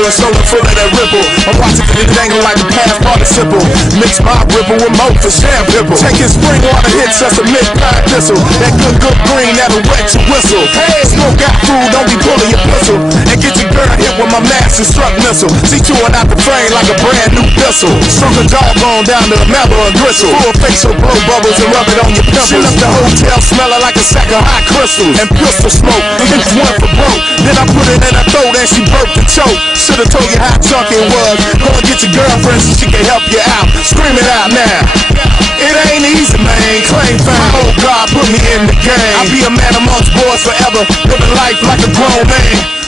ripple, and solar full of that ripple. I'm watching it dangle like a past participle. Mix my ripple with mo for sham pipple. Taking spring water hits, that's a mid-pine thistle. That good green, that'll wet your whistle. Hey, smoke got food, don't be pulling your pistol. And get your girl hit with my master struck missile. See chewing out the frame like a brand new pistol. Strung a doggone down to the marrow and gristle. Full facial blow bubbles and rub it on your pimples. She left the hotel smelling like a sack of hot crystals and pistol smoke. Hit one for broke. Then I put it in her throat and she burped and choked. Should've told you how chunky it was. Go and get your girlfriend so she can help you out. Scream it out now. It ain't easy, man. Claim fame. Oh God, put me in the game. I'll be a man amongst boys forever, living life like a grown man.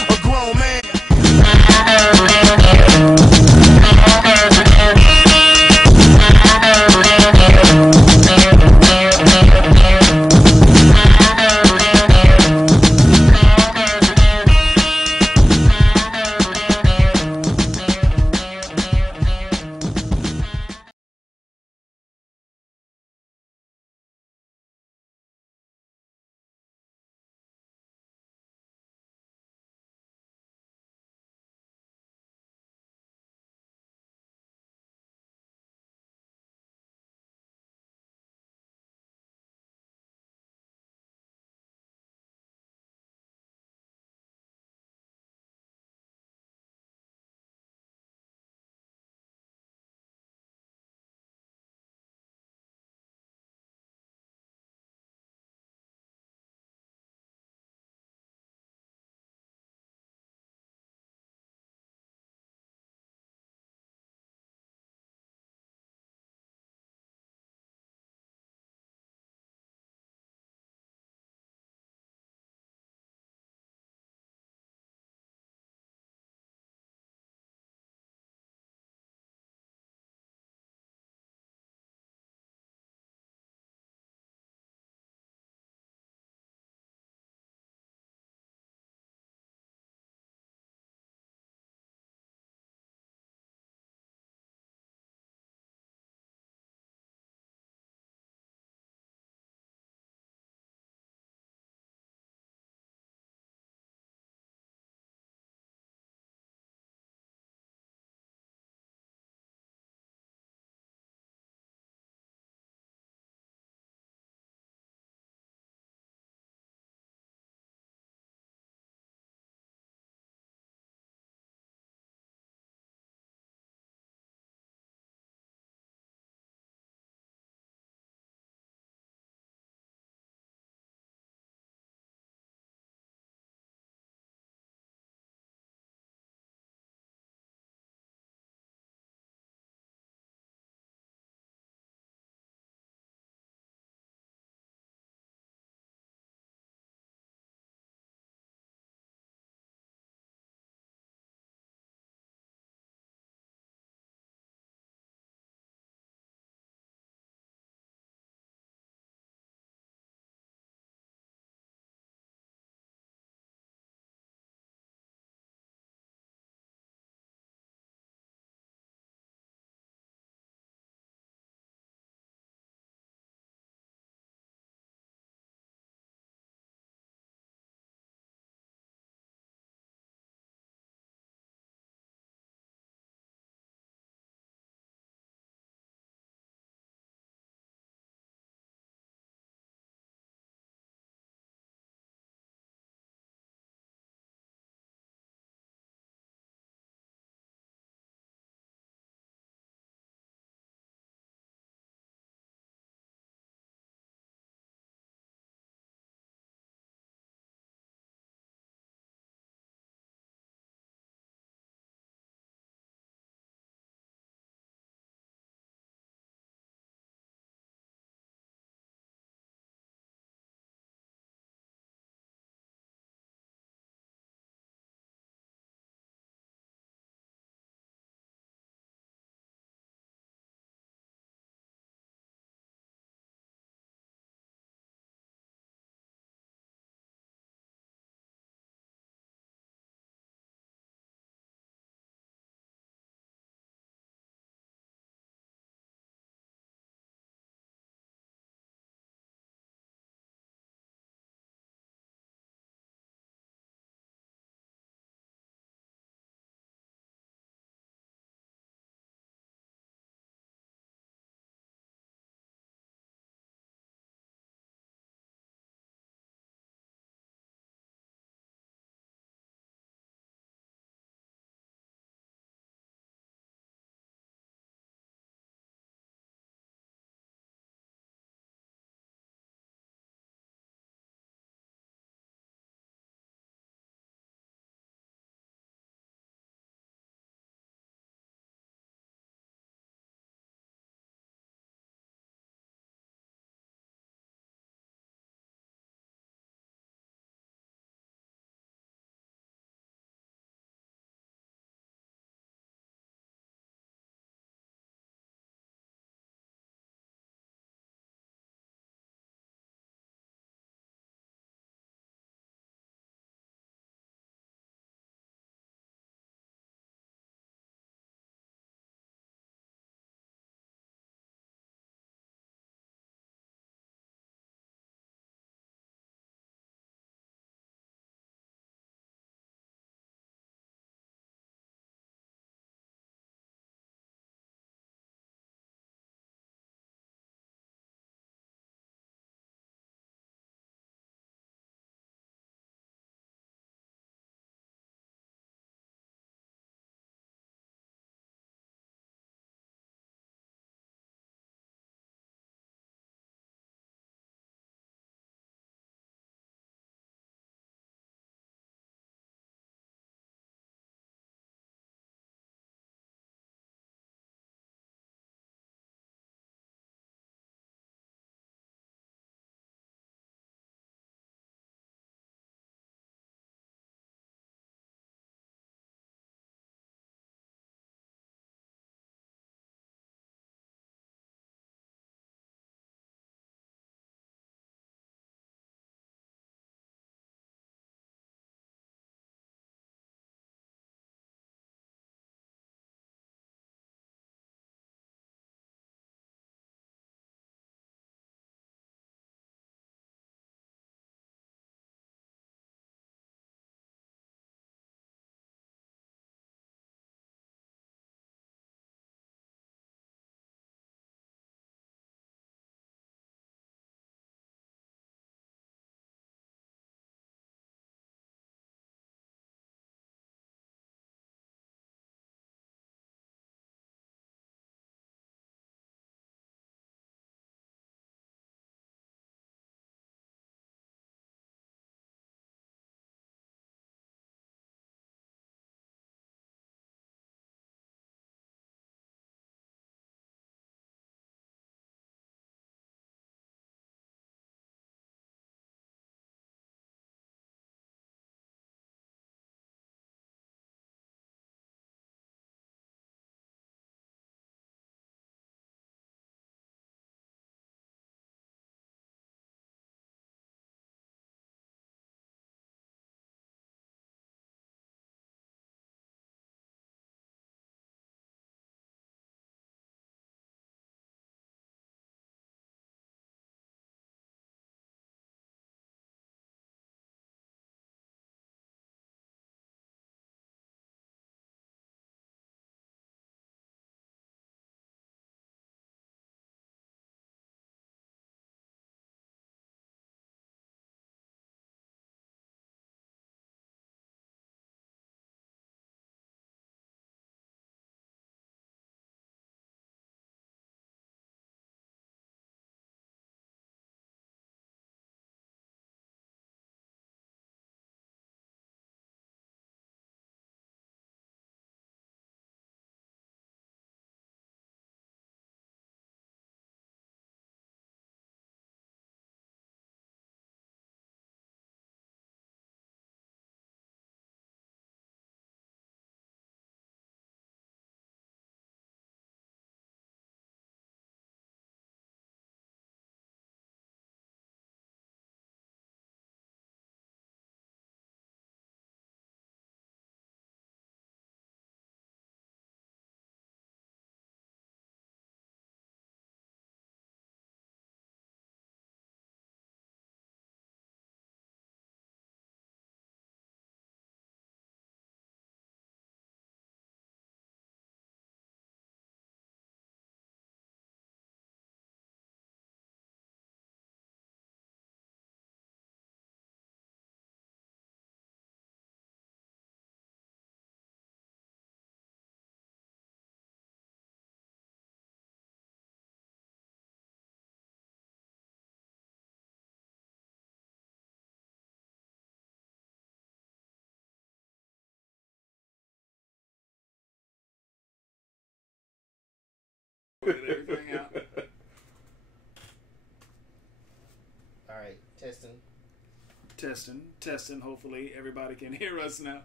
Testing. Hopefully everybody can hear us now.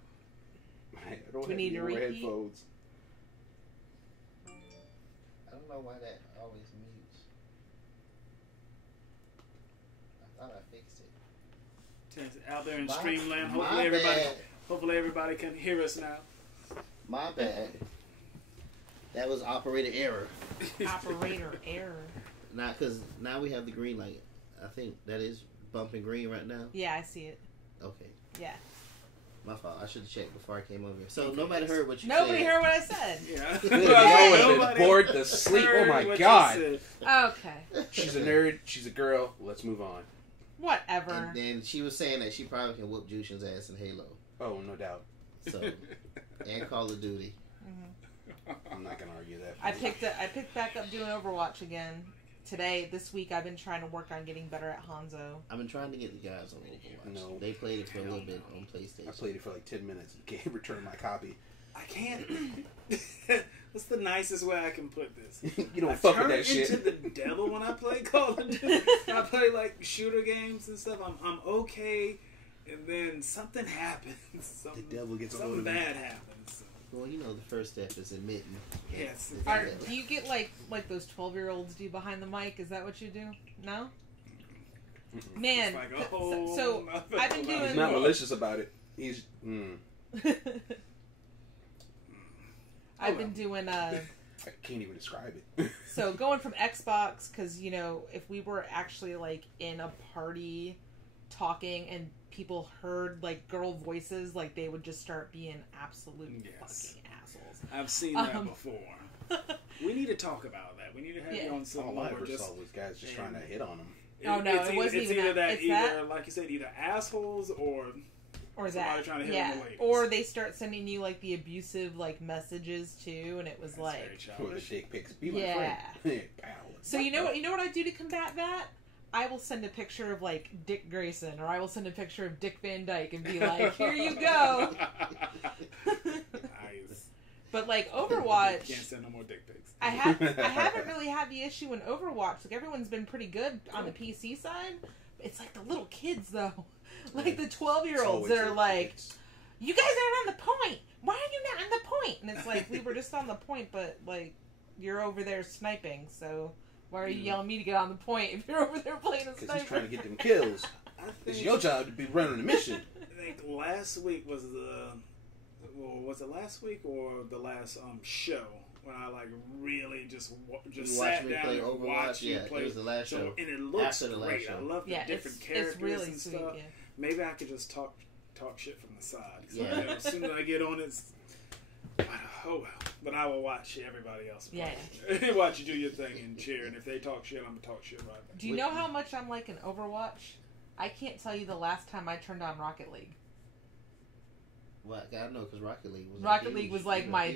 I don't have any more headphones. I don't know why that always mutes. I thought I fixed it. Out there in My Streamland, hopefully everybody can hear us now. My bad. That was operator error. Operator error. Not because now we have the green light. I think that is bumping green right now. Yeah, I see it. Okay. Yeah. My fault. I should have checked before I came over here. So nobody heard what you Nobody said. heard what I said. Yeah. No one bored to sleep. Oh my god. Okay. She's a nerd. She's a girl. Let's move on. Whatever. And then she was saying that she probably can whoop Jushin's ass in Halo. Oh, no doubt. So, and Call of Duty. I'm not gonna argue that. I picked back up doing Overwatch again. This week, I've been trying to work on getting better at Hanzo. I've been trying to get the guys on Overwatch. No. They played it for a little bit on PlayStation. I played it for like 10 minutes and can't return my copy. I can't. What's the nicest way I can put this? You don't fuck with that shit. I turn into the devil when I play Call of Duty. I play like shooter games and stuff. I'm okay, and then something happens. The devil gets something bad happens. Well, you know, the first step is admitting. Yes. Do you get like those 12-year-olds do behind the mic? Is that what you do? No. Man, like so I've been doing. He's not malicious about it. He's. I've been doing. I can't even describe it. So going from Xbox, because you know, if we were actually like in a party talking and people heard like girl voices, like they would just start being absolute fucking assholes. I've seen that before. We need to talk about that. We need to have you on some. All I ever saw was guys just trying to hit on them. Oh no, it wasn't even either that. Either like you said, either assholes or somebody trying to hit on the ladies. Or they start sending you like the abusive like messages too, and it was or the dick pics. Be my friend. So you know what I do to combat that? I will send a picture of like Dick Grayson, or I will send a picture of Dick Van Dyke and be like, "Here you go." Nice. But like Overwatch, can't send no more dick pics. I haven't really had the issue in Overwatch. Like everyone's been pretty good on the PC side. It's like the little kids though, like the 12-year-olds that are like, "You guys aren't on the point. Why are you not on the point?" And it's like, we were just on the point, but like you're over there sniping, so. Why are you yelling me to get on the point if you're over there playing a sniper? Because he's trying to get them kills. It's your job to be running the mission. I think last week was was it last week or the last show when I like really just sat down and watched you play? It was the last show. And it looks great. I love the different characters it's really and sweet, stuff. yeah. Maybe I could just talk shit from the side. Yeah. As soon as I get on it, oh well. But I will watch everybody else play. Yeah. Watch you do your thing and cheer. And if they talk shit, I'm going to talk shit right back. Do you know how much I'm like in Overwatch? I can't tell you the last time I turned on Rocket League. Well, I know because Rocket League was like my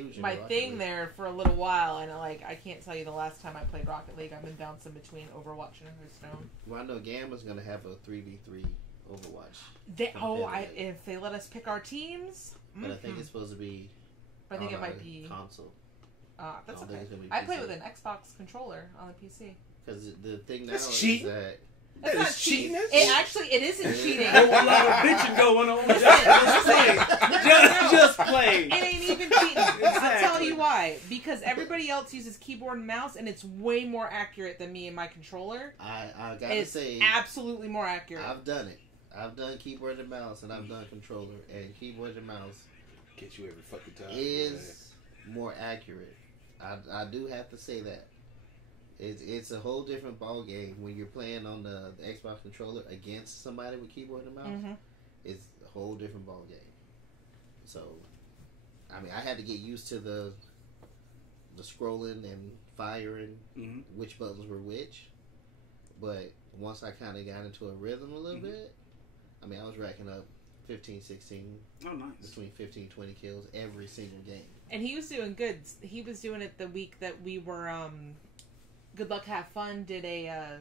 thing there for a little while, and I can't tell you the last time I played Rocket League. I've been bouncing between Overwatch and Hearthstone. Well, I know Gamma's going to have a 3v3 Overwatch. If they let us pick our teams. But I think it's supposed to be. I think it might be console. That's okay. I play with an Xbox controller on the PC. Because the thing now is cheating. That it's not cheating. It isn't cheating. A lot of bitching going on. Just play. It ain't even cheating. Exactly. I'll tell you why. Because everybody else uses keyboard and mouse, and it's way more accurate than me and my controller. I gotta say, absolutely more accurate. I've done it. I've done keyboard and mouse, and I've done controller, and keyboard and mouse. Get you every fucking time. Is more accurate. I do have to say that. It's a whole different ball game when you're playing on the Xbox controller against somebody with keyboard and mouse. Mm-hmm. It's a whole different ball game. So, I mean, I had to get used to the scrolling and firing, which buttons were which. But once I kind of got into a rhythm a little bit, I mean, I was racking up 15, 16, between 15, 20 kills every single game. And he was doing good. He was doing it the week that we were, Good Luck Have Fun did a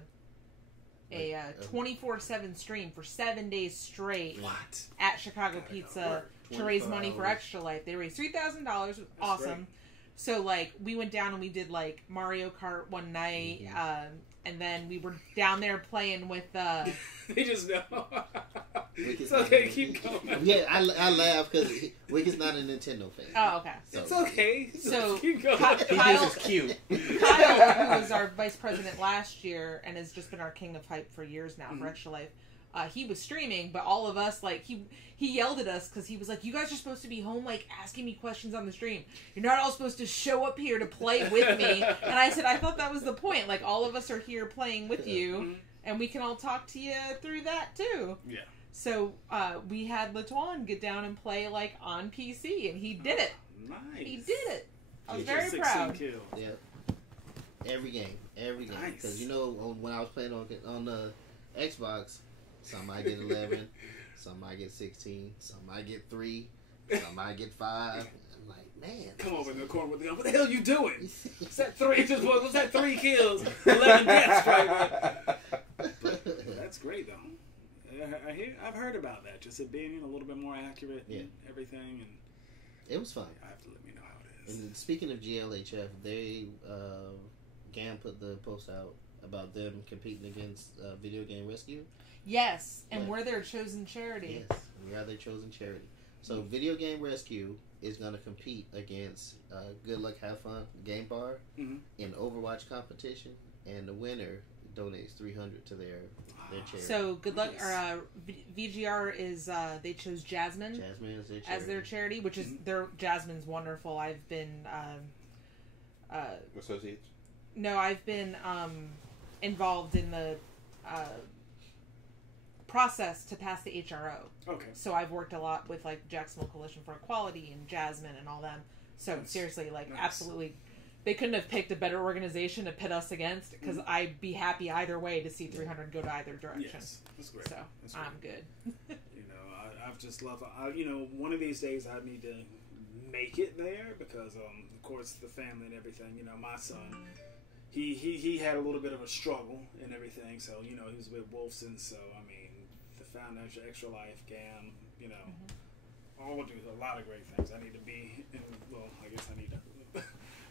24/7 stream for 7 days straight at Chicago Pizza to raise money for Extra Life. They raised $3,000. Awesome. Great. So, like, we went down and we did, like, Mario Kart one night, and then we were down there playing with, They just know. It's okay, keep going. Yeah, I laugh because Wicket's not a Nintendo fan. Oh, okay. So, It's okay. So keep going. Kyle is cute. Kyle, who was our vice president last year and has just been our king of hype for years now for Extra Life, he was streaming, but all of us, like, he yelled at us because he was like, you guys are supposed to be home, like, asking me questions on the stream. You're not all supposed to show up here to play with me. And I said, I thought that was the point. Like, all of us are here playing with you, and we can all talk to you through that, too. Yeah. So, we had Latuan get down and play, like, on PC, and he did it. Nice. He did it. I was He very just 16 proud. kills. Yeah. Every game. Nice. Because, you know, when I was playing on the Xbox, some might get 11, some might get 16, some might get 3, some might get 5. I'm like, man. Come over in the corner with the gun. What the hell are you doing? What's that 3? What's that 3 kills? 11 deaths, right? But that's great, though. I've heard about that. Just it being a little bit more accurate and everything. And it was fun. I have to let me know how it is. And speaking of GLHF, they GAM put the post out about them competing against Video Game Rescue. Yes, and we're their chosen charity. Yes, we are their chosen charity. So Video Game Rescue is going to compete against Good Luck Have Fun Game Bar in Overwatch competition, and the winner donates $300 to their charity. So Good Luck, or VGR is they chose Jasmine. Jasmine is their charity. As their charity, which is Jasmine's wonderful. I've been Associates. No, I've been involved in the process to pass the HRO. Okay. So I've worked a lot with like Jacksonville Coalition for Equality and Jasmine and all them. So seriously, like absolutely, they couldn't have picked a better organization to pit us against because I'd be happy either way to see 300 go to either direction. Yes, that's great. So that's great. I'm good. You know, I've just loved. You know, one of these days I need to make it there because, of course, the family and everything. You know, my son. He had a little bit of a struggle and everything, so, you know, he was with Wolfson, so, I mean, the Foundation, Extra Life, GAM, you know, all do a lot of great things. I need to be, I guess I need to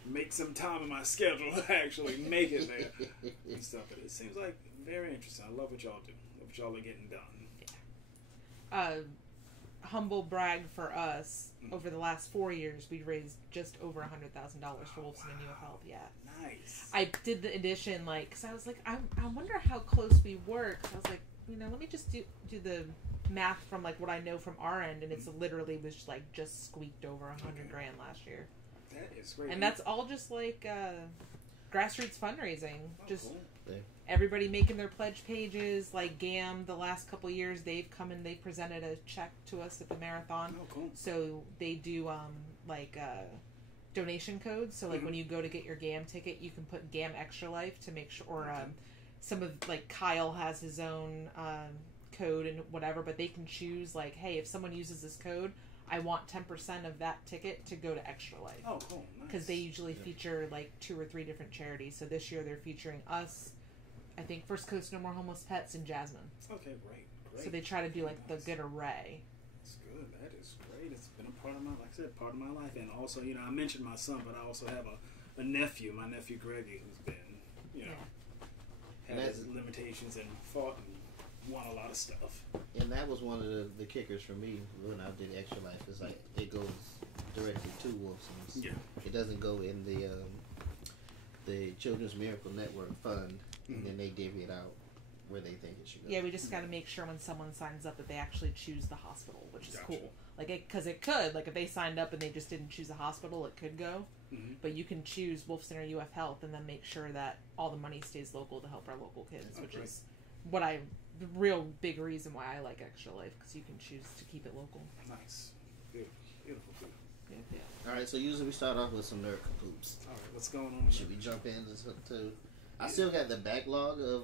make some time in my schedule to actually make it there and stuff, but it seems like very interesting. I love what y'all do. Love what y'all are getting done. Humble brag for us, over the last 4 years, we raised just over $100,000 for Wolfson and UF Health. Yeah. Nice. I did the addition, like, because I was like, I wonder how close we work. I was like, you know, let me just do the math from, like, what I know from our end, and it's literally was, like, just squeaked over $100,000 last year. That is great. And that's all just, like, grassroots fundraising. Just cool. Everybody making their pledge pages. Like GAM, the last couple years, they've come and they presented a check to us at the marathon. Oh, cool. So they do donation codes. So like when you go to get your GAM ticket, you can put GAM Extra Life to make sure. Or some of like Kyle has his own code and whatever, but they can choose like, hey, if someone uses this code, I want 10% of that ticket to go to Extra Life. Oh, cool. Because they usually feature like 2 or 3 different charities. So this year they're featuring us, I think First Coast No More Homeless Pets, and Jasmine. Okay, great. So they try to do like the good array. That's good. That is great. It's been a part of my, like I said, part of my life. And also, you know, I mentioned my son, but I also have a nephew, my nephew Greggy, who's been, you know, had his limitations and fought and won a lot of stuff. And that was one of the kickers for me when I did Extra Life. It's like it goes directly to Wolfson's. Yeah. It doesn't go in the Children's Miracle Network fund, and then they divvy it out where they think it should go. Yeah, we just got to make sure when someone signs up that they actually choose the hospital, which is cool. Like, because it could, like, if they signed up and they just didn't choose a hospital, it could go. But you can choose Wolfson or UF Health and then make sure that all the money stays local to help our local kids, which is the real big reason why I like Extra Life, because you can choose to keep it local. Nice. Beautiful. Beautiful. Yeah. Alright, so usually we start off with some nerd poops. Alright, what's going on? Should we jump into I still got the backlog of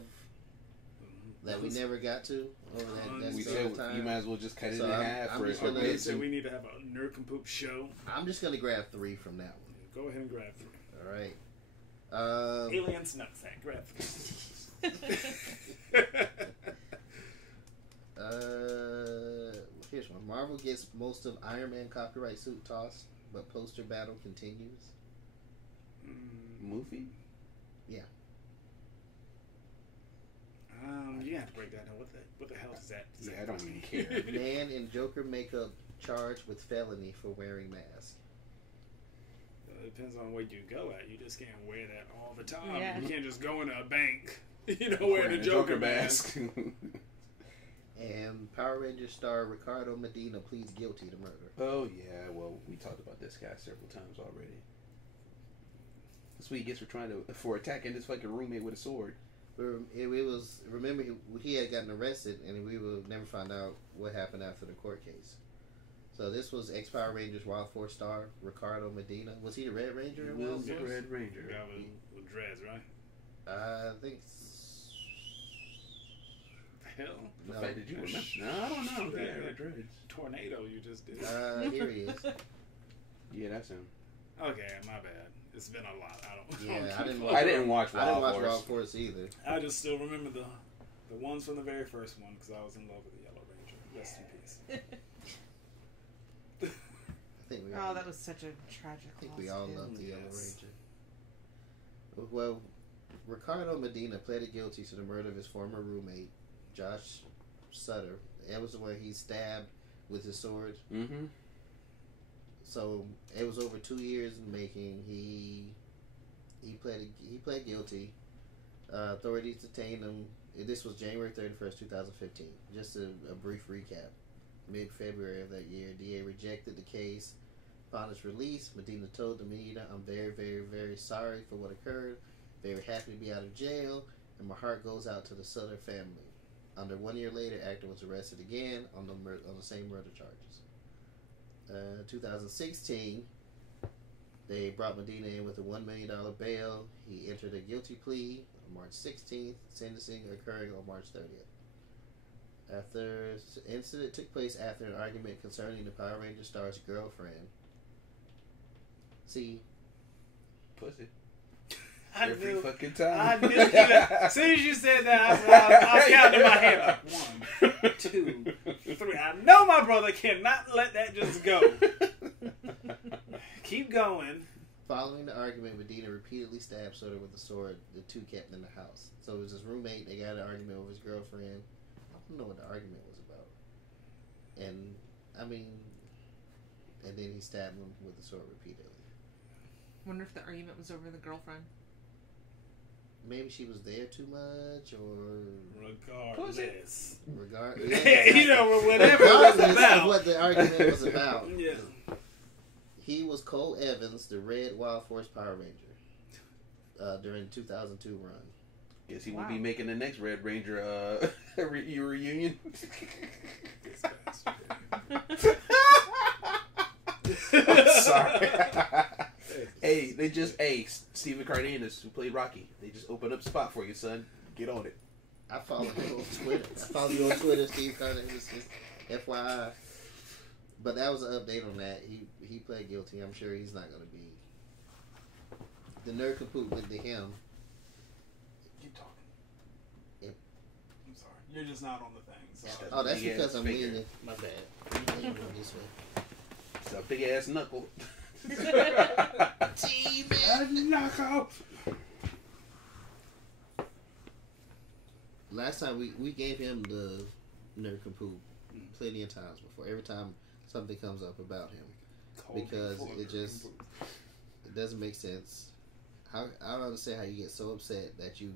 that we never got to over that we said time. You might as well just cut it So in I'm half. just gonna- They said we need to have a Nerd and Poop show. I'm just gonna grab 3 from that one. Go ahead and grab 3. Alright. Aliens Nutsack. Grab 3. Here's one. Marvel gets most of Iron Man copyright suit tossed, but poster battle continues. Movie? Yeah. You have to break that down. What What the hell is that? Yeah, I don't even care. Man in Joker makeup charged with felony for wearing mask. It depends on where you go at. You just can't wear that all the time. Yeah. You can't just go into a bank, wearing a Joker mask. And Power Ranger star Ricardo Medina pleads guilty to murder. Oh yeah, well we talked about this guy several times already. That's what he gets for attacking his fucking roommate with a sword. Remember he had gotten arrested, and we will never find out what happened after the court case. So this was ex-Power Rangers Wild Force star Ricardo Medina. Was he the Red Ranger? He was the Red Ranger. The guy with dreads, right? I think. The hell? The fact that you remember? No, I don't know. Yeah, dreads. Tornado you just did. Here he is. Yeah, that's him. Okay, my bad. It's been a lot. Yeah, I didn't watch Wild Force either. I just still remember the ones from the very first one because I was in love with the Yellow Ranger. Rest in peace. That was such a tragic loss. I think we all love the Yellow Ranger. Well, Ricardo Medina pleaded guilty to the murder of his former roommate, Josh Sutter. That was where he stabbed with his sword. Mm-hmm. So it was over 2 years in making. He pled guilty. Authorities detained him. This was January 31st, 2015. Just a brief recap. Mid-February of that year, DA rejected the case. Upon his release, Medina told the media, "I'm very, very, very sorry for what occurred. Very happy to be out of jail, and my heart goes out to the Sutter family." Under 1 year later, actor was arrested again on the same murder charges. 2016, they brought Medina in with a $1 million bail. He entered a guilty plea on March 16th, sentencing occurring on March 30th. The incident took place after an argument concerning the Power Ranger star's girlfriend. See, pussy. Every fucking time. I knew that. As soon as you said that, I was counting in my head. Like, 1, 2, 3. I know my brother cannot let that just go. Keep going. Following the argument, Medina repeatedly stabbed Sutter with a sword the two kept in the house. So it was his roommate. They got an argument with his girlfriend. I don't know what the argument was about. And then he stabbed him with the sword repeatedly. Wonder if the argument was over the girlfriend. Maybe she was there too much, or regardless. Yeah, whatever it was about. What the argument was about. Yeah. He was Cole Evans, the Red Wild Force Power Ranger, during the 2002 run. Guess he will be making the next Red Ranger reunion. I'm sorry. Stephen Cardenas, who played Rocky, they just opened up a spot for you, son. Get on it. I follow you on Twitter. Steve Cardenas, FYI. But that was an update on that. He pled guilty. I'm sure he's not going to be. The nerd kaput went to him. Keep talking. Yep. I'm sorry. You're just not on the thing. Sorry. Oh, that's because I'm leaning. My bad. I'm leaning this way. It's a big ass knuckle. Knuckle. Last time we gave him the nerd kaput plenty of times before. Every time something comes up about him, because it doesn't make sense. I don't understand how you get so upset that you,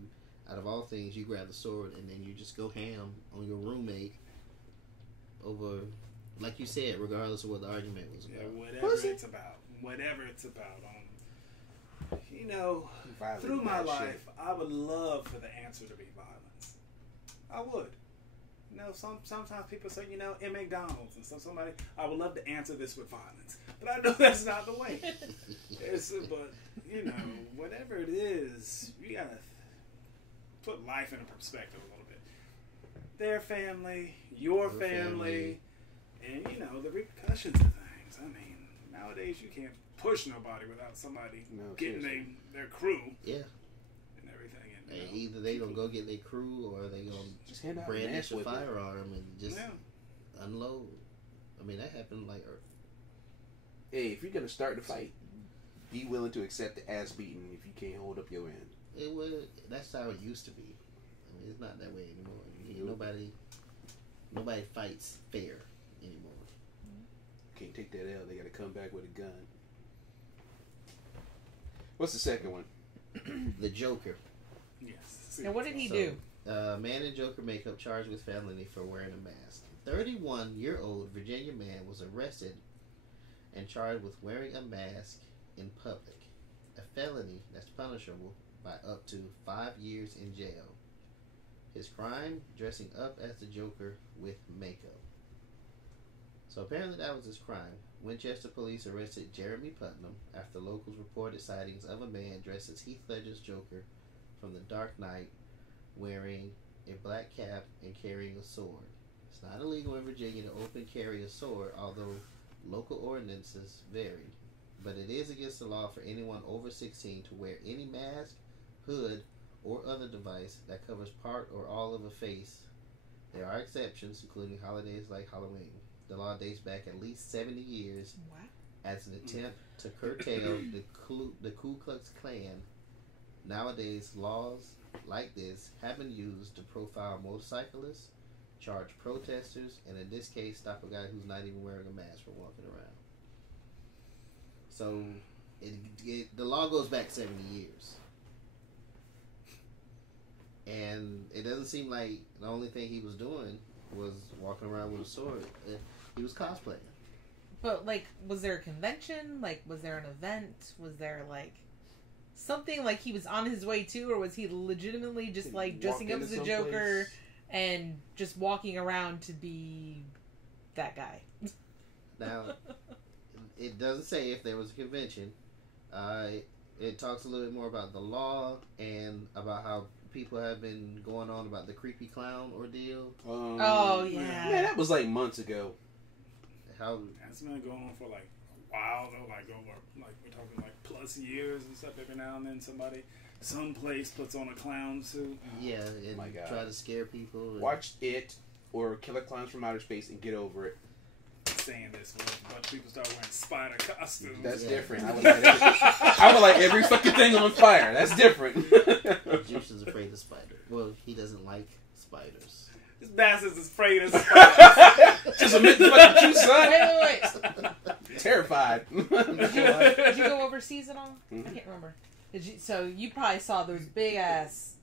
out of all things, you grab the sword and then you just go ham on your roommate over, like you said, regardless of what the argument was about. Yeah, whatever it's about. Through my life, I would love for the answer to be violence. I would. Sometimes people say, in McDonald's and somebody, I would love to answer this with violence. But I know that's not the way. But, whatever it is, you got to put life in a perspective a little bit. Their family, your family, and, the repercussions of things. I mean, nowadays you can't push nobody without somebody getting their crew. Yeah. And either they gonna go get their crew, or they gonna brandish a firearm and just unload. I mean, that happened like. Hey, if you're gonna start the fight, be willing to accept the ass beating if you can't hold up your end. That's how it used to be. I mean, it's not that way anymore. Nobody. Nobody fights fair anymore. Can't take that L. They got to come back with a gun. What's the second one? The Joker. Yes. And what did he do? Man in Joker makeup charged with felony for wearing a mask. 31-year-old Virginia man was arrested and charged with wearing a mask in public. A felony that's punishable by up to 5 years in jail. His crime, dressing up as the Joker with makeup. So apparently that was his crime. Winchester police arrested Jeremy Putnam after locals reported sightings of a man dressed as Heath Ledger's Joker from The Dark Knight, wearing a black cap and carrying a sword. It's not illegal in Virginia to open carry a sword, although local ordinances vary. But it is against the law for anyone over 16 to wear any mask, hood, or other device that covers part or all of a face. There are exceptions, including holidays like Halloween. The law dates back at least 70 years as an attempt to curtail the Ku Klux Klan. Nowadays, laws like this have been used to profile motorcyclists, charge protesters, and in this case, stop a guy who's not even wearing a mask from walking around. So, the law goes back 70 years. And it doesn't seem like the only thing he was doing was walking around with a sword. He was cosplaying. But, like, was there a convention? Like, was there an event? Was there, like, something like he was on his way to? Or was he legitimately just, like, dressing up as a Joker and just walking around to be that guy? Now, it doesn't say if there was a convention. It talks a little bit more about the law and about how people have been going on about the creepy clown ordeal. Oh, yeah. Man, that was like months ago. That's been going on for like a while though, like over, like we're talking like plus years and stuff. Every now and then someplace puts on a clown suit. Yeah, and try to scare people. Watch it or Killer Clowns from Outer Space and get over it. Saying this, but people start wearing spider costumes. That's different. I would like every fucking thing on fire. That's different. Juice is afraid of spiders. Well, he doesn't like spiders. This bastard's afraid of spiders. Just admit the fucking truth, son. Wait. Terrified. Did you go overseas at all? I can't remember. So you probably saw those big ass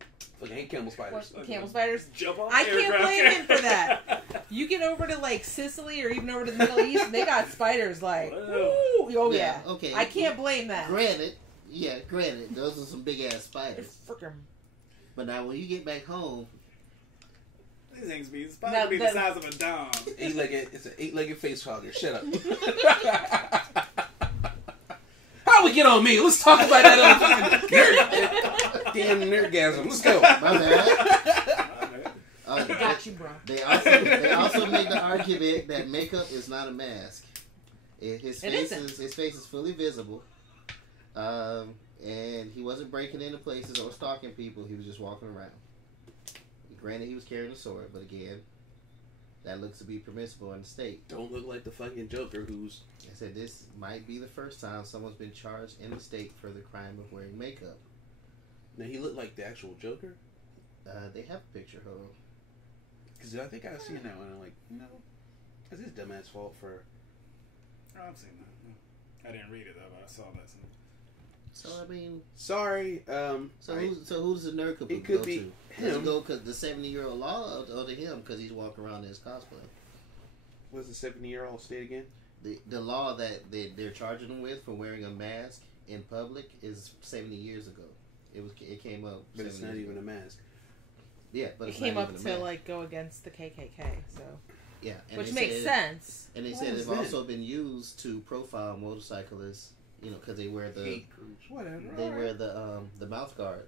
fucking camel spiders. Camel spiders. Jump on I can't blame him for that. You get over to like Sicily or even over to the Middle East, and they got spiders like, ooh, oh yeah. Okay. I can't blame that. Granted, those are some big ass spiders. But now when you get back home, these things be spiders be the size of a dog. It's an 8-legged face hugger. Shut up. How we get on me? Let's talk about that other nerd. Damn nerdgasm. Let's go. My bad. Got you, bro. They also make the argument that makeup is not a mask. His face is fully visible, and he wasn't breaking into places or stalking people. He was just walking around. Granted, he was carrying a sword, but again, that looks to be permissible in the state. Don't look like the fucking Joker who's... I said this might be the first time someone's been charged in the state for the crime of wearing makeup. Now, he looked like the actual Joker? They have a picture, hold on. Because I think I've seen that one. I'm like, no. That's his dumbass fault for... Oh, I've seen that. I didn't read it, though, but I saw that. So, I mean... Sorry. Who's the nerd it could be to? Does it go because the 70-year-old law or to him because he's walking around in his cosplay? What's the 70-year-old state again? The law that they're charging him with for wearing a mask in public is 70 years ago. It came up. But it's not even a mask. Yeah, but it came up to like go against the KKK. So yeah, and which makes sense. And they said it's also been used to profile motorcyclists. You know, because they wear the hate groups, whatever. They wear the mouth guard,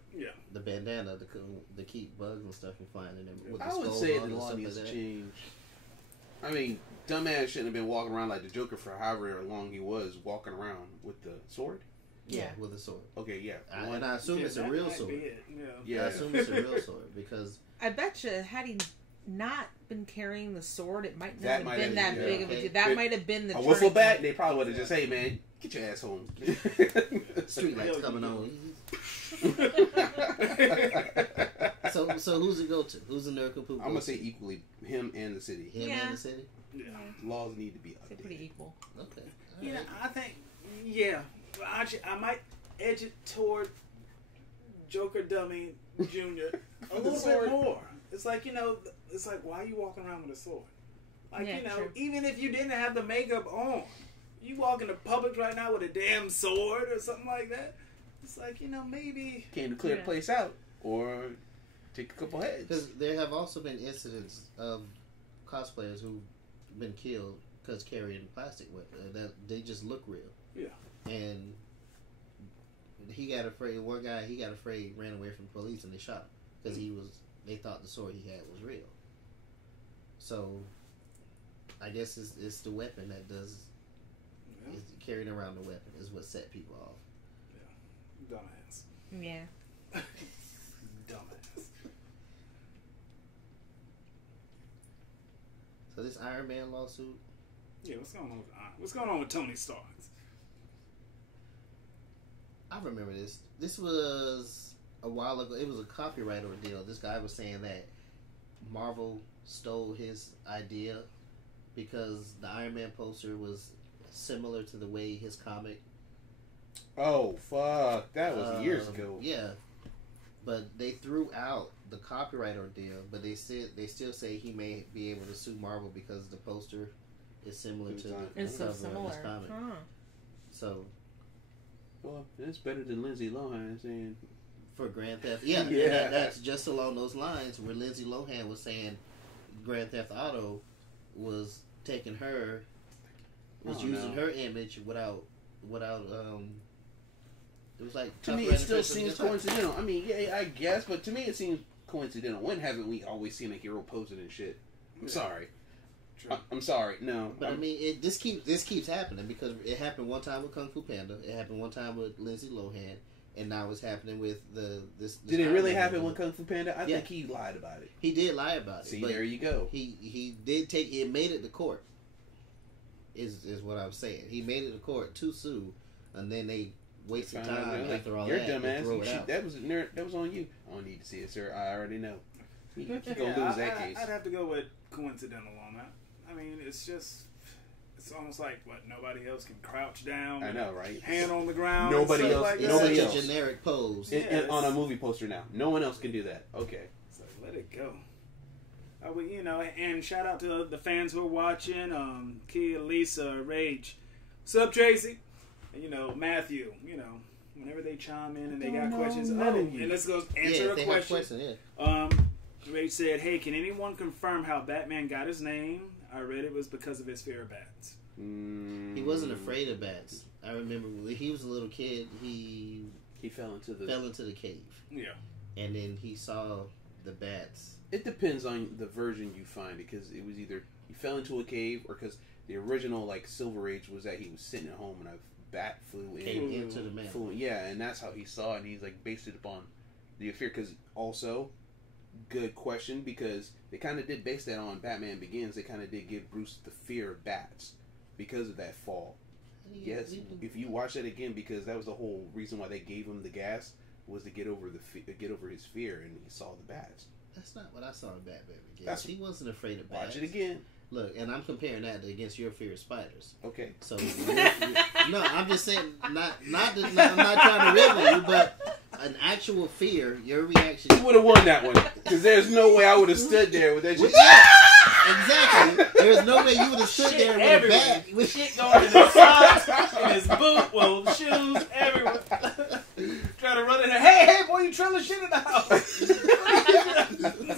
the bandana to keep bugs and stuff from flying in them. With the I would say the law needs to change. I mean, dumbass shouldn't have been walking around like the Joker for however long he was walking around with the sword. Yeah, with a sword. Okay, yeah. And I assume it's a real sword. Yeah, I assume it's a real sword because I bet you had he not been carrying the sword, it might not have been that big of a. That might have been the a wiffle bat. They probably would have just, hey man, get your ass home. Street lights coming on. So who's it go to? Who's the nerd poop? I'm gonna say equally him and the city. Him and the city. Yeah. Laws need to be They're updated. pretty equal. Okay. You know, I think, yeah, I might edge it toward Joker Dummy Jr. a little bit more. It's like, you know, it's like, why are you walking around with a sword? Like, Yeah, you know, true. even if you didn't have the makeup on, you walk into public right now with a damn sword or something like that. It's like, you know, maybe. Came to clear the place out or take a couple heads. Because there have also been incidents of cosplayers who've been killed because carrying plastic weapons. That they just look real. Yeah. And he got afraid. One guy, he got afraid, ran away from the police, and they shot him because they thought the sword he had was real. So, I guess it's the weapon that does. Yeah. Is carrying around the weapon is what set people off. Dumbass. Yeah. Dumbass. So this Iron Man lawsuit. Yeah, what's going on with Tony Stark? I remember this. This was a while ago. It was a copyright ordeal. This guy was saying that Marvel stole his idea because the Iron Man poster was similar to the way his comic. Oh fuck! That was years ago. Yeah, but they threw out the copyright ordeal. But they still say he may be able to sue Marvel because the poster is similar to the It's so cover of similar. his comic. Huh. So Well, that's better than Lindsay Lohan saying. for Grand Theft, yeah, Yeah. that's just along those lines where Lindsay Lohan was saying Grand Theft Auto was taking her, was using her image without it was like To me, it still seems coincidental. I mean, yeah, I guess, but to me, it seems coincidental. When haven't we always seen a hero posing and shit? I'm sorry. True. I'm sorry. No, But I mean, this keeps happening because it happened one time with Kung Fu Panda. It happened one time with Lindsay Lohan, and now it's happening with this did it Iron really Man happen movie. with Kung Fu Panda? I Yeah. think he lied about it. He did lie about it. See, but there you go. He did take it. Made it to court. Is what I'm saying. He made it to court to sue, and then they wasted Found out, time they're like, after all you're that. dumbass. And throw You it should- out. that was on you. I don't need to see it, sir. I already know. He gonna Yeah, lose that case. I'd have to go with coincidental on that. I mean, it's almost like what nobody else can crouch down. I know, right? Hand on the ground. Nobody and stuff else- Like It's that. nobody such else. a generic pose. On a movie poster now. No one else can do that. Okay. So let it go. You know, and shout out to the fans who are watching. Kia, Lisa, Rage, what's up, Tracy? And, you know, Matthew. You know, whenever they chime in and they got questions, and let's go answer if they a have question. yeah. Rage said, "Hey, can anyone confirm how Batman got his name? I read it was because of his fear of bats." He wasn't afraid of bats. I remember when he was a little kid. He fell into the cave. Yeah. And then he saw the bats. It depends on the version you find, because it was either he fell into a cave, or because the original like Silver Age was that he was sitting at home and a bat Came into the man. Yeah, and that's how he saw it. And he's like based it upon the fear. Because also, good question, because they kind of did base that on Batman Begins. They kind of did give Bruce the fear of bats because of that fall. Yes, if you watch that again, because that was the whole reason why they gave him the gas, was to get over his fear, and he saw the bats. That's not what I saw in Batman Begins. He wasn't afraid of bats. Watch it again. Look, and I'm comparing that against your fear of spiders. Okay. So no, I'm just saying, I'm not trying to rival you, but an actual fear, your reaction. You would have won that one, because there's no way I would have stood there with that shit. Exactly. There's no way you would have stood there with a bat. With shit going in his socks, in his boot, well, shoes, everywhere. Trying to run in there. Hey, boy, you trailing shit in the house.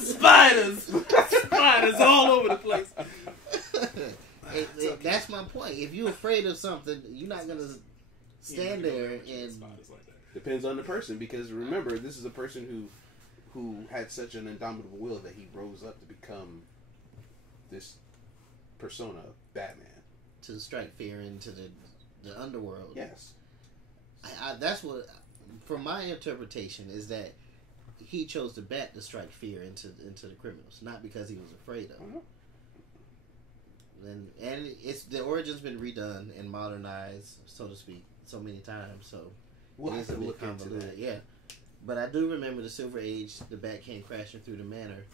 Spiders all over the place. That's my point. If you're afraid of something, you're not gonna stand there and. Depends on the person, because remember, this is a person who had such an indomitable will that he rose up to become this persona of Batman. To strike fear into the underworld. Yes. That's what, from my interpretation, is that he chose the bat to strike fear into the criminals, not because he was afraid of them. And it's the origin's been redone and modernized, so to speak, so many times. So We'll have to a bit look into that. Yeah, But I do remember the Silver Age. The bat came crashing through the manor,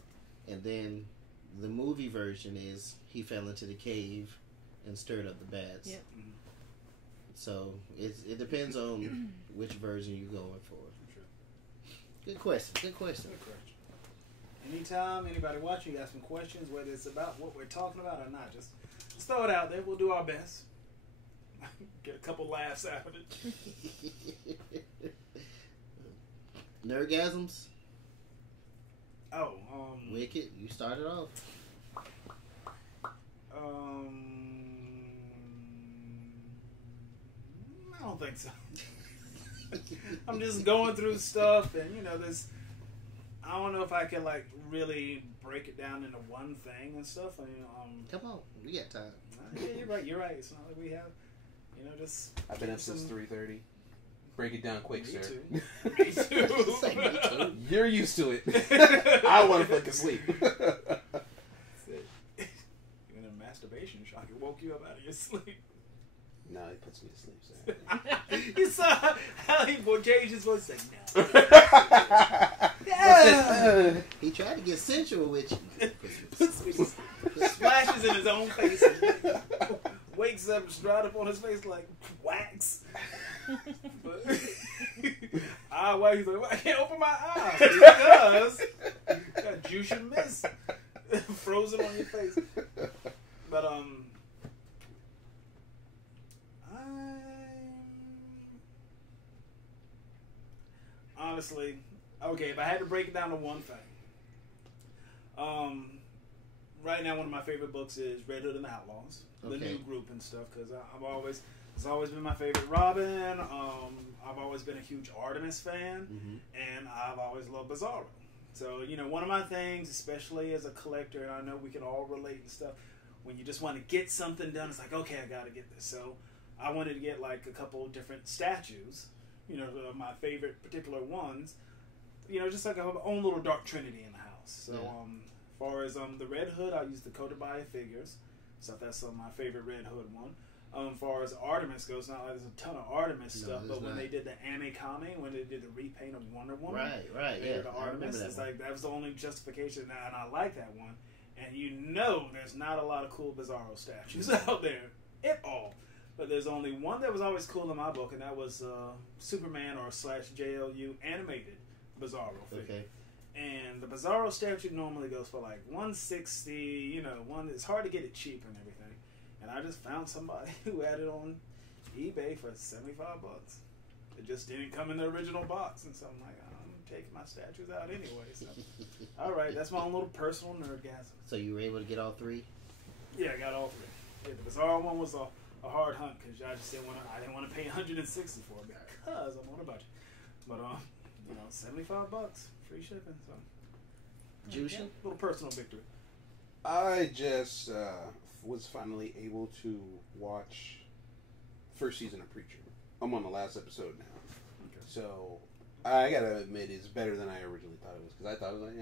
and then the movie version is he fell into the cave and stirred up the bats. Yep. So it depends on which version you're going for. Good question. Good question. Good question. Anytime anybody watching, you got some questions, whether it's about what we're talking about or not, just throw it out there. We'll do our best. Get a couple laughs out of it. Nerdgasms? Oh, Wicked, you started off. I don't think so. I'm just going through stuff, and there's. I don't know if I can like really break it down into one thing and stuff. Come on, we got time. Yeah, you're right. You're right. It's not like we have, just. I've been up since 3:30. Break it down quick, Me sir. too. Me too. Say me too. You're used to it. I want to fucking sleep. That's it. Even a masturbation shock, it woke you up out of your sleep. No, it puts me to sleep, sir. You saw how he changed his voice, like, no. Yeah. He tried to get sensual with you. Splashes in his own face. And wakes up, straight up on his face like wax. But he's like, well, I can't open my eyes because you got juice and mist frozen on your face. But honestly, okay, if I had to break it down to one thing, right now one of my favorite books is Red Hood and the Outlaws, the new group and stuff, because it's always been my favorite Robin. I've always been a huge Artemis fan, and I've always loved Bizarro. So, one of my things, especially as a collector, and I know we can all relate and stuff, when you just want to get something done, it's like, okay, I got to get this. So I wanted to get like a couple different statues, my favorite particular ones, just like our own little Dark Trinity in the house. So as far as the Red Hood, I use the Kodabaya figures. So that's my favorite Red Hood one. As far as Artemis goes, not like there's a ton of Artemis stuff, but when they did the Kami, when they did the repaint of Wonder Woman, right, yeah, the Artemis, it's like that was the only justification, and I like that one. And there's not a lot of cool Bizarro statues out there at all. But there's only one that was always cool in my book, and that was Superman or / JLU animated Bizarro figure. Okay. And the Bizarro statue normally goes for like $160. It's hard to get it cheap and everything. And I just found somebody who had it on eBay for $75. It just didn't come in the original box, and so I'm like, I'm taking my statues out anyway. So, all right, that's my own little personal nerdgasm. So you were able to get all three? Yeah, I got all three. Yeah, the Bizarro one was a hard hunt because I just didn't want to pay $160 for it because I'm on a budget. But $75, free shipping. So, Jushin? Little personal victory. I just was finally able to watch first season of Preacher. I'm on the last episode now. Okay. So I gotta admit it's better than I originally thought it was, because I thought it was like,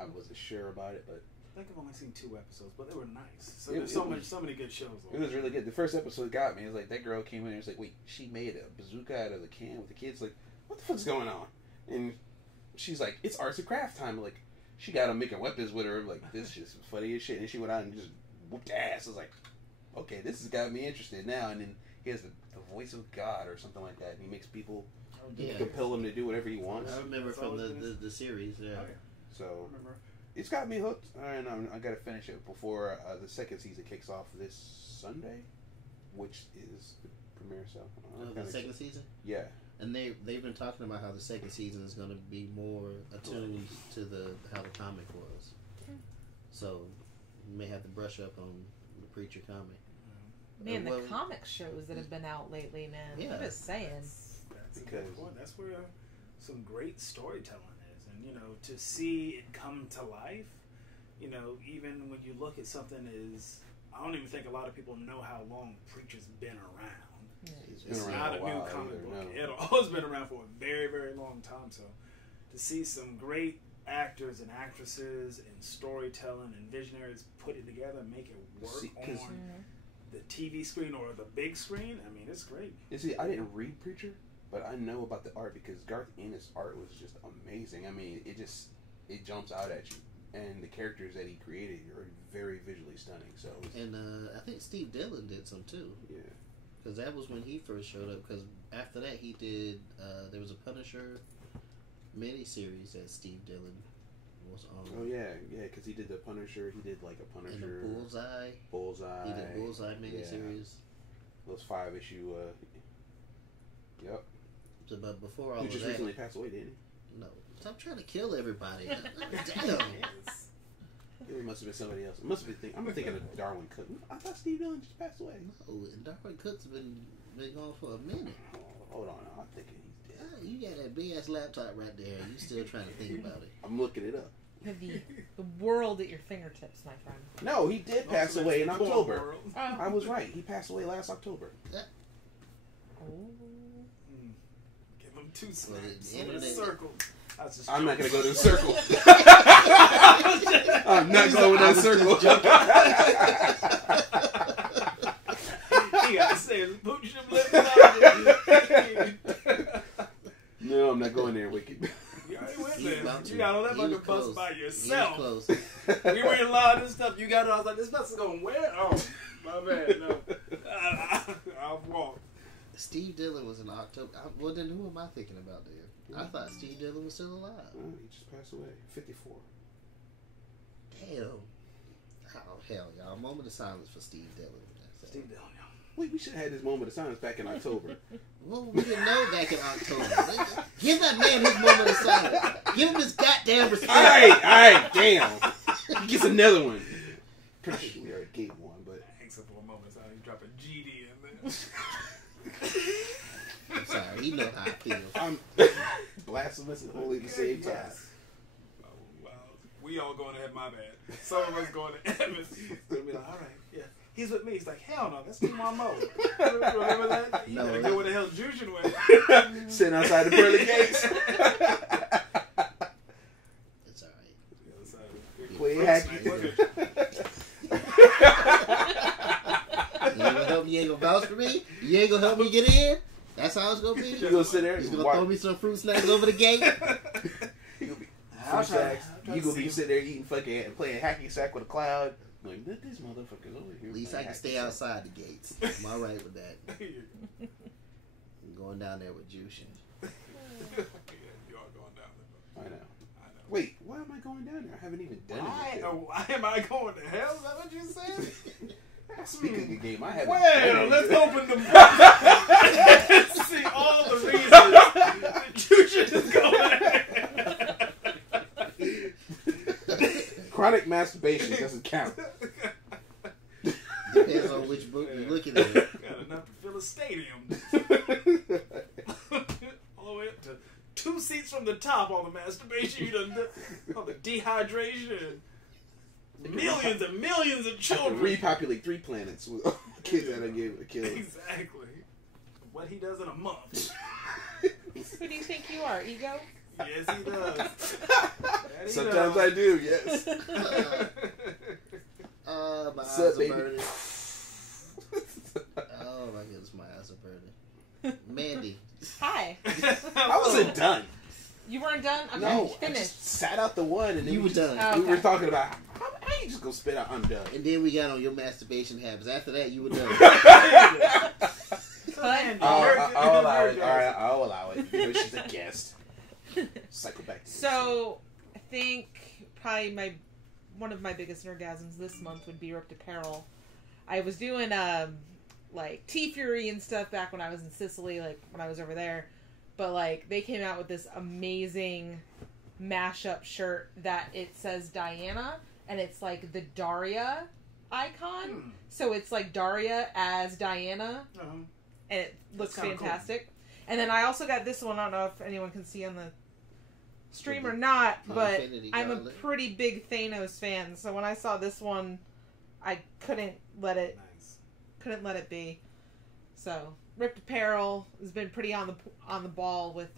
I wasn't sure about it, but I think I've only seen 2 episodes, but they were nice. So there's so many good shows. It was really good. The first episode got me. It was like, that girl came in and was like, wait, she made a bazooka out of the can with the kids. Like, what the fuck's going on? And she's like, it's arts and craft time. Like, she got them making weapons with her. Like, this shit's funny as shit. And she went out and just whooped ass. I was like, okay, this has got me interested now. And then he has the voice of God or something like that. And he makes people compel him to do whatever he wants. I remember from the series. Yeah. Okay. So it's got me hooked, and I got to finish it before the second season kicks off this Sunday, which is the premiere. So the second season. Yeah. And they've been talking about how the second season is going to be more attuned to how the comic was. So you may have to brush up on the Preacher comic. Man, the comic shows that have been out lately, man. Yeah. I'm just saying. That's a good point. That's where some great storytelling is. And, to see it come to life, even when you look at something I don't even think a lot of people know how long Preacher's been around. It's not a new comic book at all. It's been around for a very, very long time. So to see some great actors and actresses and storytelling and visionaries put it together and make it work on the TV screen or the big screen, I mean, it's great. You see, I didn't read Preacher, But I know about the art because Garth Ennis' art was just amazing. I mean, it jumps out at you. And the characters that he created are very visually stunning. So, and I think Steve Dillon did some too. Yeah, because that was when he first showed up. Because after that, he did. There was a Punisher miniseries that Steve Dillon was on. Oh yeah. Because he did the Punisher. He did like a Punisher. And the Bullseye. He did Bullseye miniseries. Those 5-issue. Yep. So, but before all Who of just that, recently passed away, didn't he? no. Stop trying to kill everybody. Damn. It must have been somebody else. It must have been. I'm thinking of Darwin Cook. I thought Steve Dillon just passed away. Oh, and Darwin Cook's been gone for a minute. Hold on, I'm thinking he's dead. You got that big ass laptop right there. You still trying to think about it? I'm looking it up. You have the world at your fingertips, my friend. No, he did pass away in October. Oh. I was right. He passed away last October. Oh. Give him 2 Well, snaps the in a internet- circle. I'm not going to go to the circle. I'm not going to the circle. He got to say, put your lips out. No, I'm not going there, Wicked. You already went He's there. about to. You got all that He was fucking bus close. by He yourself. was close. We were in line and stuff. You got it. I was like, this bus is going where? Oh, my bad. No. I'll walk. Steve Dillon was in October. Well, then who am I thinking about there? I thought Steve Dillon was still alive. Oh, he just passed away. 54. Damn. Oh, hell, y'all. A moment of silence for Steve Dillon. Steve Dillon. Wait, we should have had this moment of silence back in October. Well, we didn't know back in October. Give that man his moment of silence. Give him his goddamn respect. All right, damn. He gets another one. Pretty sure we already gave one, but Except for a moment, so you drop a GD in there. I'm sorry. He know how I feel. I'm blasphemous and holy at the same time. Yes. Oh, wow. We all going ahead, my bad. Some of us going to Evans. We'll be like, all right, yeah. He's with me. He's like, hell no, that's Timo Mo. Remember that? You No, better go where the hell Jushin went. Sitting outside the pearly gates. It's all right. Play hacky. You ain't gonna help me? You ain't gonna vouch for me? You ain't gonna help me get in? That's how it's gonna be? You gonna sit there? He's gonna throw me some fruit snacks over the gate? You gonna be you gonna be sitting there eating fucking playing hacky sack with a cloud. Like, this motherfucker's over here. At least I can stay outside the gates. I'm alright with that. I'm going down there with Jushin. Yeah, you are going down there. I know. Wait, why am I going down there? I haven't even done it. Why am I going to hell? Is that what you said? Speaking of the game, I haven't. Well, let's open the book. Let's see all the reasons that Jushin is going there. Chronic masturbation doesn't count. Depends on which book you're looking at. Got enough to fill a stadium. All the way up to 2 seats from the top, all the masturbation you done, all the dehydration. Millions and millions of children. Repopulate 3 planets with all the kids that I gave a kill. Exactly. What he does in a month. Who do you think you are, Ego? Yes, he does. That he Sometimes does. I do, yes. My What's eyes up, are baby? burning. Oh my goodness, my eyes are burning. Mandy. Hi. I wasn't done. You weren't done? I'm No, I finished. just sat out the one and then You we were just- done. Oh, We were okay. talking about how you just gonna spit out. I'm done. And then we got on your masturbation habits. After that, you were done. I'll allow it. All right, I'll allow it. You know, she's a guest. Cycle back. To So, I think probably one of my biggest orgasms this month would be Ripped Apparel. I was doing like T-Fury and stuff back when I was in Sicily, like when I was over there. But like they came out with this amazing mashup shirt that it says Diana and it's like the Daria icon. So it's like Daria as Diana. And it looks That's kinda fantastic. And then I also got this one. I don't know if anyone can see on the stream or not, but Infinity I'm a Gauntlet. pretty big Thanos fan. So when I saw this one, I couldn't let it be. So Ripped Apparel has been pretty on the ball with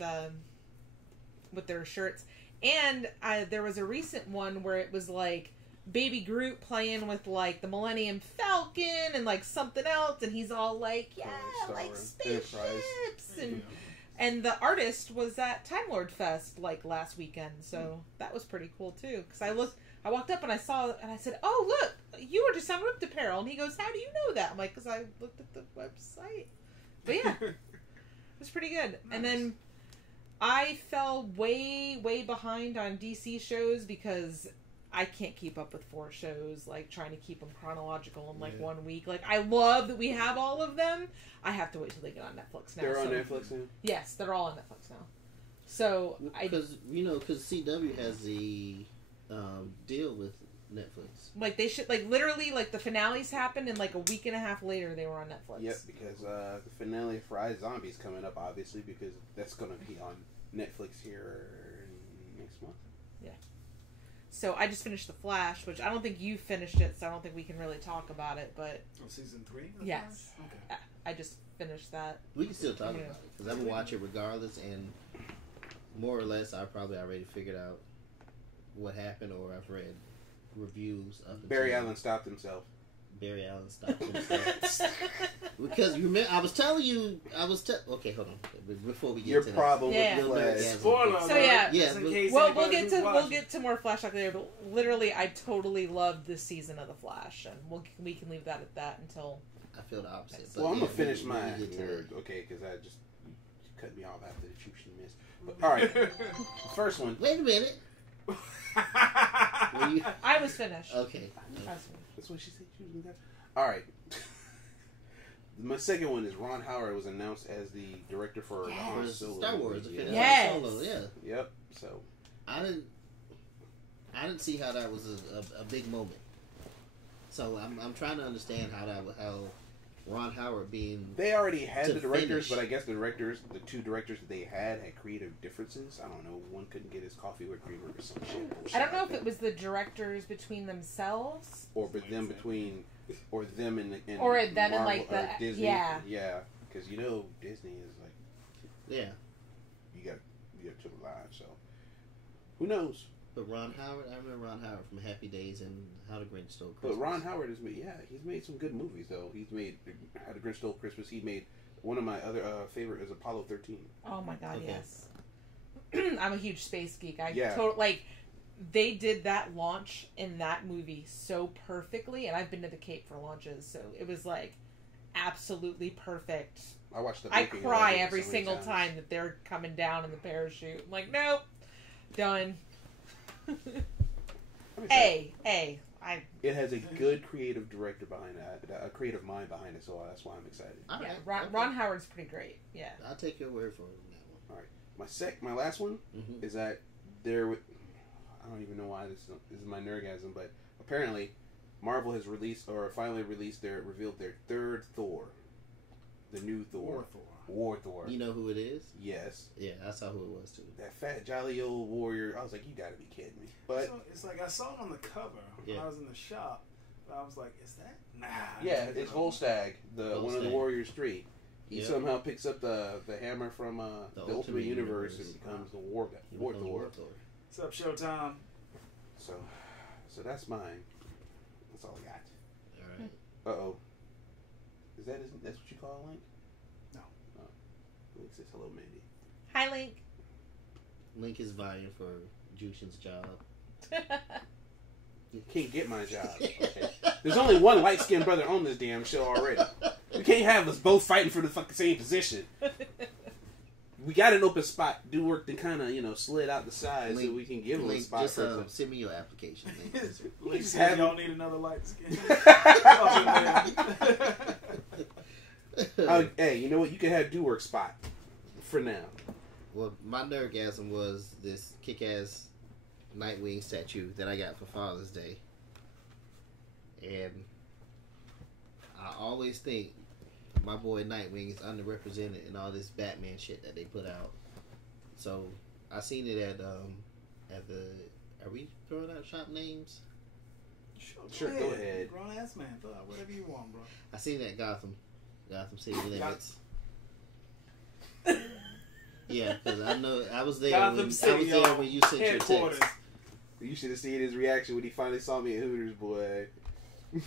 their shirts. And there was a recent one where it was like Baby Groot playing with like the Millennium Falcon and like something else, and he's all like, yeah, Star like Wars spaceships Enterprise. and And the artist was at Time Lord Fest like last weekend, so that was pretty cool too. Because I walked up and I saw, and I said, "Oh, look, you were just on Ripped Apparel." And he goes, "How do you know that?" I'm like, "Because I looked at the website." But yeah, it was pretty good. Nice. And then I fell way behind on DC shows because I can't keep up with 4 shows, like trying to keep them chronological in like 1 week. Like, I love that we have all of them. I have to wait till they get on Netflix now. They're on Netflix now? Yes, they're all on Netflix now. So, because CW has the deal with Netflix. Like, they should, like, literally, like, the finales happened and like a week and a half later they were on Netflix. Yep, because the finale for iZombie's coming up, obviously, because that's going to be on Netflix here next month. Yeah. So I just finished The Flash, which I don't think you finished it, so I don't think we can really talk about it, but... Oh, season 3? Yes. Okay. I just finished that. We can still talk about it, because I'm going to watch it regardless, and more or less I probably already figured out what happened, or I've read reviews of the Barry Allen stopped himself. Barry Allen stopped himself. Because you remember, I was telling you, okay, hold on. Before we get your to problem that. with Flash. Spoiler. So yeah, we'll get to more Flash talk later. But literally, I totally loved this season of The Flash, and we can leave that at that until. I feel the opposite. Well, I'm gonna finish mine. Okay, because I just cut me off after the truth she missed. But, all right, the first one. Wait a minute. I was finished. Okay. That's what she said. She was doing that. All right. My second one is Ron Howard was announced as the director for Star Wars. Yes. Solo, yeah. Yep. So I didn't see how that was a big moment. So I'm trying to understand how Ron Howard being... They already had the directors, but I guess the two directors that they had creative differences. I don't know. One couldn't get his coffee with creamer or some shit. I don't know if it was the directors between themselves, or them between, or them and or them Marvel, and like the Disney. yeah, because Disney is like you got to the line. So who knows? But Ron Howard, I remember Ron Howard from Happy Days and How the Grinch Stole Christmas. But Ron Howard he's made some good movies though. He's made How the Grinch Stole Christmas. He made one of my other favorite is Apollo 13. Oh my god, okay. Yes. I'm a huge space geek. They did that launch in that movie so perfectly, and I've been to the Cape for launches, so it was like absolutely perfect. I watched the. I cry every single time that they're coming down in the parachute. I'm like, nope, done. It has a good creative director behind it, a creative mind behind it, so that's why I'm excited. Ron Howard's pretty great. Yeah, I'll take your word for it on that one. All right, my last one is that I don't even know why this is my nerdgasm, but apparently Marvel has revealed their third Thor, the new Thor. War Thor. You know who it is? Yes. Yeah, I saw who it was too. That fat, jolly old warrior. I was like, you gotta be kidding me. But so it's like I saw it on the cover when I was in the shop. But I was like, is that? Nah. Yeah, it's Volstagg, one of the Warriors 3. He somehow picks up the hammer from the Ultimate Universe and becomes the War Thor. What's up, Showtime? So that's mine. That's all I got. All right. Uh-oh. That's what you call a Link? No. Link says hello, Mandy. Hi, Link. Link is vying for Jushin's job. You can't get my job. Okay. There's only one light-skinned brother on this damn show already. We can't have us both fighting for the fucking same position. We got an open spot. Do work to kind of, slid out the side Link, so we can give him a spot. Just send me your application. Link says y'all need another light skin. Hey, you know what? You can have do work spot for now. Well, my nerdgasm was this kick-ass Nightwing statue that I got for Father's Day, and I always think my boy Nightwing is underrepresented in all this Batman shit that they put out. So I seen it at the. Are we throwing out shop names? Sure, go ahead. Grown ass man, throw out whatever you want, bro. I seen it at Gotham City Limits. Yeah, because I know I was there. When you sent your text. You should have seen his reaction when he finally saw me at Hooters, boy. He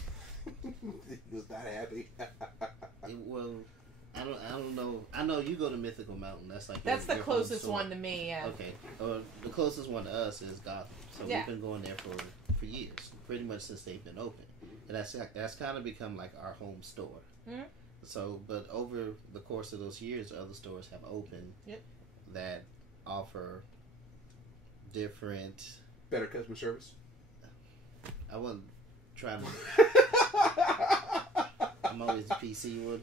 was not happy. I don't know. I know you go to Mythical Mountain. That's like that's your the closest home store. one to me. Yeah. Okay. The closest one to us is Gotham. So we've been going there for years, pretty much since they've been open. And that's kind of become like our home store. Mm-hmm. So, but over the course of those years, other stores have opened that offer different, better customer service. I wasn't trying to. I'm always the PC one,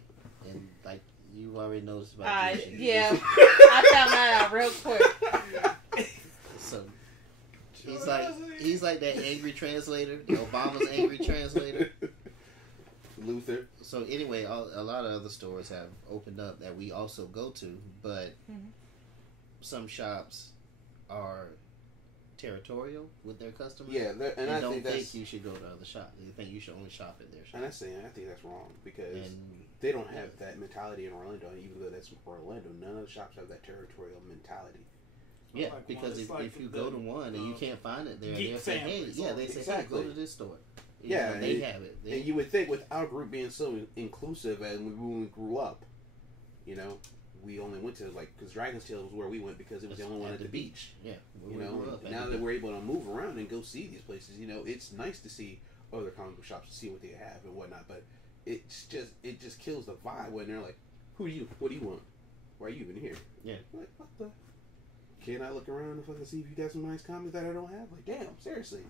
and like you already noticed about this. Yeah, I found that out real quick. So he's like that angry translator, Obama's angry translator. Luther. So anyway, a lot of other stores have opened up that we also go to, but some shops are territorial with their customers. Yeah, and I don't think you should go to other shops. They think you should only shop at their shop. And I think that's wrong because they don't have that mentality in Orlando. Even though that's Orlando, none of the shops have that territorial mentality. Yeah, because if you go to one and you can't find it there, they'll say, "Hey, hey, go to this store." They have it. And you would think with our group being so inclusive, and when we grew up, we only went to because Dragon's Tail was where we went because it was the only one at the beach. Yeah, now that we're able to move around and go see these places, it's nice to see other comic book shops to see what they have and whatnot. But it just kills the vibe when they're like, "Who are you? What do you want? Why are you even here?" Yeah. Like, what the? Can I look around and fucking see if you got some nice comics that I don't have? Like, damn, seriously.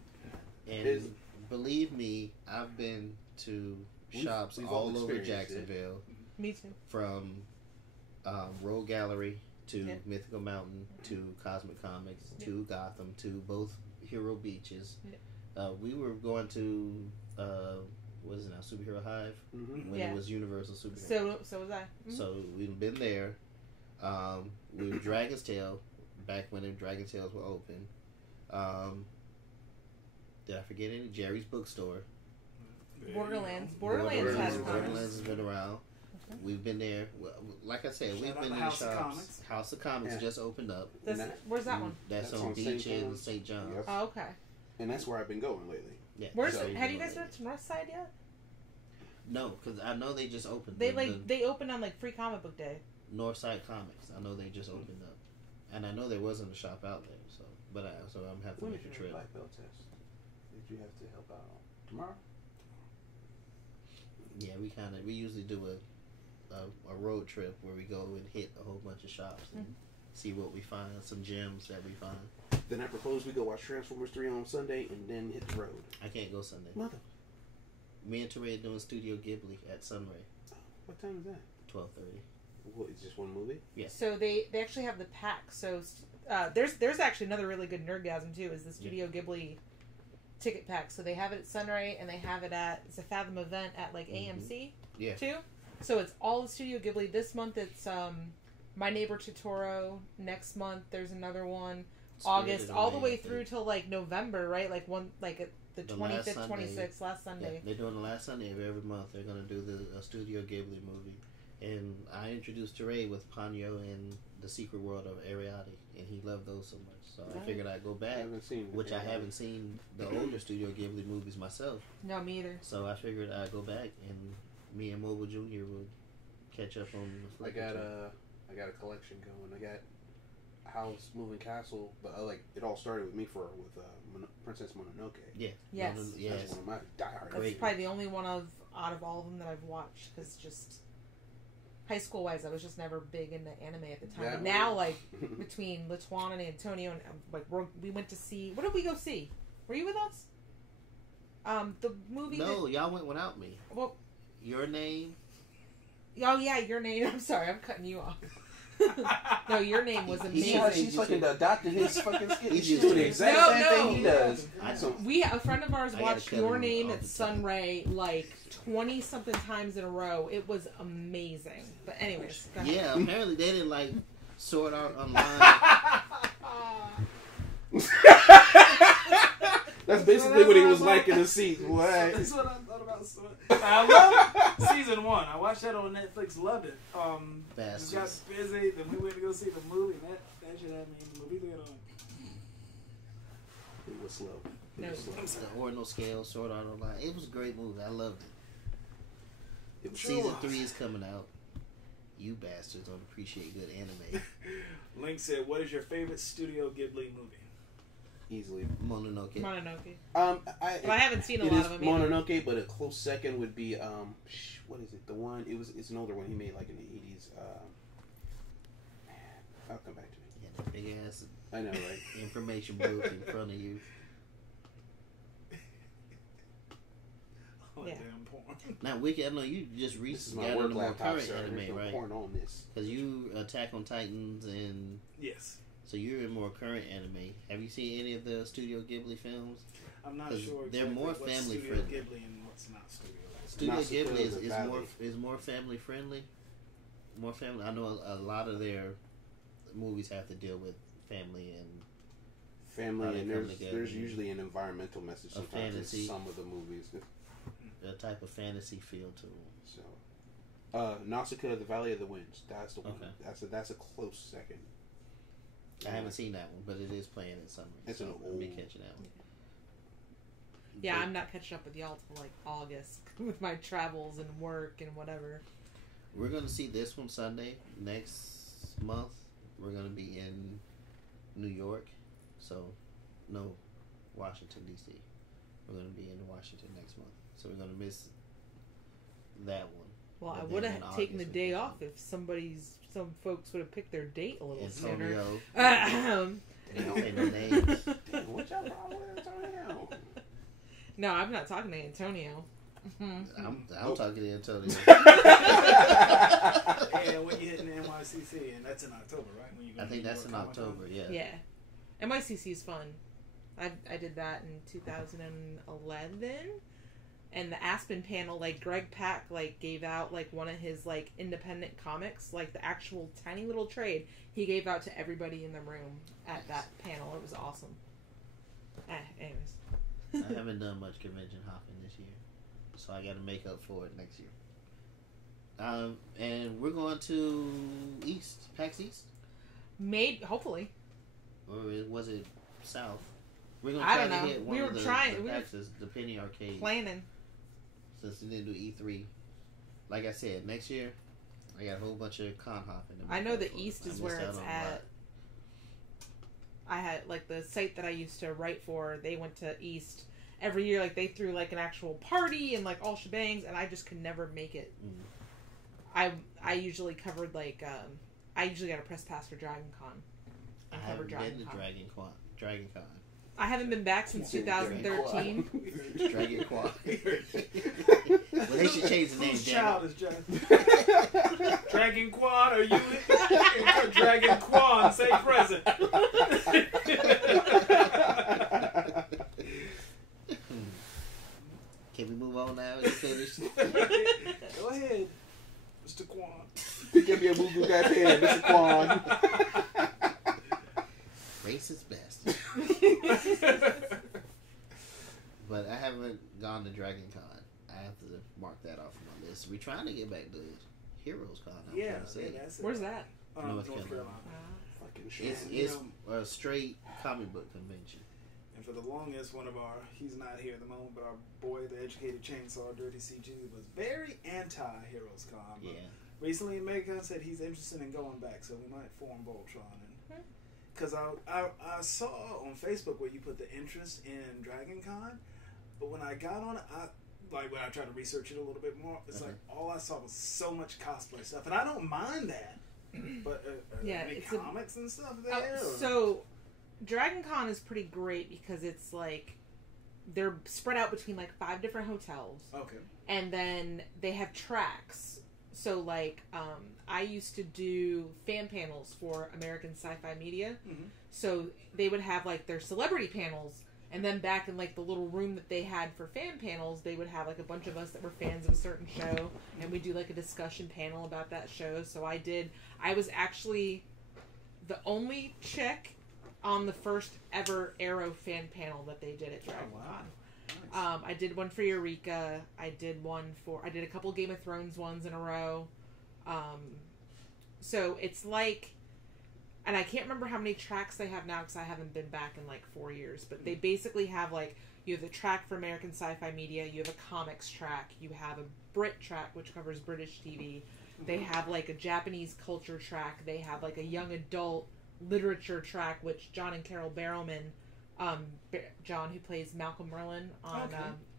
And believe me, I've been to shops all over Jacksonville. Me too. From Rogue Gallery to Mythical Mountain to Cosmic Comics to Gotham to both Hero Beaches. We were going to what is it now, Superhero Hive when it was Universal Superhero. So was I. So we've been there. We were Dragon's Tail back when the Dragon's Tails were open. Did I forget any? Jerry's Bookstore. Borderlands has been around. We've been there. Like I said, we've been in the shops. House of Comics just opened up. Where's that one? That's on Beach and St. John's. Yep. Oh, okay. And that's where I've been going lately. Yeah. Have you guys been to North Side yet? No, because I know they just opened. They opened on Free Comic Book Day. Northside Comics. I know they just opened up, and I know there wasn't a shop out there. So I'm have to make a trip. Black belt test. Did you have to help out tomorrow? Yeah, we usually do a road trip where we go and hit a whole bunch of shops and see what we find, some gems that we find. Then I propose we go watch Transformers 3 on Sunday and then hit the road. I can't go Sunday. Mother. Me and Teray are doing Studio Ghibli at Sunray. What time is that? 12:30. What, is just one movie? Yeah. So they actually have the pack. So there's actually another really good nerdgasm too. Is the Studio Ghibli ticket pack. So they have it at Sunray and they have it at it's a Fathom event at AMC. Yeah. Too. So it's all the Studio Ghibli. This month it's My Neighbor Totoro. Next month there's another one. August all the way through till November, right? The 25th, 26th, last Sunday. Yeah, they're doing the last Sunday of every month. They're going to do the Studio Ghibli movie. And I introduced Teray with Ponyo and The Secret World of Ariadne, and he loved those so much. So I figured I'd go back, I haven't seen the older Studio Ghibli movies myself. No, me either. So I figured I'd go back, and me and Mobile Jr. would catch up on the I got a collection going. I got House Moving Castle, but it all started with me with Princess Mononoke. Yeah. Yes. That's one of my diehard. That's probably the only one out of all of them that I've watched, because just high school wise, I was just never big into anime at the time. Yeah, but now, between Latuan and Antonio, and we went to see. What did we go see? Were you with us? The movie. No, y'all went without me. Well, Your Name. Oh yeah, Your Name. I'm sorry, I'm cutting you off. No, Your Name was amazing. She's fucking adopted his fucking skin. She's doing the exact same thing he does. A friend of ours watched Your Name at Sunray 20 something times in a row. It was amazing. But anyways, go ahead. Yeah, apparently they didn't Sword Art Online. That's basically what he was like in the season. What? That's what I thought about. I love season 1. I watched that on Netflix. Loved it. Just got busy. Then we went to go see the movie. That shit had me in the movie theater. It was slow. No. The Ordinal Scale, Sword Art Online. It was a great movie. I loved it. It was Season 3 is coming out. You bastards don't appreciate good anime. Link said, "What is your favorite Studio Ghibli movie?" Easily. Mononoke. I haven't seen a lot of them. Mononoke, but a close second would be what is it? The one it's an older one he made like in the 80s. I'll come back to it. Yeah, that big ass. I know, right? Information booth in front of you. Yeah. Damn porn. Now, Wiki, I know you just This is recently my got work into more laptop, current sir. There's anime, no right? porn on this. Because you Attack on Titans and Yes. so you're in more current anime. Have you seen any of the Studio Ghibli films? I'm not 'Cause sure. they're more what's family Studio friendly. Ghibli and what's not Studio Ghibli. Studio Nausicaa Ghibli of the Valley. is more family friendly. More family. I know a lot of their movies have to deal with family and Family, How they and come there's together. usually an environmental message A sometimes in fantasy. some of the movies. a type of fantasy feel to them. So, Nausicaa, the Valley of the Winds. That's the one. Okay. That's a close second. I haven't seen that one, but it is playing in summer. It's so an I'll be old- catching that one. Yeah, I'm not catching up with y'all till like August with my travels and work and whatever. We're gonna see this one Sunday. Next month, we're gonna be in New York. So, no, Washington D.C. We're gonna be in Washington next month. So we're gonna miss that one. Well, But I then would in have taken the August, day we'll off if some folks would have picked their date a little sooner. Antonio. Ahem. Didn't say no names. Damn, what's your problem with Antonio? No, I'm not talking to Antonio. I'm talking to Antonio. And when you hitting NYCC, and that's in October, right? When you I think that's in October. Yeah. Yeah. NYCC is fun. I did that in 2011. And the Aspen panel, like Greg Pak, like gave out like one of his like independent comics, like the actual tiny little trade. He gave out to everybody in the room at that panel. It was awesome. Anyways. I haven't done much convention hopping this year, so I got to make up for it next year. And we're going to PAX East, Hopefully. or was it South? We're gonna I try don't to know. hit one We of were the trying- we were PAXes, the Penny Arcade, Planning. since we didn't do E3. Like I said, next year I got a whole bunch of con hopping. to I make know up the for. East I is missed where out it's on a at. lot. I had like the site that I used to write for. They went to East every year. Like they threw like an actual party and like all shebangs, and I just could never make it. I usually covered like I usually got a press pass for Dragon Con. I covered haven't been to Dragon Dragon Con. I haven't been back since 2013. Dragon Con. Well, they should change the name. Whose damn child it. is Dragon Quan? Are you Dragon Quan? Say present. Can we move on now? You finished? Go ahead, Mr. Quan. Give me a boo boo got here, Mr. Quan. Racist bastard. But I haven't gone to Dragon Con. I have to mark that off my list. We're trying to get back to Heroes Con. That's it. Where's that? North North Carolina. Fucking shit. It's a straight comic book convention. And for the longest, he's not here at the moment, but our boy, the Educated Chainsaw, Dirty CG, was very anti-Heroes Con. But recently, Megan said he's interested in going back, so we might form Voltron. Because I saw on Facebook where you put the interest in Dragon Con, but when I got on it, when I tried to research it a little bit more, it's like all I saw was so much cosplay stuff, and I don't mind that. But any comics and stuff there? So Dragon Con is pretty great because it's like they're spread out between like 5 different hotels. Okay. And then they have tracks. So like I used to do fan panels for American Sci-Fi Media. Mm-hmm. So they would have like their celebrity panels, and then back in like the little room that they had for fan panels, they would have like a bunch of us that were fans of a certain show, and we do like a discussion panel about that show. So I was actually the only chick on the first ever Arrow fan panel that they did at Dragon Con. Nice. I did one for Eureka. I did a couple Game of Thrones ones in a row. So it's like, and I can't remember how many tracks they have now because I haven't been back in like 4 years, but they basically have like, you have the track for American Sci-Fi Media, you have a comics track, you have a Brit track which covers British TV, They have like a Japanese culture track. They have like a young adult literature track, which John and Carol Barrowman, John who plays Malcolm Merlin on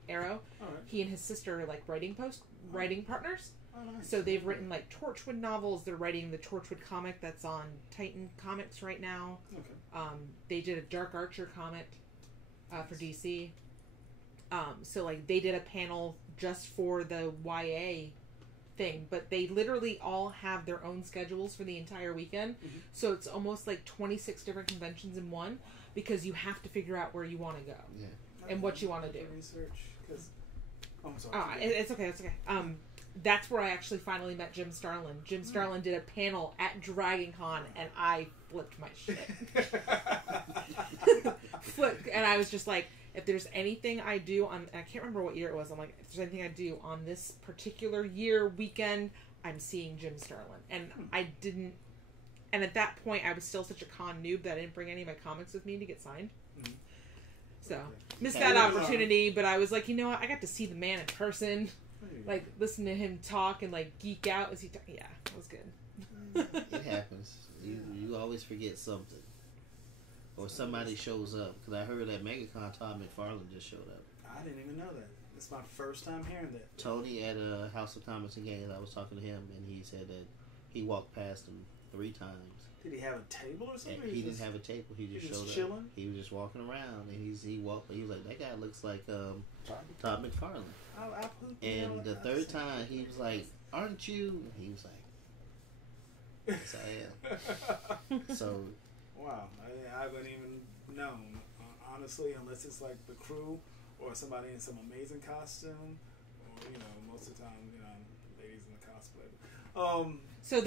Arrow, he and his sister are like writing partners. Oh, nice. So they've written like Torchwood novels. They're writing the Torchwood comic that's on Titan Comics right now. Okay. They did a Dark Archer comic for DC. So like they did a panel just for the YA thing, but they literally all have their own schedules for the entire weekend. Mm-hmm. So it's almost like 26 different conventions in one, because you have to figure out where you want to go and what you want to do. Research, because I'm sorry. It's okay. That's where I actually finally met Jim Starlin. Jim Starlin did a panel at Dragon Con, and I flipped my shit. And I was just like, if there's anything I do on, I can't remember what year it was, I'm like, if there's anything I do on this particular year weekend, I'm seeing Jim Starlin. And I didn't, and at that point, I was still such a con noob that I didn't bring any of my comics with me to get signed. Mm-hmm. So, missed that opportunity, but I was like, you know what, I got to see the man in person. Like, listen to him talk and, like, geek out as he talk. Yeah, it was good. It happens. You always forget something. Or somebody shows up. Because I heard at MegaCon, Todd McFarlane just showed up. I didn't even know that. It's my first time hearing that. Tony at House of Comics and Games, I was talking to him, and he said that he walked past him 3 times. Did he have a table or something? He didn't have a table. He just showed chilling? up. He was just walking around, and he walked. He was like, that guy looks like Todd McFarlane. And the 3rd time, he was like, aren't you? And he was like, yes, I am. So, wow, I haven't even known, honestly, unless it's like the crew or somebody in some amazing costume, or most of the time, ladies in the cosplay. So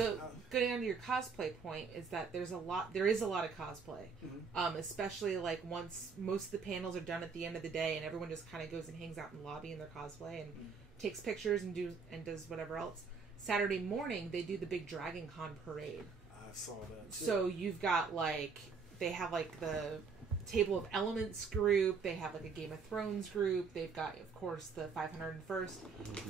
getting on to your cosplay point is that there is a lot of cosplay, especially like once most of the panels are done at the end of the day, and everyone just kind of goes and hangs out in the lobby in their cosplay and takes pictures and does whatever else. Saturday morning they do the big Dragon Con parade. I saw that too. So you've got they have the Table of Elements group, they have a Game of Thrones group, they've got of course the 501st.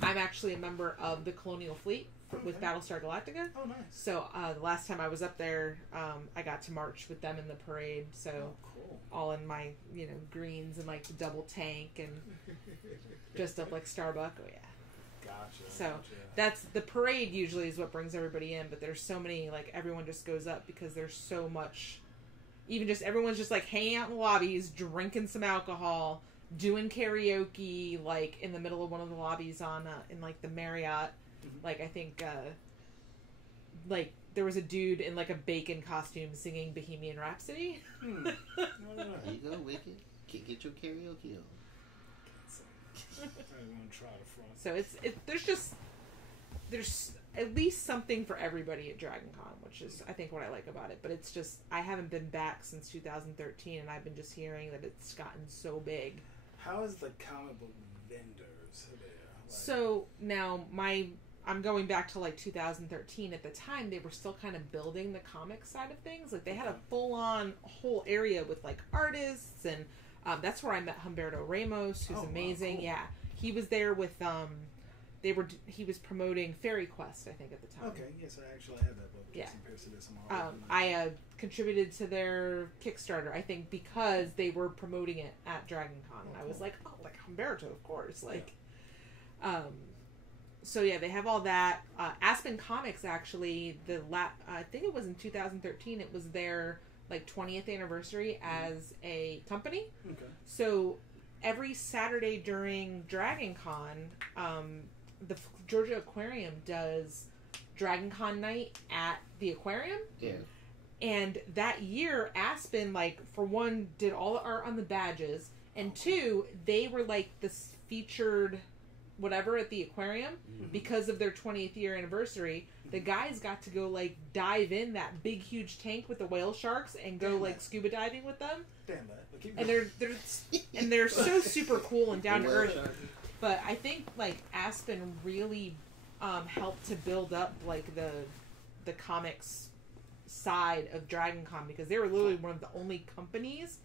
I'm actually a member of the Colonial Fleet with Battlestar Galactica. Oh, nice. So the last time I was up there, I got to march with them in the parade. So cool. All in my greens and the double tank and dressed up like Starbuck. Oh yeah. Gotcha. So that's the parade. Usually is what brings everybody in, but there's so many everyone just goes up because there's so much. Even just everyone's just hanging out in the lobbies, drinking some alcohol, doing karaoke in the middle of one of the lobbies on in the Marriott. I think there was a dude in a bacon costume singing Bohemian Rhapsody. There you go, Wicked. Get your karaoke on. I'm gonna try the front. So there's at least something for everybody at Dragon Con, which is I think what I like about it. But it's just I haven't been back since 2013, and I've been just hearing that it's gotten so big. How is the comic book vendors there? So now I'm going back to 2013. At the time, they were still kind of building the comic side of things. They had a full-on whole area with artists, and that's where I met Humberto Ramos, who's amazing. Wow, cool. Yeah, he was there with he was promoting Fairy Quest, I think, at the time. Okay, yes, I actually have that book. Yeah. I contributed to their Kickstarter, I think, because they were promoting it at Dragon Con, and I was like, oh, Humberto, of course, So yeah, they have all that. Aspen Comics actually, I think it was in 2013. It was their 20th anniversary as a company. Okay. So every Saturday during Dragon Con, the Georgia Aquarium does Dragon Con night at the aquarium. Yeah. And that year, Aspen for one did all the art on the badges, and 2 they were this featured whatever at the aquarium because of their 20th year anniversary. The guys got to go dive in that big huge tank with the whale sharks and go scuba diving with them. Damn that! And they're so super cool and down to earth. But I think Aspen really helped to build up the comics side of Dragon Con, because they were literally one of the only companies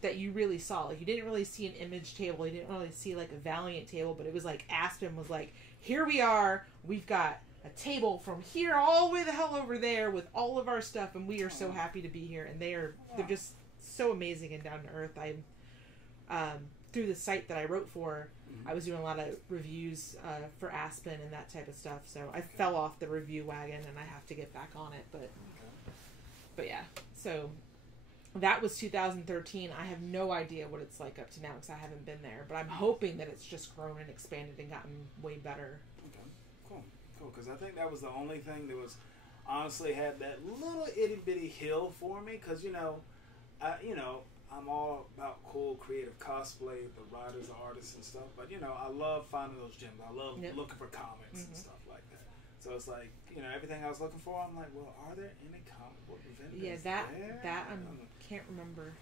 that you really saw. You didn't really see an Image table, you didn't really see a Valiant table, but it was Aspen was here we are, we've got a table from here all the way the hell over there with all of our stuff, and we are so happy to be here. And they're just so amazing and down to earth. I through the site that I wrote for, I was doing a lot of reviews for Aspen and that type of stuff. So I fell off the review wagon, and I have to get back on it. But yeah, so that was 2013. I have no idea what it's like up to now because I haven't been there. But I'm hoping that it's just grown and expanded and gotten way better. Okay, cool. Because I think that was the only thing that was honestly had that little itty bitty hill for me. Because I'm all about cool, creative cosplay, the writers, the artists, and stuff. But I love finding those gems. I love looking for comics and stuff like that. So it's like everything I was looking for. I'm like, well, are there any comic book vendors? Yeah, that I can't remember.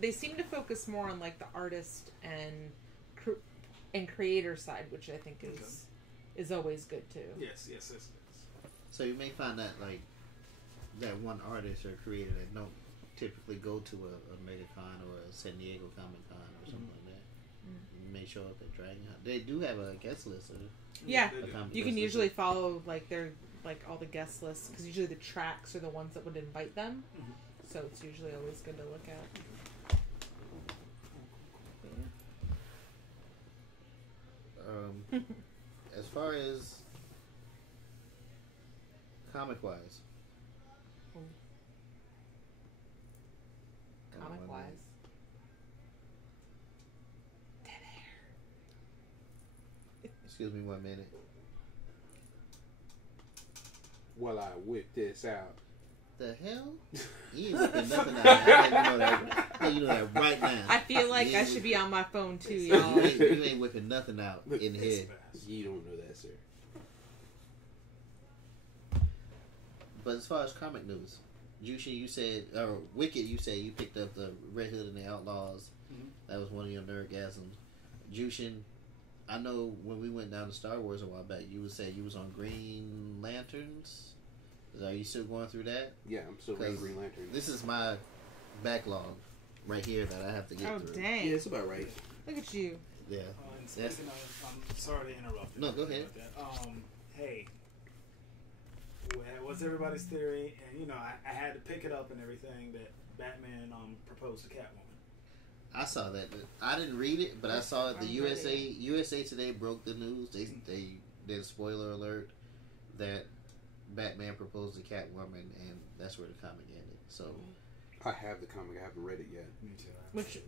They seem to focus more on like the artist and creator side, which I think is always good too. Yes. So you may find that like that one artist or creator that don't typically go to a MegaCon or a San Diego Comic Con or something like that. You may show up at Dragon Hunt. They do have a guest list. Yeah, you can usually follow like their all the guest lists because usually the tracks are the ones that would invite them. So it's usually always good to look at. As far as comic-wise. Comic-wise. Excuse me 1 minute. While I whip this out. The hell? You ain't whipping nothing out. I let you know that right now. I feel like I should be on my phone too, y'all. You ain't whipping nothing out in here. You don't know that, sir. But as far as comic news, Jushin, you said, or Wicked, you said you picked up the Red Hood and the Outlaws. That was one of your nerdgasms. Jushin, I know when we went down to Star Wars a while back, you said you was on Green Lanterns. Are you still going through that? Yeah, I'm still reading Green Lantern. This is my backlog right here that I have to get through. Oh, dang. Yeah, it's about right. Look at you. Yeah. And speaking of, I'm sorry to interrupt. No, go ahead. Hey, what's everybody's theory? And I had to pick it up and everything that Batman proposed to Catwoman. I saw that. I didn't read it, but I saw it. The USA Today broke the news. They did a spoiler alert that Batman proposed to Catwoman, and that's where the comic ended. So I have the comic. I haven't read it yet. Me too.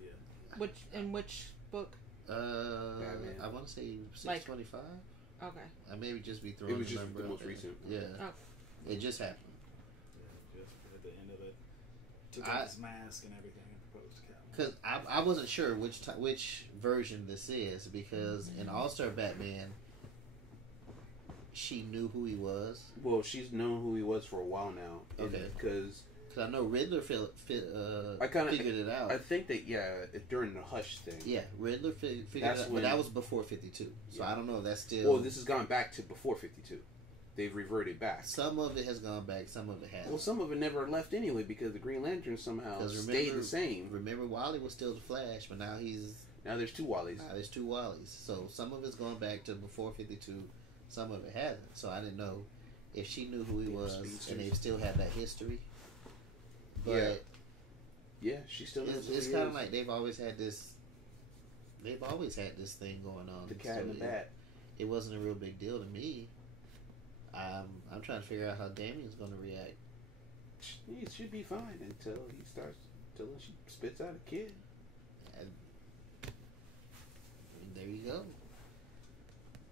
Which book? Batman. I want to say 625. Okay. I maybe just be throwing. It was the just number the out most there. recent. Yeah. Oh. It just happened. Yeah, just at the end of it, took off his mask and everything and proposed to Catwoman. Because I wasn't sure which version this is, because in All-Star Batman, she knew who he was. Well, she's known who he was for a while now. Okay. Because I know Riddler figured it out. I think that, during the Hush thing. Yeah, Riddler figured it out, but that was before 52. So I don't know if that's still... Well, this has gone back to before 52. They've reverted back. Some of it has gone back, some of it hasn't. Well, some of it never left anyway because the Green Lantern somehow stayed the same. Remember, Wally was still the Flash, but now Now there's two Wallies. Now there's two Wallies. So some of it's going back to before 52, some of it hasn't. So I didn't know if she knew who he was and they still had that history. But yeah, she still knows. It's kind of like they've always had this thing going on. The cat and the bat. It wasn't a real big deal to me. I'm trying to figure out how Damien's going to react. It should be fine until she spits out a kid. And there you go.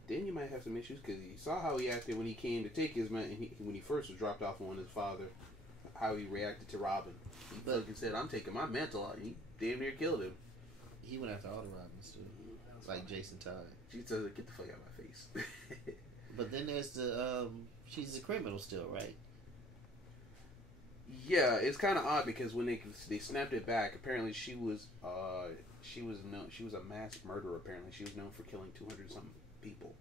Then you might have some issues because you saw how he acted when he came to take his man. When he first was dropped off on his father, how he reacted to Robin. He fucking said, "I'm taking my mantle out." He damn near killed him. He went after all the Robins too, like Jason Todd. She said, "Get the fuck out of my face." But then there's the she's a criminal still, right? Yeah, it's kind of odd because when they snapped it back, apparently she was a mass murderer. Apparently, she was known for killing 200 something people.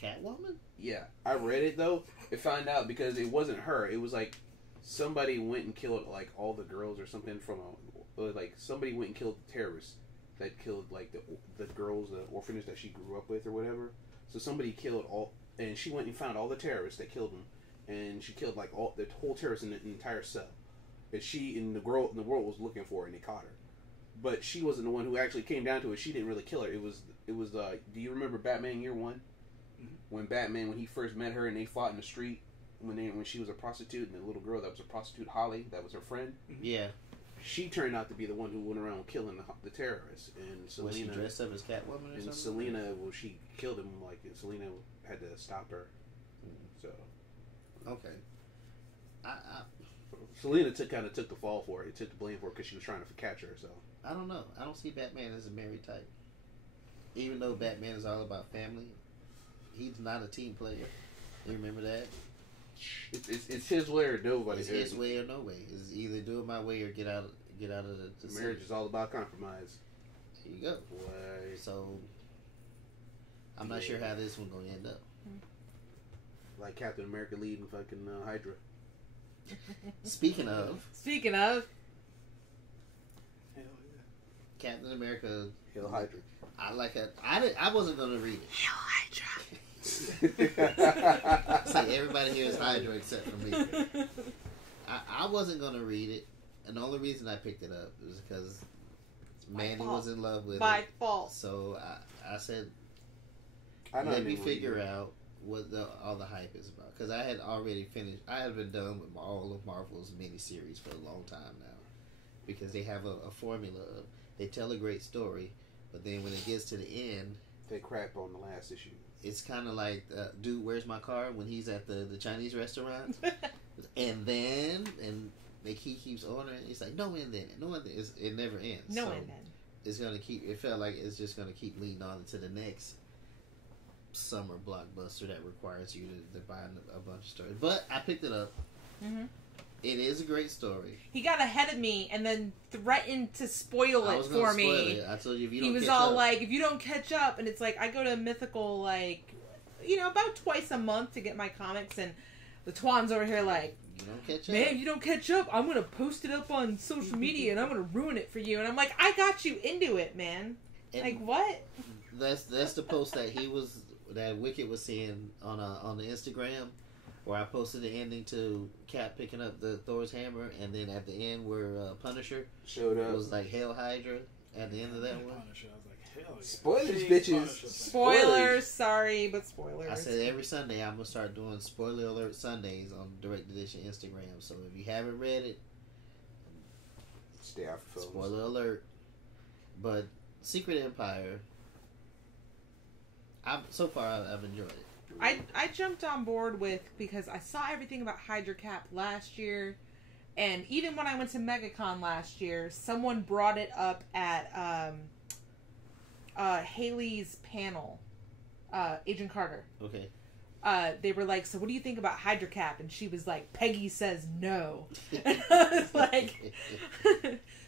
Catwoman? Yeah, I read it though. It found out because it wasn't her. It was like somebody went and killed like all the girls or something from somebody went and killed the terrorists that killed like the girls, the orphanage that she grew up with or whatever. So somebody killed and she went and found all the terrorists that killed him, and she killed like all the whole terrorists in the entire cell. And she and the girl in the world was looking for her, and they caught her. But she wasn't the one who actually came down to it. She didn't really kill her. It was. Do you remember Batman Year One? When Batman, when he first met her and they fought in the street, when she was a prostitute, and the little girl that was a prostitute, Holly, that was her friend. Yeah. She turned out to be the one who went around killing the terrorists. And Selena, was she dressed up as Catwoman or something? And Selena, well, she killed him. Like Selena had to stop her. So. Okay. Selena kind of took the fall for it. Took the blame for it because she was trying to catch her. So. I don't know. I don't see Batman as a married type. Even though Batman is all about family, he's not a team player. You remember that? It's his way or nobody. It's his way or no way. It's either do it my way or get out of the marriage is all about compromise. There you go. Boy. So I'm not sure how this one's gonna end up. Like Captain America leading fucking Hydra. Speaking of. Hell yeah. Captain America. Hail Hydra. I wasn't gonna read it. Hail Hydra. See, everybody here is Hydra except for me. I wasn't gonna read it, and the only reason I picked it up was because Mandy was in love with it. By fault. So I said, let me figure out what all the hype is about. Because I had already finished. I had been done with all of Marvel's miniseries for a long time now. Because they have a formula. They tell a great story, but then when it gets to the end, they crap on the last issue. It's kind of like, dude, where's my car? When he's at the Chinese restaurant. and he keeps ordering. It's like, no end then. No end then. It never ends. No so end then. It's going to keep, it felt like it's just going to keep leading on to the next summer blockbuster that requires you to buy a bunch of stories. But I picked it up. Mm-hmm. It is a great story. He got ahead of me and then threatened to spoil it for me. I told you if you don't catch up. He was all like, if you don't catch up, and it's like, I go to Mythical, like, about twice a month to get my comics, and the Twan's over here like, you don't catch up. Man, you don't catch up, I'm going to post it up on social media, and I'm going to ruin it for you. And I'm like, I got you into it, man. And like, what? That's the post that Wicked was seeing on the Instagram. Where I posted the ending to Cap picking up the Thor's hammer, and then at the end where Punisher showed up, it was like Hail Hydra at the end of that one. Punisher, I was like, hell yeah. Spoilers, bitches. Spoilers, sorry, but spoilers. I said every Sunday I'm gonna start doing spoiler alert Sundays on Direct Edition Instagram. So if you haven't read it, stay off your phones. Spoiler alert. But Secret Empire, I've enjoyed it. I jumped on board with, because I saw everything about Hydra Cap last year, and even when I went to MegaCon last year, someone brought it up at Haley's panel, Agent Carter. Okay. They were like, so what do you think about Hydra Cap? And she was like, Peggy says no. And I was like,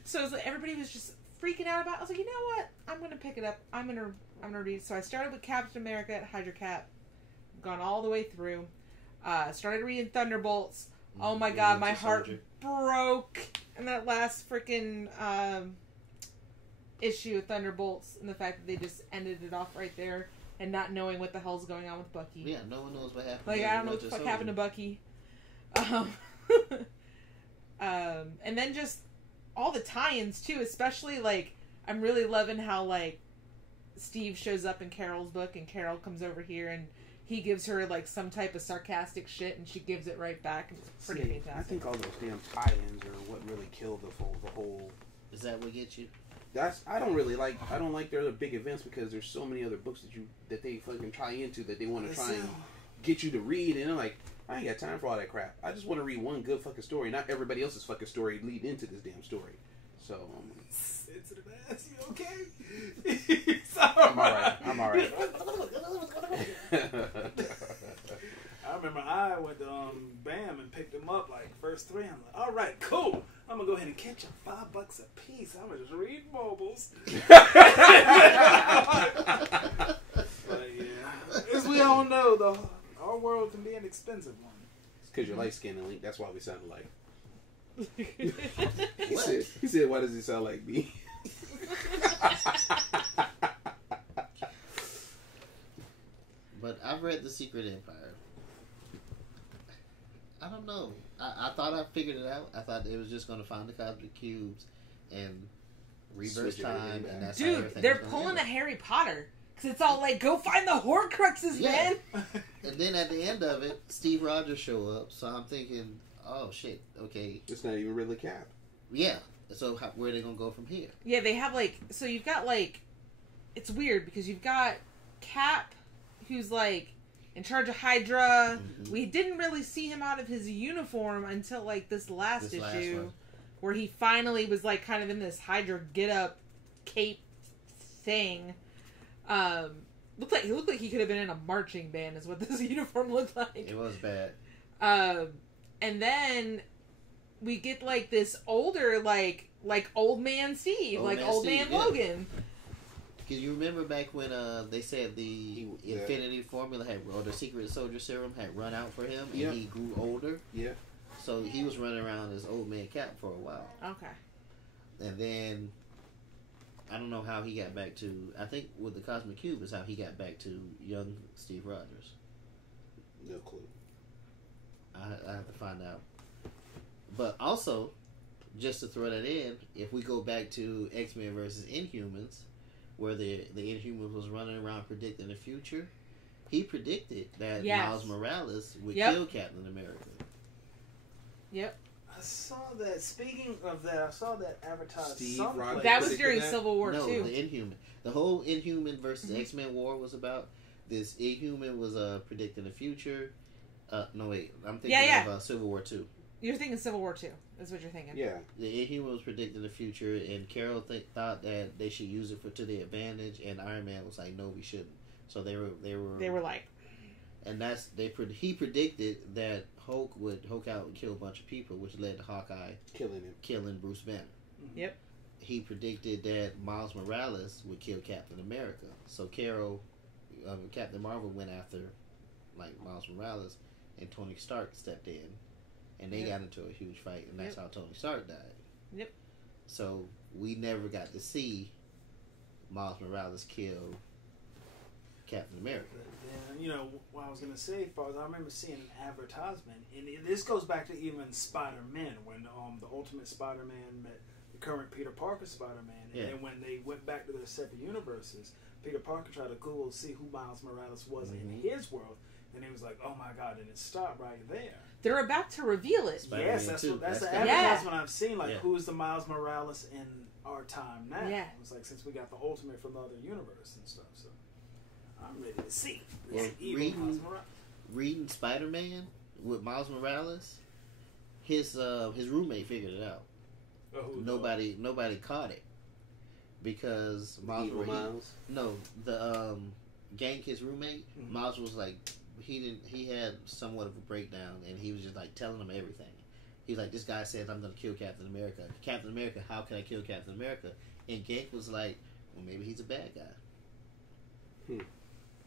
so it was like, everybody was just freaking out about it. I was like, you know what? I'm going to pick it up. I'm going to read it. So I started with Captain America at Hydra Cap. Gone all the way through. Started reading Thunderbolts. Oh my god, my heart broke in that last freaking issue of Thunderbolts, and the fact that they just ended it off right there, and not knowing what the hell's going on with Bucky. Yeah, no one knows what happened. Like, I don't know what the fuck happened to Bucky. And then just all the tie-ins too, especially like, I'm really loving how like Steve shows up in Carol's book, and Carol comes over here and he gives her like some type of sarcastic shit, and she gives it right back, and it's pretty fantastic. I think all those damn tie-ins are what really killed the whole. Is that what gets you? I don't like their big events, because there's so many other books that they fucking tie into that they want to try and get you to read, and they're like, I ain't got time for all that crap. I just want to read one good fucking story, not everybody else's fucking story leading into this damn story. So sensitive ass, you okay? I'm alright. I remember I went to BAM and picked them up like first 3. I'm like, all right, cool. I'm gonna go ahead and catch them $5 a piece. I'm gonna just read mobiles. But yeah, as we all know, our world can be an expensive one. It's because you're light skinned and Link. That's why we sound alike. He said, why does he sound like me? But I've read The Secret Empire. I don't know. I thought I figured it out. I thought it was just going to find the cosmic cubes and reverse time, and that's how dude, everything they're was gonna pulling end. a Harry Potter. Because it's all like, go find the Horcruxes, Yeah. man! And then at the end of it, Steve Rogers show up, so I'm thinking, oh shit, okay. It's not even really Cap. Yeah. So where are they going to go from here? Yeah, they have like, so you've got like, it's weird because you've got Cap, who's like in charge of Hydra. Mm-hmm. We didn't really see him out of his uniform until like this last issue, one. where he finally was like kind of in this Hydra get-up cape thing. Looked like he could have been in a marching band is what this uniform looked like. It was bad. And then we get like this older like old man Steve, old man Logan. Because you remember back when they said the Infinity Formula or the Secret Soldier Serum had run out for him, and he grew older. Yeah. So he was running around as old man Cap for a while. Okay. And then I don't know how he got back to. I think with the Cosmic Cube is how he got back to young Steve Rogers. No clue. I have to find out. But also, just to throw that in, if we go back to X-Men versus Inhumans, where the Inhumans was running around predicting the future, he predicted that Miles Morales would kill Captain America. Yep. I saw that. Speaking of that, I saw that advertised. That was during Civil War no, too. The Inhuman. The whole Inhuman versus X-Men war was about this. Inhuman was predicting the future. No wait, I'm thinking of Civil War 2. You're thinking Civil War 2. Is what you're thinking. Yeah. The Inhuman was predicting the future, and Carol thought that they should use it to their advantage, and Iron Man was like, "No, we shouldn't." So they were like, and he predicted that Hulk out and kill a bunch of people, which led to Hawkeye killing Bruce Banner. Yep. He predicted that Miles Morales would kill Captain America. So Captain Marvel went after Miles Morales, and Tony Stark stepped in, and they got into a huge fight, and that's how Tony Stark died. Yep. So we never got to see Miles Morales kill Captain America. You know what I was gonna say, I remember seeing an advertisement, and this goes back to even Spider-Man when the Ultimate Spider-Man met the current Peter Parker Spider-Man, and then when they went back to their separate universes, Peter Parker tried to Google to see who Miles Morales was in his world, and he was like, "Oh my God!" and it stopped right there. They're about to reveal it. Spider-Man yes, that's the advertisement I've seen. Who's the Miles Morales in our time now? Yeah. It was like since we got the Ultimate from the other universe and stuff, so. I'm ready to see. Well, reading Spider-Man with Miles Morales, his roommate figured it out. Nobody caught it because Miles. The Gank, his roommate. Mm-hmm. Miles was like he had somewhat of a breakdown, and he was just like telling him everything. He's like, this guy says I'm going to kill Captain America. Captain America, how can I kill Captain America? And Gank was like, well, maybe he's a bad guy.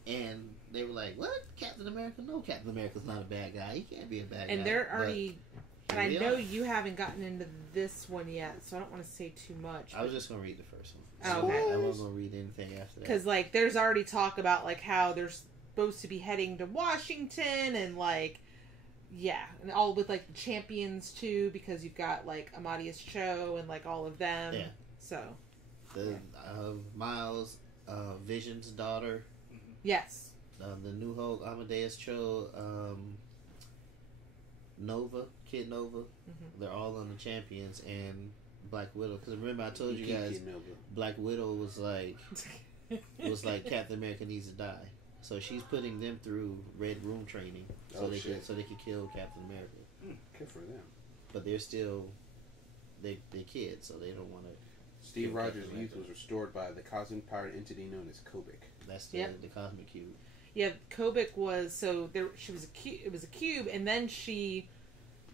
And they were like, what? Captain America? No, Captain America's not a bad guy. He can't be a bad guy. And they're already... And I know you haven't gotten into this one yet, so I don't want to say too much. I was just going to read the first one. Oh, okay. I wasn't going to read anything after that. Because, there's already talk about, how they're supposed to be heading to Washington and, and all with, the champions, too, because you've got, Amadeus Cho and, all of them. Yeah. So. Miles, Vision's daughter. Yes. The New Hulk, Amadeus Cho, Kid Nova, they're all on the champions, and Black Widow. Because remember, I told you guys, Black Widow was like Captain America needs to die, so she's putting them through Red Room training, so they could kill Captain America. Good for them. But they're still they're kids, so they don't want to. Steve Rogers' youth was restored by the cosmic-powered entity known as Kobik. That's the Cosmic Cube. Yeah, Kobik was she was a cube. It was a cube, and then she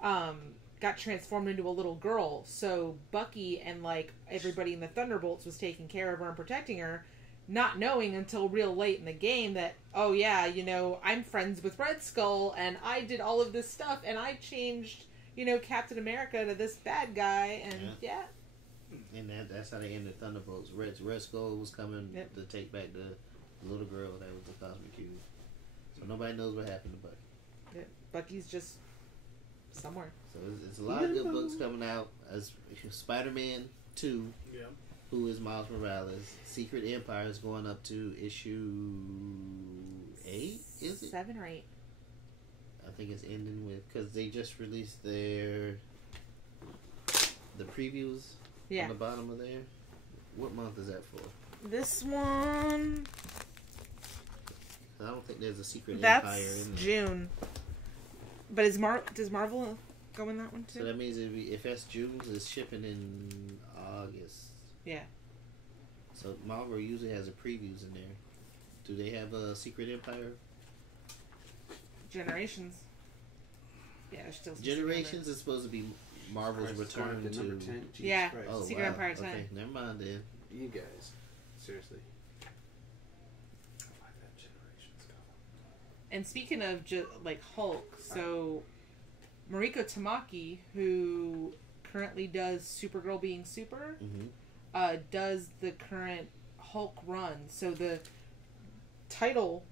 got transformed into a little girl. So Bucky and everybody in the Thunderbolts was taking care of her and protecting her, not knowing until real late in the game that I'm friends with Red Skull and I did all of this stuff and I changed Captain America to this bad guy and And that's how they ended Thunderbolts. Red Skull was coming to take back the little girl that was the Cosmic Cube. So nobody knows what happened to Bucky. Yeah, Bucky's just somewhere. So it's a lot of good books coming out. As Spider-Man 2, Yeah. who is Miles Morales. Secret Empire is going up to issue 8, is it? 7 or 8. I think it's ending with, because they just released the previews on the bottom of there. What month is that for? This one... I don't think there's a Secret That's Empire in there. June. But does Marvel go in that one too? So that means if that's June, it's shipping in August. Yeah. So Marvel usually has a previews in there. Do they have a Secret Empire? Generations. Yeah, there's still some Generations is supposed to be Marvel's return to number 10. Jesus Yeah. Christ. Oh, Secret wow. Empire 10. Okay, never mind then. You guys, seriously. I like that Generations cover. And speaking of like Hulk, so Mariko Tamaki, who currently does Supergirl Being Super, does the current Hulk run. So the title,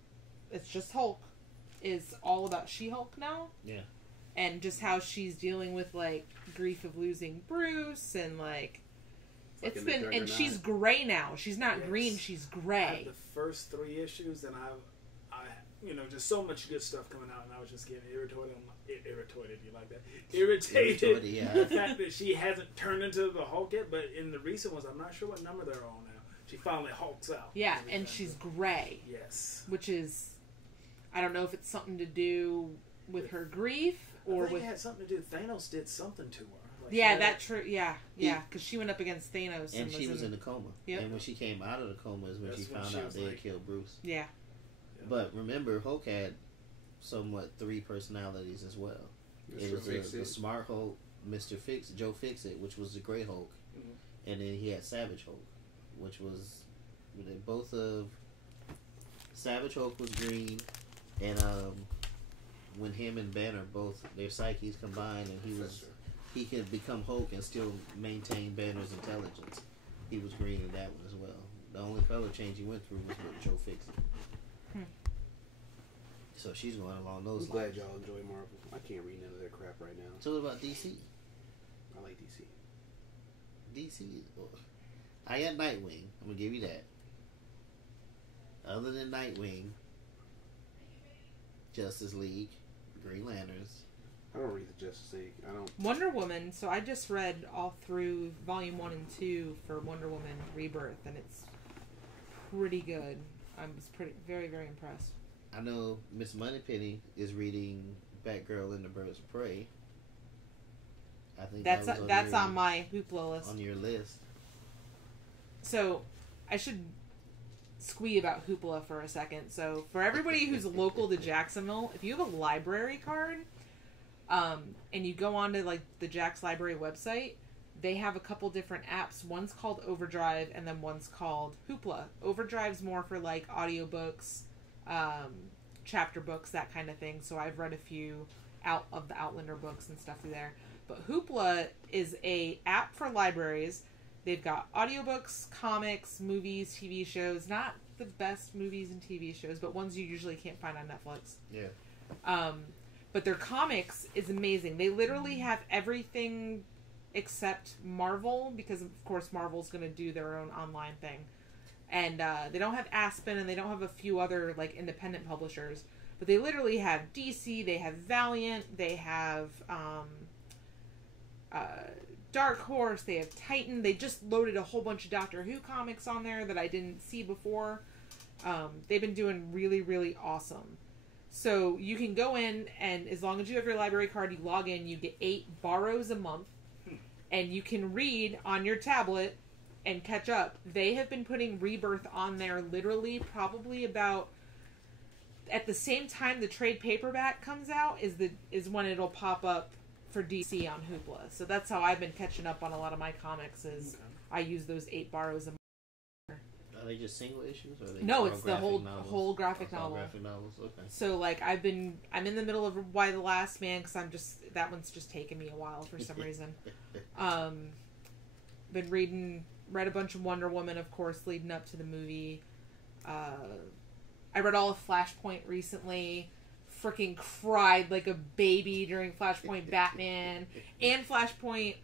it's just Hulk, is all about She-Hulk now. Yeah. And just how she's dealing with like grief of losing Bruce and like it's been, and she's gray now. She's not green, she's I gray. had the first 3 issues, and I just so much good stuff coming out, and I was just getting irritated. Irritated, you like that? Irritated. Yeah. The fact that she hasn't turned into the Hulk yet, but in the recent ones, I'm not sure what number they're on now. She finally hulks out. Yeah, and she's gray. Yes. Which is, I don't know if it's something to do with her grief or I think with. it had something to do. Thanos did something to her. Like Yeah, that true. Yeah, because she went up against Thanos and she was in a coma. Yep. And when she came out of the coma is when she found out they had killed Bruce. Yeah. But remember, Hulk had somewhat 3 personalities as well. It was the Smart Hulk, Mr. Joe Fix-It, which was the Gray Hulk, and then he had Savage Hulk, which was both of Savage Hulk was green, and when him and Banner both their psyches combined, and he could become Hulk and still maintain Banner's intelligence. He was green in that one as well. The only color change he went through was with Joe Fix-It. So she's going along those lines. I'm glad y'all enjoy Marvel. I can't read none of their crap right now. So what about DC? I like DC. DC. I got Nightwing. I'm going to give you that. Other than Nightwing, Justice League, Green Lanterns. I don't read the Justice League. I don't. Wonder Woman. So I just read all through Volume 1 and 2 for Wonder Woman Rebirth, and it's pretty good. I was very, very impressed. I know Miss Moneypenny is reading Batgirl and the Birds of Prey. I think that's on my Hoopla list. On your list. So, I should squee about Hoopla for a second. So, for everybody who's local to Jacksonville, if you have a library card, and you go onto like the Jack's Library website, they have a couple different apps. One's called Overdrive, and then one's called Hoopla. Overdrive's more for like audiobooks, chapter books, that kind of thing. So I've read a few out of the Outlander books and stuff through there. But Hoopla is a app for libraries. They've got audiobooks, comics, movies, TV shows. Not the best movies and TV shows, but ones you usually can't find on Netflix. Yeah. But their comics is amazing. They literally have everything except Marvel, because of course Marvel's going to do their own online thing. And they don't have Aspen, and they don't have a few other like independent publishers. But they literally have DC, they have Valiant, they have Dark Horse, they have Titan. They just loaded a whole bunch of Doctor Who comics on there that I didn't see before. They've been doing really, really awesome. So you can go in, and as long as you have your library card, you log in, you get 8 borrows a month, and you can read on your tablet and catch up. They have been putting Rebirth on there literally probably about at the same time the trade paperback comes out is when it'll pop up for DC on Hoopla. So that's how I've been catching up on a lot of my comics is I use those 8 borrows a month. Are they just single issues? Or are they no, it's the whole graphic novel. novel. Graphic novels, okay. So like I'm in the middle of Why the Last Man because that one's just taking me a while for some reason. Read a bunch of Wonder Woman, of course, leading up to the movie. I I read all of Flashpoint recently. Freaking cried like a baby during Flashpoint Batman and Flashpoint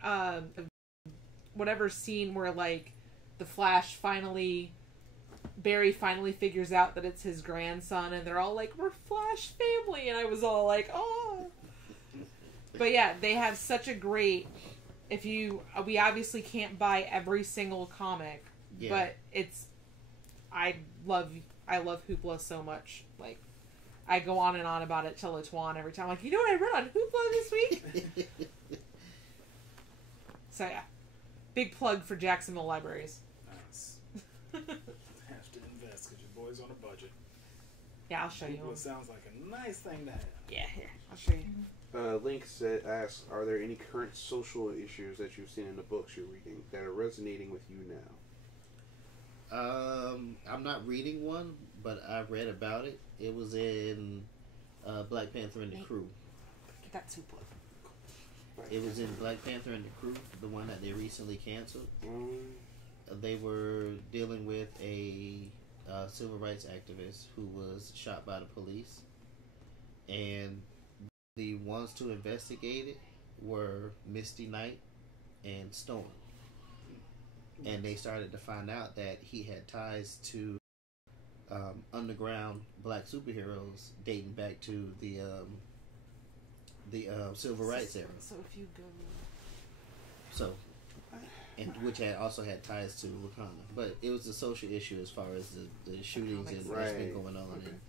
whatever scene where like the Flash Barry finally figures out that it's his grandson and they're all like, we're Flash family, and I was all like, oh. But yeah, they have such a great, we obviously can't buy every single comic, but I love Hoopla so much. Like, I go on and on about it till it's one every time. Like, you know what I read on Hoopla this week? So yeah, big plug for Jacksonville Libraries. Nice. Have to invest because your boy's on a budget. Yeah, I'll show you. Well, it sounds like a nice thing to have. Yeah, here, I'll show you. Link asks, are there any current social issues that you've seen in the books you're reading that are resonating with you now? I'm not reading one, but I read about it. It was in Black Panther and the Crew. Get that soup up. It was in Black Panther and the Crew, the one that they recently canceled. They were dealing with a civil rights activist who was shot by the police, and the ones to investigate it were Misty Knight and Storm. And they started to find out that he had ties to underground black superheroes dating back to the civil rights era. So if you go, which had also had ties to Wakanda, but it was a social issue as far as the shootings and what's been going on. Okay. And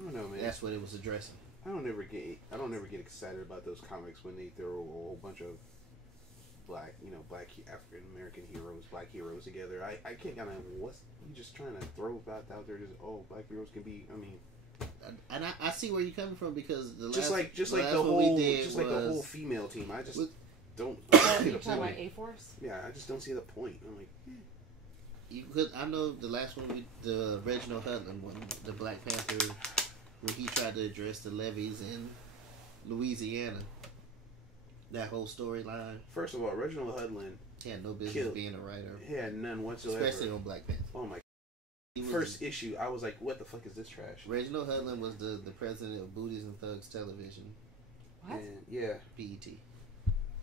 I don't know, man. that's what it was addressing. I don't ever get excited about those comics when they throw a whole bunch of black African American heroes, black heroes together. I can't kind of, what's you just trying to throw about out there? Just black heroes can be. I mean, and I see where you're coming from because the whole female team. I just don't. You talking about A-Force? Yeah, I just don't see the point. I'm like, you could. I know the last one, the Reginald Hudlin one, the Black Panther, when he tried to address the levees in Louisiana. That whole storyline. First of all, Reginald Hudlin had no business being a writer. He had none whatsoever. Especially on Black Panther. Oh my! First issue, I was like, "What the fuck is this trash?" Reginald Hudlin was the president of Booties and Thugs Television. What? And, yeah, BET.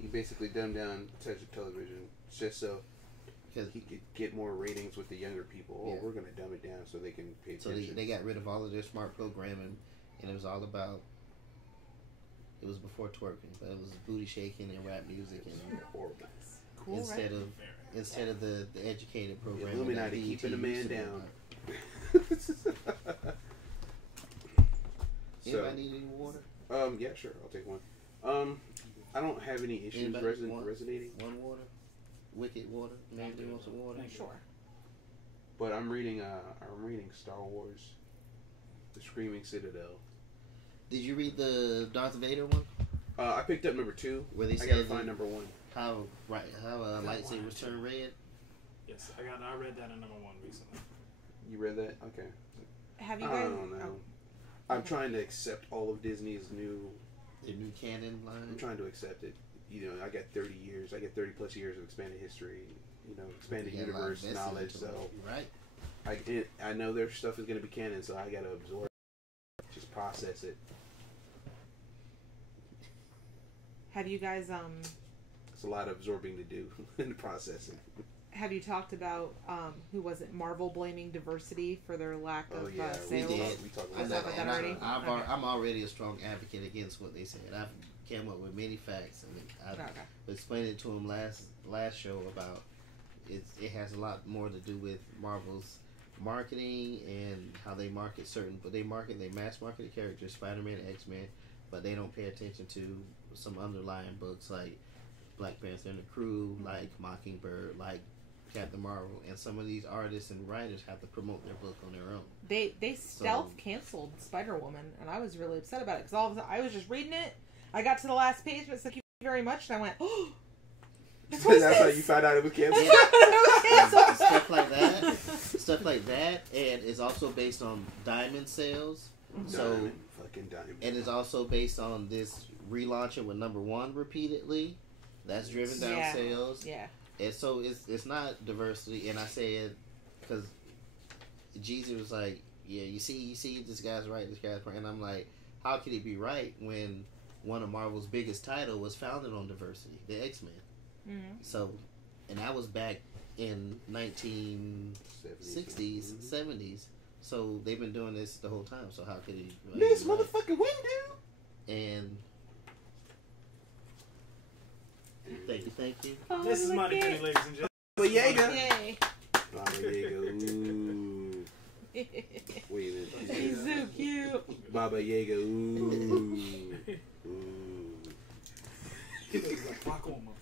He basically dumbed down television just so he could get more ratings with the younger people. Oh, we're gonna dumb it down so they can pay attention. So they got rid of all of their smart programming, and it was all about. It was before twerking, but it was booty shaking and rap music and horrible. Cool, instead of the educated program. Illuminati keeping the man down. Anybody need any water? Yeah, sure, I'll take one. I don't have any issues resonating. One water, wicked water. Maybe wants some water. Sure. But I'm reading Star Wars, The Screaming Citadel. Did you read the Darth Vader one? I picked up number 2. Where they gotta find number 1. How lightsabers turn red? Yes, I read that in number 1 recently. You read that? Okay. Have you guys? I don't know. I'm trying to accept all of Disney's new canon line. I'm trying to accept it. I got 30 years. I get 30 plus years of expanded history. Expanded universe knowledge. So right. I know their stuff is going to be canon, so I got to absorb it, just process it. Have you guys It's a lot of absorbing to do in the processing. Have you talked about Marvel blaming diversity for their lack of sales? We did. We talked about that already. I'm already a strong advocate against what they said. I've came up with many facts. I explained it to him last show about it has a lot more to do with Marvel's marketing and how they market they mass market characters, Spider-Man, X-Men, but they don't pay attention to some underlying books like Black Panther and the Crew, like Mockingbird, like Captain Marvel, and some of these artists and writers have to promote their book on their own. They stealth canceled Spider-Woman, and I was really upset about it because all of a sudden I was just reading it. I got to the last page, but it's like, "Thank you very much," and I went, "Oh." That's how you found out it was canceled. Stuff like that, and it's also based on diamond sales. Diamond. And it's also based on this relaunching with number 1 repeatedly. That's driven down sales. Yeah. And so it's not diversity. And I said because Jeezy was like, yeah, you see, this guy's right, this guy's right, and I'm like, how could he be right when one of Marvel's biggest title was founded on diversity, the X-Men? Mm-hmm. So, and that was back in 1960s, 70s. So they've been doing this the whole time. So how could he? This motherfucking window. And thank you. Oh, This is Money Penny, ladies and gentlemen. Baba Yaga. Yay. Baba Yaga. Ooh. Wait a minute. He's so cute. Baba Yaga. Ooh. Ooh. He looks like rock on, motherfucker.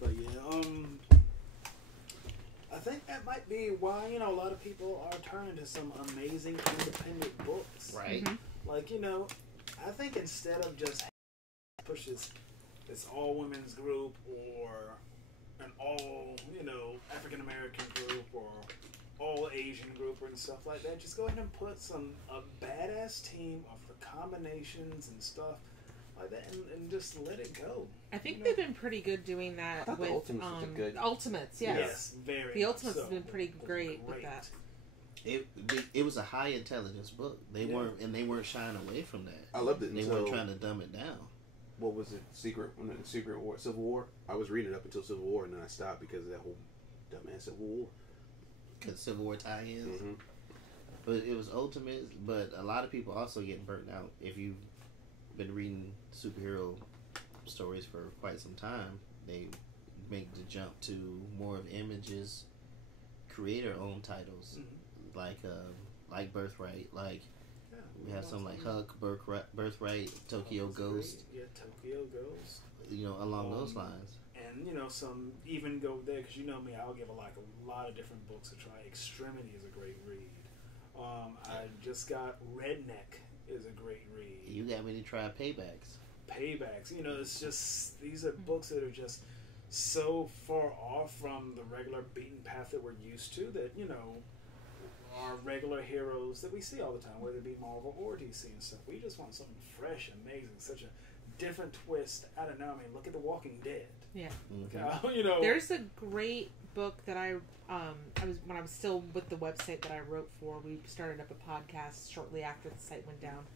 But yeah, I think that might be why, a lot of people are turning to some amazing independent books. Right. Mm-hmm. Like, I think instead of just push this all women's group or an all, African American group or all Asian group and stuff like that, just go ahead and put a badass team of the combinations and stuff like that, and just let it go. I think they've been pretty good doing that with the Ultimates was good. Ultimates. Yes. Yes, very. The Ultimates so. has been pretty great with that. It was a high intelligence book. They weren't shying away from that. I loved it. They weren't trying to dumb it down. What was it? Secret War, Civil War. I was reading it up until Civil War, and then I stopped because of that whole dumbass Civil War. Because Civil War tie-ins. Mm-hmm. But it was Ultimate. But a lot of people also getting burnt out. If you've been reading superhero stories for quite some time, they make the jump to more of Image's creator-owned titles, like Birthright, we have some like Huck, Birthright, Tokyo Ghost. Yeah, Tokyo Ghost. Along those lines. And some even go there because me, I'll give a lot of different books a try. Extremity is a great read. I just got Redneck is a great read. You got me to try Paybacks. It's just these are books that are just so far off from the regular beaten path that we're used to that our regular heroes that we see all the time, whether it be Marvel or DC and stuff. We just want something fresh, amazing, such a different twist. I don't know. I mean, look at The Walking Dead. Yeah. Mm-hmm. There's a great book that when I was still with the website that I wrote for. We started up a podcast shortly after the site went down,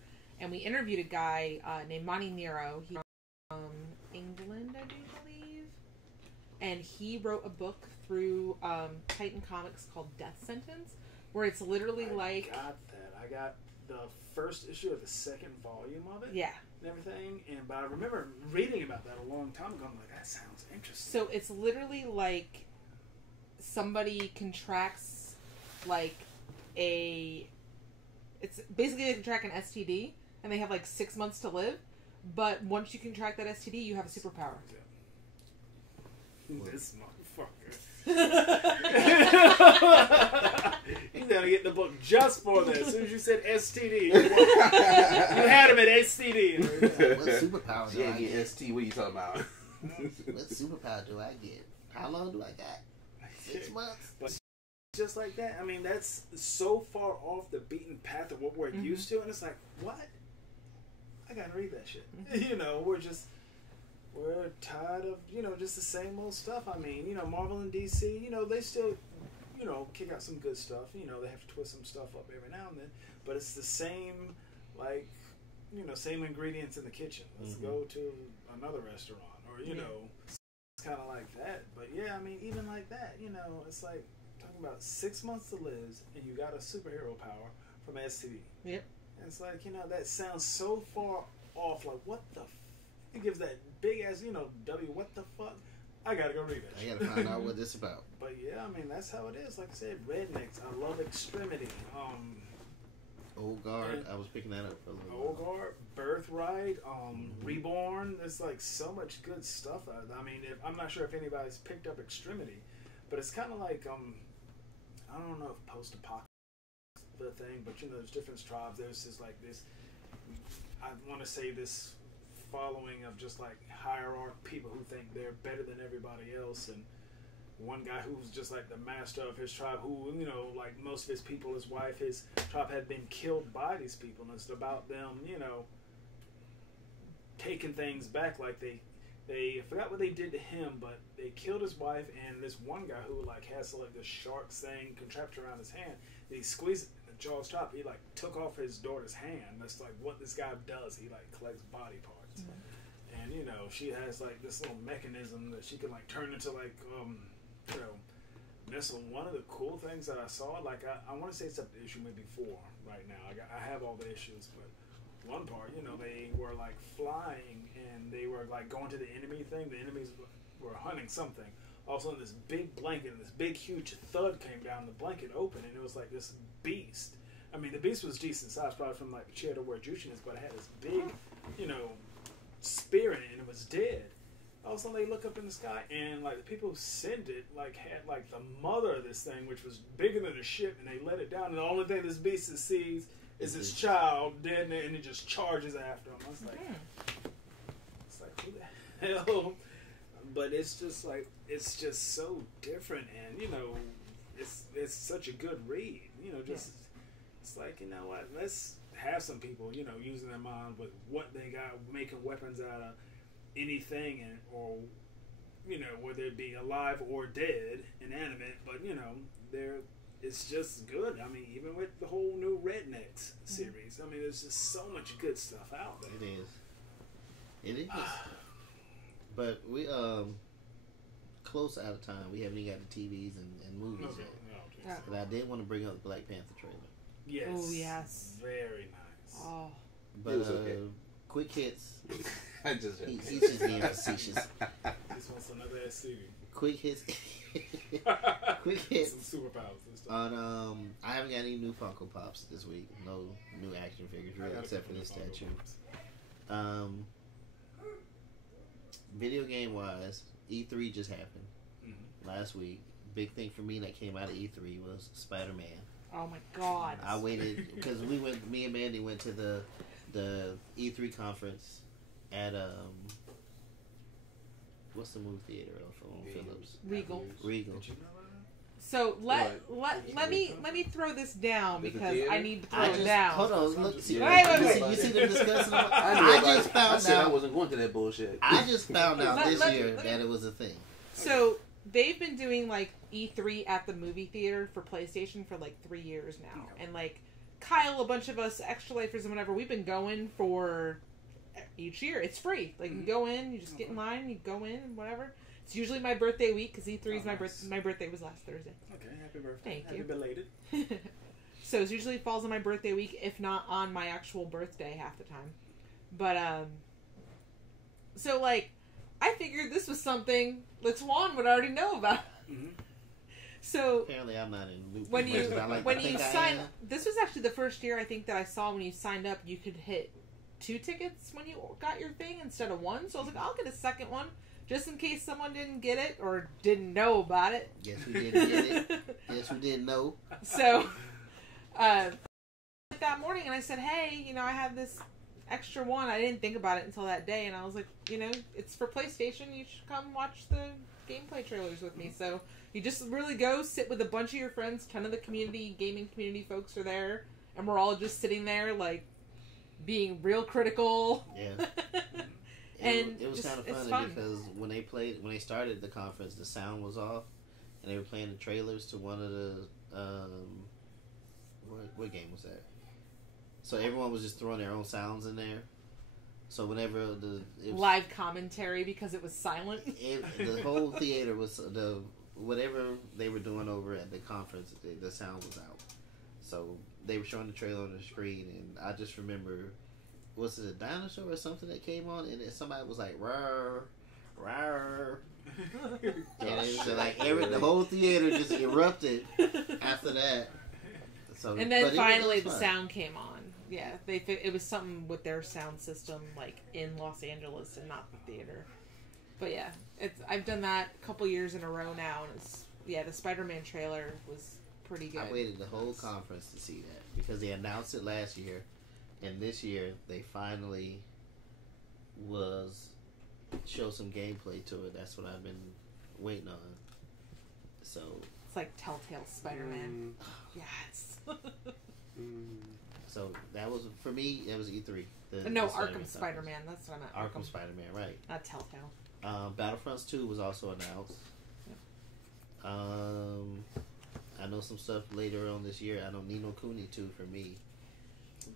and we interviewed a guy named Monty Nero. He's from England, I do believe, and he wrote a book through Titan Comics called Death Sentence, where it's literally I got that. I got the first issue of the second volume of it. Yeah. And everything. But I remember reading about that a long time ago. I'm like, that sounds interesting. So it's literally like somebody contracts it's basically they contract an STD and they have 6 months to live. But once you contract that STD, you have a superpower. Yeah. This motherfucker. He's gonna get the book just for that. As soon as you said STD, you had him at STD. What superpower do I get? ST, what are you talking about? What superpower do I get? How long do I got? 6 months? But just like that, I mean, that's so far off the beaten path of what we're used to, and it's like, what? I gotta read that shit. We're tired of, just the same old stuff. I mean, Marvel and DC, they still, kick out some good stuff. They have to twist some stuff up every now and then. But it's the same, same ingredients in the kitchen. Let's go to another restaurant. Or, it's kind of like that. But, yeah, I mean, even like that, it's like talking about 6 months to live and you got a superhero power from STD. Yep. And it's like, that sounds so far off. Like, what the It gives that big ass, W, what the fuck? I gotta go read that. I gotta find out what this about. But yeah, I mean, that's how it is. Like I said, Rednecks. I love Extremity. Old Guard. I was picking that up for a little Old Guard, Birthright, Reborn. There's so much good stuff. I mean, I'm not sure if anybody's picked up Extremity, but it's kind of like I don't know if post-apocalypse is the thing, but there's different tribes. There's just this. I want to say this following of just hierarch people who think they're better than everybody else, and one guy who's just the master of his tribe, who most of his people, his wife, his tribe had been killed by these people, and it's about them taking things back, they I forgot what they did to him, but they killed his wife and this one guy who like has like this shark thing contraption around his hand. And he squeezed it, the jaws dropped. He like took off his daughter's hand. That's like what this guy does. He like collects body parts, and you know she has like this little mechanism that she can like turn into like you know missile. One of the cool things that I saw, like I want to say it's up to issue maybe 4 right now. I have all the issues, but one part, you know, they were like flying and they were like going to the enemy thing. The enemies were hunting something. All of a sudden, this big blanket, this big huge thud came down. The blanket opened, and it was like this beast. I mean, the beast was decent size, probably from like the chair to where Jushin is, but it had this big, you know, spear in it, and it was dead. All of a sudden, they look up in the sky, and like the people who sent it, like had like the mother of this thing, which was bigger than the ship, and they let it down. And the only thing this beast sees is this child dead in there, and it just charges after him. I was like, it's like, who the hell? But it's just like, it's just so different, and you know, it's such a good read. You know, just it's like, you know what? Let's have some people, you know, using their mind with what they got, making weapons out of anything, and or you know, whether it be alive or dead, inanimate. But you know, it's just good. I mean, even with the whole new Rednecks series, I mean, there's just so much good stuff out there. It is. But we close out of time. We haven't even got the TVs and movies yet. But I did want to bring up the Black Panther trailer. Yes. Oh yes. Very nice. Oh. But quick hits. I just he's just being facetious. This one's another SC. Quick hits. Quick hits. Some superpowers and stuff. On I haven't got any new Funko Pops this week. No new action figures really, except for this statue. Video game wise, E3 just happened last week. Big thing for me that came out of E3 was Spider-Man. Oh my god! I waited because me and Mandy went to the E3 conference at what's the movie theater on Phillips? Regal. So let me throw this down because I need to throw it down. Hold on, look. See, Wait. You see them discussing. I just found out. I wasn't going to that bullshit. I just found out this year that it was a thing. So they've been doing like E3 at the movie theater for PlayStation for like 3 years now, and like Kyle, a bunch of us extra lifers and whatever, we've been going for each year. It's free. Like you go in, you just get in line, you go in, and whatever. It's usually my birthday week because E3 is my birthday was last Thursday. Okay, happy birthday. Thank you. Belated. So it usually falls on my birthday week, if not on my actual birthday half the time. But so like I figured this was something that Swan would already know about. So apparently I'm not in loop. When you sign, this was actually the first year I think that I saw when you signed up you could hit 2 tickets when you got your thing instead of 1. So I was like, I'll get a second one just in case someone didn't get it or didn't know about it. Yes, we didn't get it. Yes, we didn't know. So that morning, and I said, hey, you know, I have this extra one. I didn't think about it until that day, and I was like, you know, it's for PlayStation. You should come watch the gameplay trailers with me. So you just really go sit with a bunch of your friends. 10 of the gaming community folks are there, and we're all just sitting there like being real critical. Yeah. And it was kind of funny because when they started the conference, the sound was off, and they were playing the trailers to one of the what game was that? So everyone was just throwing their own sounds in there. So whenever live commentary because it was silent, the whole theater was whatever they were doing over at the conference, the sound was out. So they were showing the trailer on the screen, and I just remember. Was it a dinosaur or something that came on, and somebody was like, "Rawr, rawr," and it was like the whole theater just erupted after that. So, and then finally the sound came on. Yeah, it was something with their sound system, like in Los Angeles and not the theater. But yeah, I've done that a couple years in a row now, and the Spider-Man trailer was pretty good. I waited the whole conference to see that because they announced it last year. And this year, they finally show some gameplay to it. That's what I've been waiting on. So it's like Telltale Spider-Man. Yes. So that was for me. That was E3. No, Arkham Spider-Man. That's what I meant. Arkham Spider-Man, right? Not Telltale. Battlefronts 2 was also announced. I know some stuff later on this year. I know Ni no Kuni 2 for me.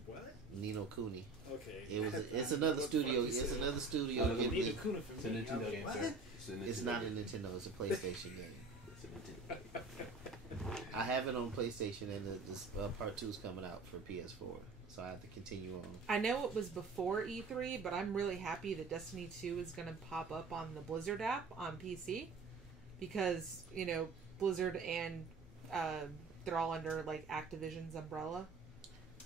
What? Ni no Kuni. Okay. It's another studio. It's another studio. Ni no Kuni for me. It's a Nintendo game, What? sir. It's not a Nintendo. It's a PlayStation game. It's a Nintendo game. I have it on PlayStation, and this part 2 is coming out for PS4. So I have to continue on. I know it was before E3, but I'm really happy that Destiny 2 is going to pop up on the Blizzard app on PC. Because, you know, Blizzard and they're all under, like, Activision's umbrella.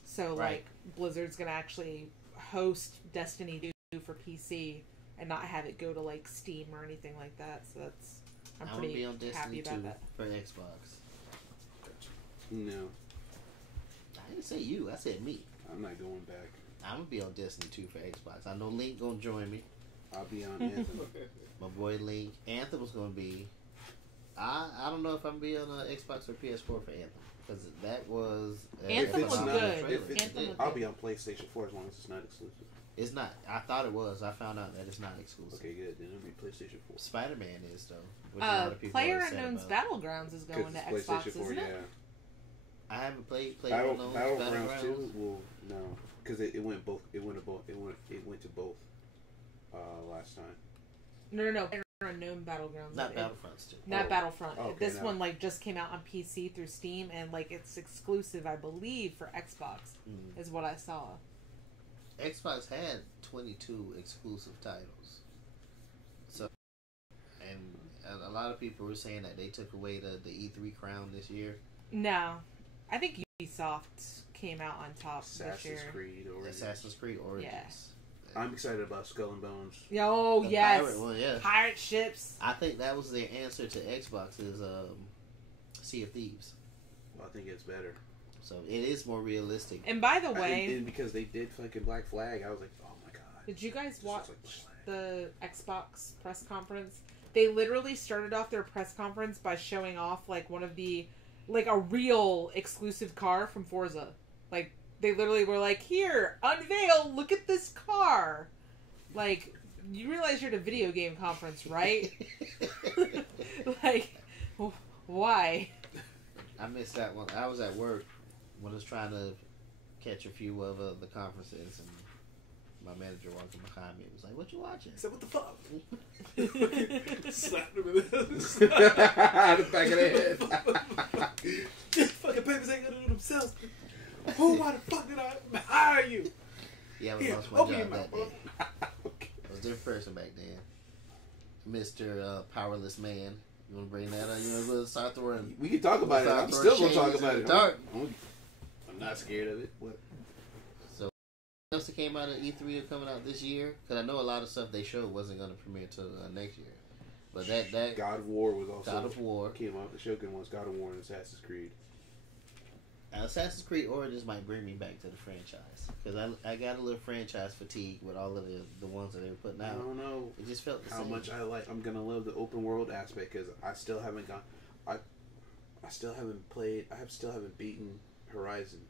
So, Right. like, Blizzard's going to actually host Destiny 2 for PC and not have it go to, like, Steam or anything like that. So that's... I'm gonna pretty be on Destiny happy 2 about that. for Xbox. No, I didn't say you. I said me. I'm not going back. I'm gonna be on Destiny 2 for Xbox. I know Link gonna join me. I'll be on Anthem. My boy Link. Anthem's gonna be. I don't know if I'm gonna be on Xbox or PS4 for Anthem, because that was Anthem was good. If Anthem was I'll good. be on PlayStation 4 as long as it's not exclusive. It's not. I thought it was. I found out that it's not exclusive. Okay, good. Then it'll be PlayStation 4. Spider-Man is though. Which a lot of people Player are upset Unknown's about. Battlegrounds is Because going to it's Xbox, PlayStation 4, isn't it? yeah. I haven't played Unknown's Battlegrounds 2 will no, because it went both. It went to both last time. No. Player Unknown Battlegrounds. Not Battlefronts 2. Not Oh. Battlefront. Okay, This no. one like just came out on PC through Steam, and like it's exclusive, I believe, for Xbox. Is what I saw. Xbox had 22 exclusive titles. So, and a lot of people were saying that they took away the E3 crown this year. No, I think Ubisoft came out on top this Assassin's year. Creed or Assassin's Creed Origins. Yeah. I'm excited about Skull and Bones. Oh The yes, pirate one, yeah. pirate ships. I think that was their answer to Xbox's Sea of Thieves. Well, I think it's better. So it is more realistic. And by the way, And because they did fucking Black Flag, I was like, oh my god. did you guys This watch looks like Black Flag. the Xbox press conference? They literally started off their press conference by showing off like one of the, like a real exclusive car from Forza. Like they literally were like, "Here, unveil! Look at this car!" Like you realize you're at a video game conference, right? Like, why? I missed that one. I was at work when I was trying to catch a few of the conferences, and my manager walking behind me was like, "What you watching?" I said, what the fuck? Slapped him in the The back of the head. Fucking papers ain't gonna do themselves. Who, why the fuck did I hire you? Yeah, I Here, lost my open your job that mouth, day. I was a different person back then. Mr. Powerless Man. You want to bring that up? You want to start throwing? We can talk about it. I'm Start still throwing gonna talk shades about in it. the dark. I'm not scared of it. What? So, what else that came out of E3 coming out this year? Because I know a lot of stuff they showed wasn't going to premiere till next year. But that God of War was also God of War. came out. The Shogun was God of War and Assassin's Creed. Assassin's Creed Origins might bring me back to the franchise. Because I got a little franchise fatigue with all of the ones that they were putting I out. don't know It just felt the how same. much I'm gonna love the open world aspect because I still haven't gone. I still haven't played. Still haven't beaten Horizon.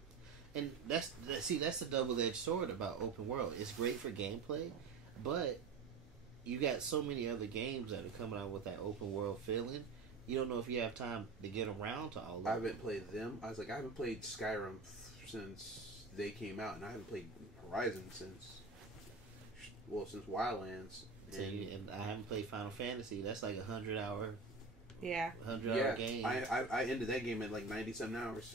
And that's the double-edged sword about open world. It's great for gameplay, but you got so many other games that are coming out with that open world feeling. You don't know if you have time to get around to all of them. I haven't played them. I haven't played Skyrim since they came out, and I haven't played Horizon since Wildlands. And I haven't played Final Fantasy. That's like 100-hour Yeah. game. I ended that game at like 90-something hours.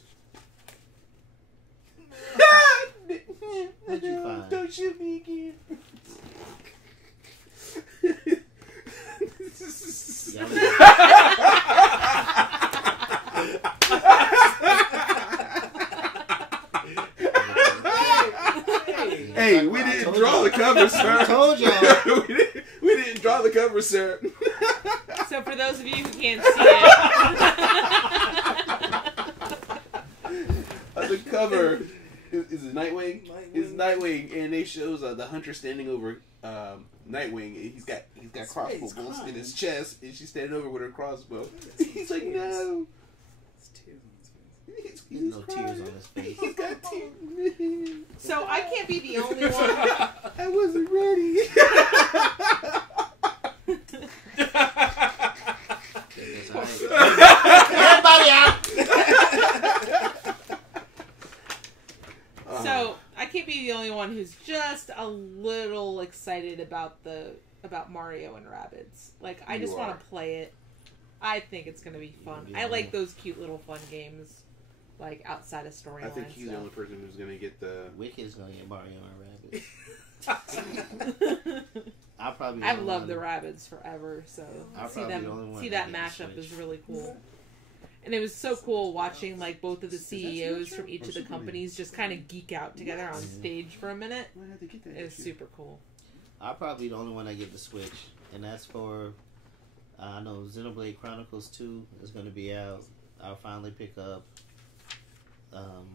What'd you find? Don't shoot me again. Hey, we didn't draw the cover, sir. I told y'all. we didn't draw the cover, sir. So for those of you who can't see it, The cover is it Nightwing? It's Nightwing, and they shows the Hunter standing over Nightwing. And he's got crossbow bolts in his chest, and she's standing over with her crossbow. He's like, no. There's no tears on his face. He's got tears. so I can't be the only one. I wasn't ready. Everybody out. So I can't be the only one who's just a little excited about Mario and Rabbids. Like, I just want to play it. I think it's going to be fun. Yeah. I like those cute little fun games, like outside of storyline. I think he's the only person who's going to get the. Wicked's going to get Mario and Rabbids. I've loved the Rabbids forever, so see that mashup is really cool. And it was so cool watching like both of the CEOs from each of the companies just kind of geek out together on stage for a minute. It was super cool. I'll probably be the only one that get the Switch, and that's for I know Xenoblade Chronicles 2 is going to be out. I'll finally pick up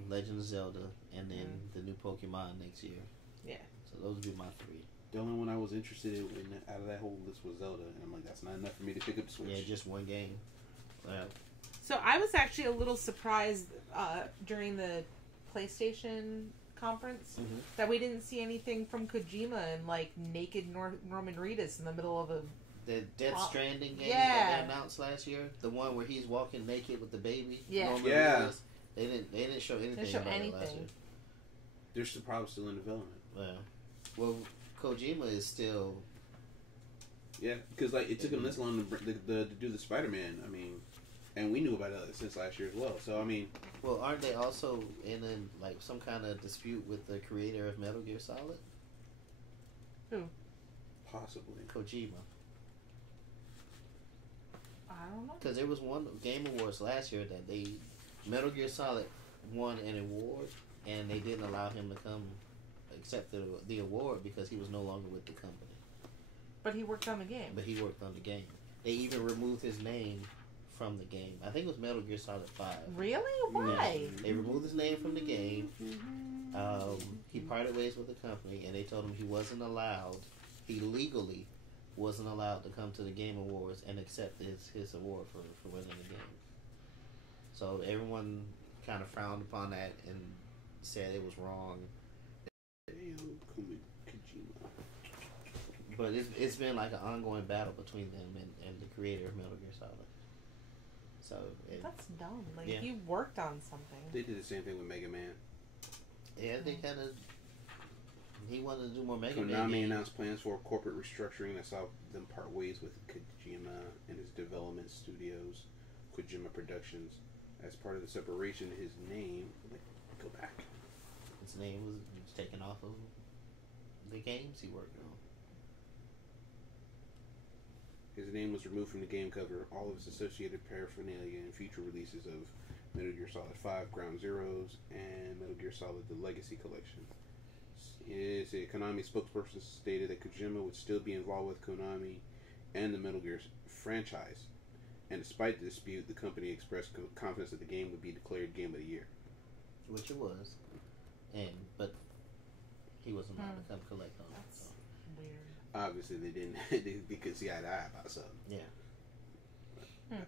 Legend of Zelda, and then the new Pokemon next year. Yeah. So those would be my three. The only one I was interested in out of that whole list was Zelda, and I'm like, that's not enough for me to pick up the Switch. Yeah, just one game. Well, so I was actually a little surprised during the PlayStation conference that we didn't see anything from Kojima and like naked Norman Reedus in the middle of the Death Stranding game that they announced last year, the one where he's walking naked with the baby. Norman Reedus, they didn't show anything about it last year. They're probably still in development. Well, Kojima is still. Yeah, because like it took him this long to do the Spider-Man. I mean, and we knew about it since last year as well. So I mean, well, aren't they also in like some kind of dispute with the creator of Metal Gear Solid? Who? Possibly Kojima. I don't know. Because there was one Game Awards last year that Metal Gear Solid won an award, and they didn't allow him to come accept the award because he was no longer with the company. But he worked on the game. They even removed his name from the game. I think it was Metal Gear Solid 5. Really? Why? Yeah. They removed his name from the game. He parted ways with the company, and they told him he legally wasn't allowed to come to the Game Awards and accept his award for winning the game. So everyone kind of frowned upon that and said it was wrong. But it's been like an ongoing battle between them and the creator of Metal Gear Solid. So that's dumb. Like you worked on something. They did the same thing with Mega Man. Yeah, they kind of. He wanted to do more Mega Man. Konami announced plans for corporate restructuring that saw them part ways with Kojima and his development studios, Kojima Productions. As part of the separation, his name go back. His name was taken off of the games he worked on. His name was removed from the game cover, all of his associated paraphernalia and future releases of Metal Gear Solid 5 Ground Zeroes and Metal Gear Solid The Legacy Collection. His Konami spokesperson stated that Kojima would still be involved with Konami and the Metal Gear franchise. And despite the dispute, the company expressed confidence that the game would be declared Game of the Year. Which it was. But he wasn't allowed to come collect on it. That's weird. Obviously, they didn't. They could see eye to eye about something. Yeah.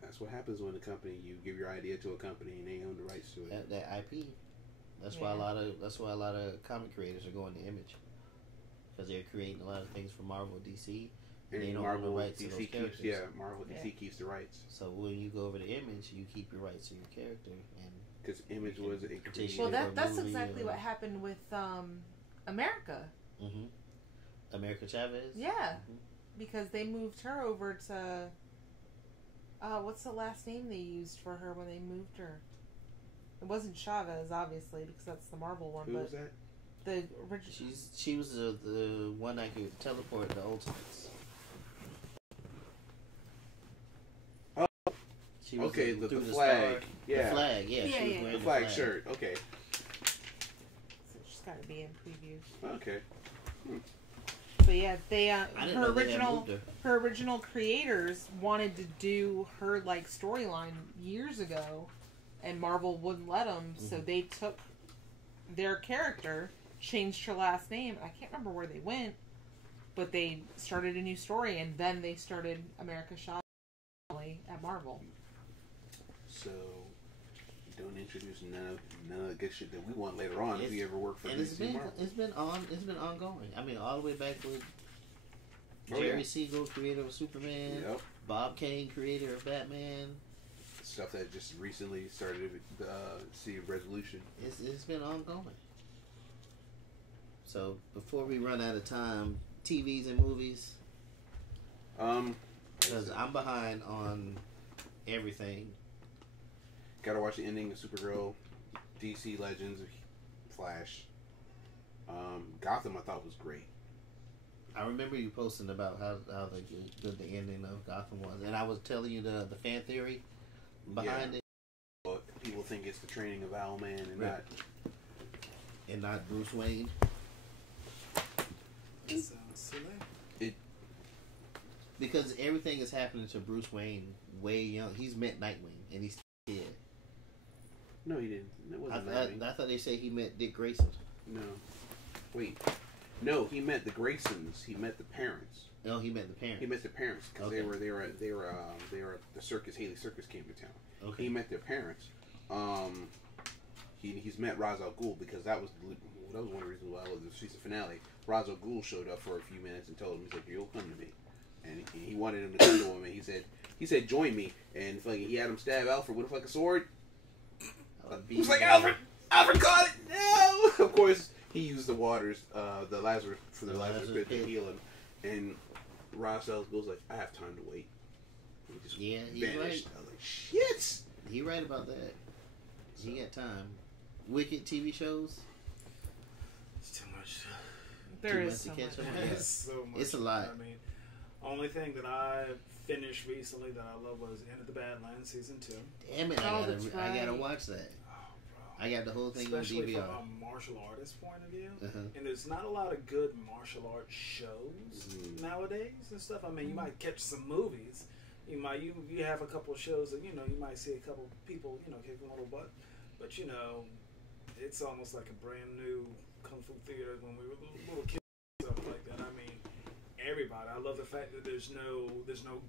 That's what happens when you give your idea to a company and they own the rights to it. That IP. That's why a lot of comic creators are going to Image, because they're creating a lot of things for Marvel, DC, and they don't own the rights to those characters. Marvel, DC keeps the rights. So when you go over to Image, you keep your rights to your character, and because Image was a creation. Well, that's exactly what happened with America. Mm-hmm. America Chavez. Yeah, because they moved her over to. What's the last name they used for her when they moved her? It wasn't Chavez, obviously, because that's the Marvel one. Who was that? The original. She was the one that could teleport the Ultimates. Oh, she was okay. The flag. Star. Yeah. The flag. Yeah. She was wearing the flag shirt. Okay. So she's got to be in previews. Okay. But yeah, her original creators wanted to do her storyline years ago, and Marvel wouldn't let them. So they took their character, changed her last name. I can't remember where they went, but they started a new story, and then they started America Chavez at Marvel. So don't introduce none of the good shit that we want later on if we ever work for DC Marvel. It's been ongoing. I mean, all the way back with Jerry Siegel, creator of Superman. Yep. Bob Kane, creator of Batman. Stuff that just recently started to see resolution. It's been ongoing. So before we run out of time, TVs and movies. Because I'm behind on everything. Gotta watch the ending of Supergirl, DC Legends, Flash. Gotham I thought was great. I remember you posting about how good the ending of Gotham was, and I was telling you the fan theory behind it. Well, people think it's the training of Owlman and not Bruce Wayne. That sounds silly. Because everything is happening to Bruce Wayne way young. He's met Nightwing, and he's a kid. No, he didn't. It wasn't I thought they said he met Dick Grayson. No. Wait. No, he met the Graysons. He met the parents. No, he met the parents. He met the parents because they were the circus. Haley Circus came to town. Okay. He met their parents. He's met Ra's al Ghul because that was one of the reasons why I love the season finale. Ra's al Ghul showed up for a few minutes and told him, he's like, "You'll come to me," and he wanted him to come to him, and he said, "Join me," and fucking he had him stab Alfred with a fucking sword. He was like, "Alfred caught it!" No, of course. He used the waters, the Lazarus pit to heal him, and Ra's al Ghul's like, "I have time to wait." He just he's vanished. right. I was like, "Shit!" He right about that. He got time. Wicked TV shows. It's too much. There Too is much so to much. catch up on. It's so much. It's a lot. I mean, only thing that I finished recently that I love was End of the Badlands season 2. Damn it! that's I gotta right. watch that. Oh, bro. I got the whole thing Especially on DVR. from a martial artist point of view. Uh-huh. And there's not a lot of good martial arts shows nowadays and stuff. I mean, you might catch some movies. You have a couple of shows that, you might see a couple people, kicking a little butt. But, it's almost like a brand new Kung Fu theater when we were little kids and stuff like that. I mean, everybody. I love the fact that there's no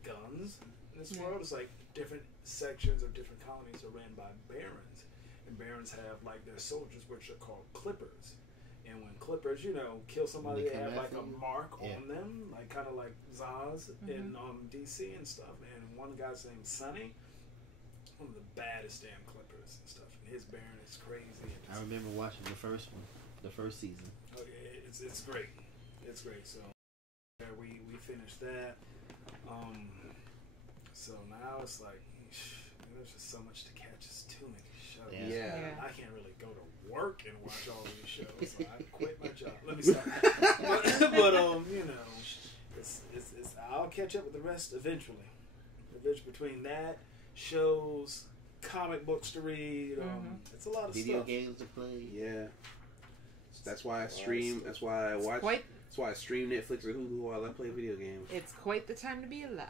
guns in this world. It's like different sections of different colonies are ran by barons. And barons have like their soldiers, which are called clippers. And when clippers, kill somebody, they have like a mark on them, like kind of like Zaz in DC and stuff. And one guy's named Sonny, one of the baddest damn clippers and stuff. And his baron is crazy. And I remember watching the first season. oh yeah, it's great. It's great. So we finished that. So now it's like there's just so much to catch. It's too many shows. Yeah. I can't really go to work and watch all these shows. So I quit my job. Let me stop. but it's I'll catch up with the rest eventually. Between that, shows, comic books to read, it's a lot of Video stuff. games to play. Yeah. That's why I stream. That's why I watch. That's why I stream Netflix or Hulu while I play video games. It's quite the time to be alive.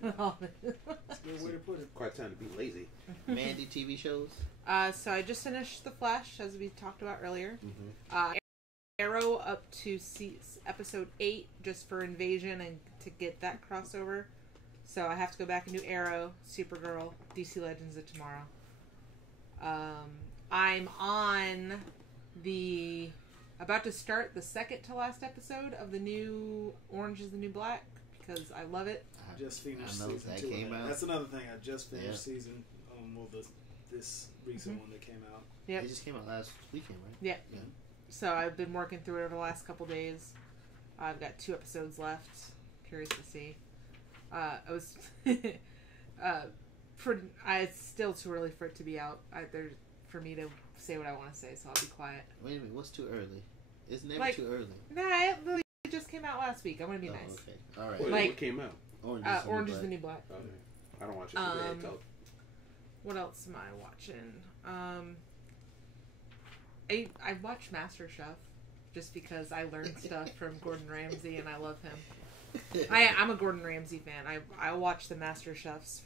That's a good way to put it. Quite time to be lazy. Mandy TV shows. So I just finished The Flash, as we talked about earlier. Mm-hmm. Arrow up to episode 8, just for Invasion and to get that crossover. So I have to go back and do Arrow, Supergirl, DC Legends of Tomorrow. I'm on about to start the second to last episode of the new Orange is the New Black because I love it. I just finished I know season that 2. came out. That's another thing. I just finished season. This recent one that came out. Yep. It just came out last weekend, right? Yeah. Yeah. So I've been working through it over the last couple days. I've got 2 episodes left. Curious to see. It's still too early for it to be out. For me to say what I want to say, so I'll be quiet. Wait a minute, what's too early? It's never Like, too early. Nah, it literally just came out last week. I'm gonna be nice. Okay. All right. What came out? Orange is the New Black. Okay. I don't watch it today. What else am I watching? I watch MasterChef just because I learned stuff from Gordon Ramsay and I love him. I'm a Gordon Ramsay fan. I watch the MasterChefs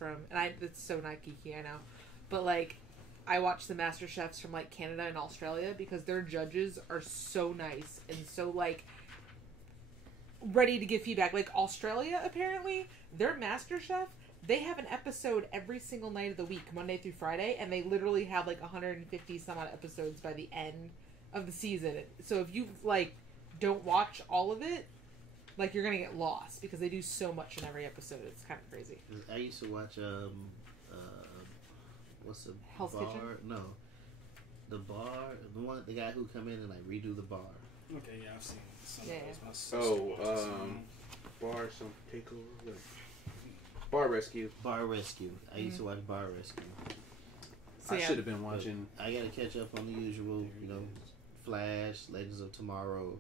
it's so not geeky, I know, but like I watch the MasterChefs from like Canada and Australia because their judges are so nice and so like ready to give feedback. Like Australia, apparently their MasterChef, they have an episode every single night of the week, Monday through Friday, and they literally have like 150 some odd episodes by the end of the season. So if you like don't watch all of it, Like, you're gonna get lost because they do so much in every episode. It's kind of crazy. I used to watch what's the Hell's bar? Kitchen? No, the bar. The guy who come in and like redo the bar. Okay, yeah, I've seen some Yeah. of those. My sister watches some. Bar some takeover. Bar Rescue. Bar Rescue. I used to watch Bar Rescue. So, I yeah. should have been watching. I gotta catch up on the usual. You know, Flash, Legends of Tomorrow,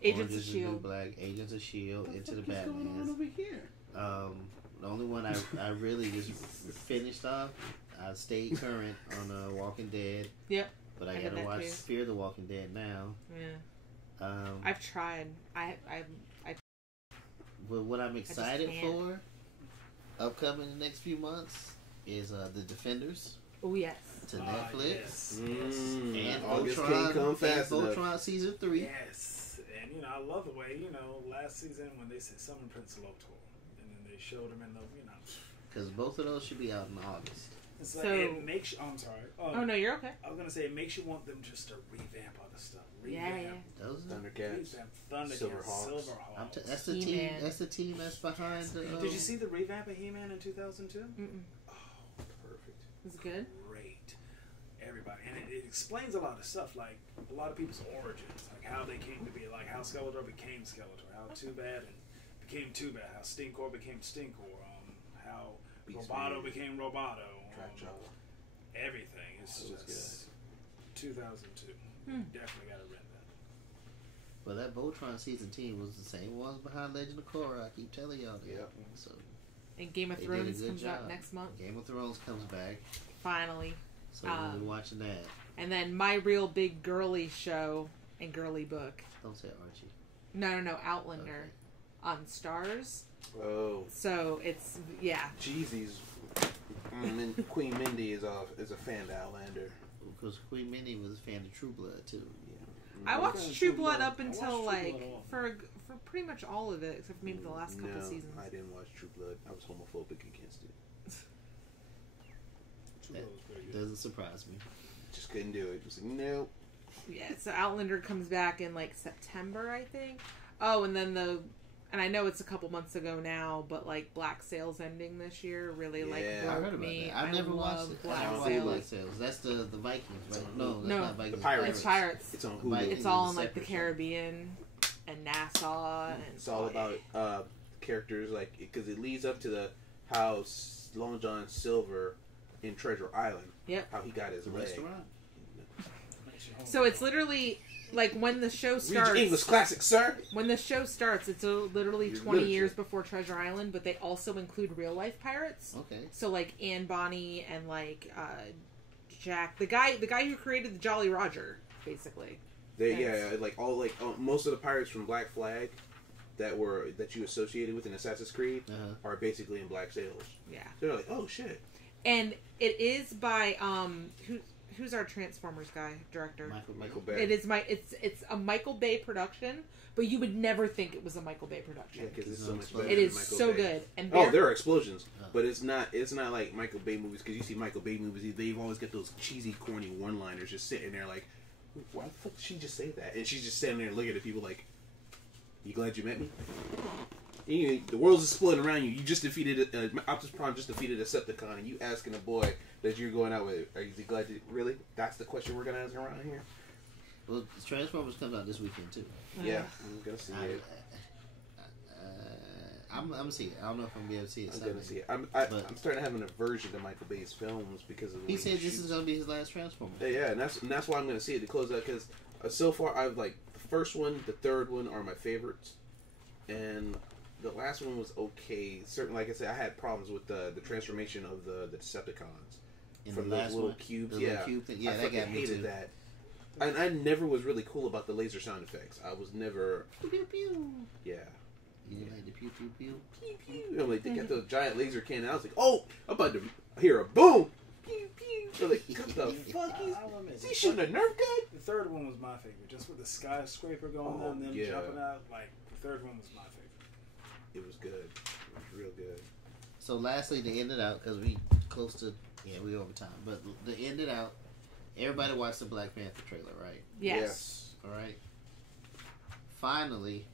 Agents Orange of is the New S.H.I.E.L.D. Black, Agents of Shield, Into the What's going on Batman. over here? The only one I really just finished off. I stayed current on Walking Dead. Yep. But I I did gotta that watch too. Fear the Walking Dead now. Yeah. I've tried. I But what I'm excited can't. for, upcoming in the next few months, is The Defenders oh yes. to Netflix. Yes. And August Voltron, can't come and fast enough. Voltron season 3. Yes. And, you know, I love the way, you know, last season when they said Summon Prince Lotor, and then they showed him in the, you know. Because both of those should be out in August. It's like, So- it makes you, oh, I'm sorry. Oh no, you're okay. I was going to say, it makes you want them just to revamp other stuff. Yeah, yeah. Those are, Thundercats. Revamp Thundercats, Silverhawks. Silverhawks. that's the He-Man. team. That's the team that's behind the. Did you see the revamp of He-Man in 2002? Mm-mm. Oh, Perfect. It's good. great. Everybody. And it explains a lot of stuff, like a lot of people's origins, like how they came to be, like how Skeletor became Skeletor, how Too Bad and became Too Bad, how Stinkor became Stinkor, how Beast Roboto Man. became Roboto, Track Jaw. everything. It's That was just 2002. Definitely got to rent that. Well, that Voltron season team was the same ones behind Legend of Korra. I keep telling y'all that. Yep. So And Game of They did a Thrones good comes out job. next month. Game of Thrones comes back. Finally. So we'll be watching that. And then My Real Big Girly Show and Girly Book. Don't say Archie. No, Outlander Okay. on Stars. Oh, So it's yeah. Jeezy's. Queen Mindy is a fan of Outlander. Because Queen Minnie was a fan of True Blood too. I watched Okay, True True Blood Blood. up I until watched True like Blood all. for pretty much all of it except for maybe the last couple No, seasons. I didn't watch True Blood. I was homophobic against it. True Blood was pretty good. Doesn't surprise me. Just couldn't do it. Just like, nope. Yeah, so Outlander comes back in like September, I think. Oh, and then and I know it's a couple months ago now, but like Black Sails ending this year really like Yeah. I broke heard about me. that. I've never watched love it. Black I Sails. don't see Sails. Black Sails. That's the Vikings, right? No, that's No. not Vikings. The Pirates. It's Pirates. It's on Like- Hulu. It's all in a like the separate show. Caribbean and Nassau, and It's all about characters, like, because it leads up to the how Long John Silver in Treasure Island. Yep. How he got his The leg. restaurant. So it's literally like when the show Read your English starts. classic, sir. When the show starts, it's literally Your 20 literature. years before Treasure Island, but they also include real life pirates. Okay. So like Anne Bonny and like Jack, the guy who created the Jolly Roger, basically. Like most of the pirates from Black Flag that you associated with in Assassin's Creed are basically in Black Sails. Yeah. So they're like, oh shit. And it is by who's our Transformers guy director? Michael Bay. It is it's a Michael Bay production, but you would never think it was a Michael Bay production. Yeah, because it's so No, much it's better It than is Michael so Bay. good. And Oh, they're- there are explosions, but it's not like Michael Bay movies, because you see Michael Bay movies, they've always got those cheesy, corny one-liners just sitting there like, why the fuck did she just say that? And she's just sitting there looking at people like, you glad you met me? The world's just splitting around you. You just defeated Optimus Prime just defeated a Decepticon, and you asking a boy that you're going out with, is he glad you really? That's the question we're gonna ask around here. Well, Transformers comes out this weekend too. Yeah, I'm gonna see it. I'm gonna see it. I don't know if I'm gonna be able to see it. I'm Sunday. gonna see it. I'm starting to have an aversion to Michael Bay's films because of the He way said this shoots. is gonna be his last Transformer. Yeah, and that's why I'm going to see it to close out, because so far I've like the first one, the third one are my favorites, and the last one was okay. Certainly, like I said, I had problems with the transformation of the Decepticons In from the those last little one? cubes. The Yeah, little cube thing? Yeah, I that fucking got me hated too. that. And I never was really cool about the laser sound effects. I was never, Pew, pew, pew. yeah. You didn't like the pew pew pew. Pew, pew. I'm like, they got those giant laser cannon. I was like, oh, I'm about to hear a boom. Pew, pew. They're like, what the fuck is I'll admit, he shooting a Nerf gun? the third one was my favorite, just with the skyscraper going Oh, on, them yeah. jumping out. Like the third one was my favorite. It was good. It was real good. So lastly, to end it out, because we close to we over time, but to end it out, everybody watched the Black Panther trailer, right? Yes. All right. Finally,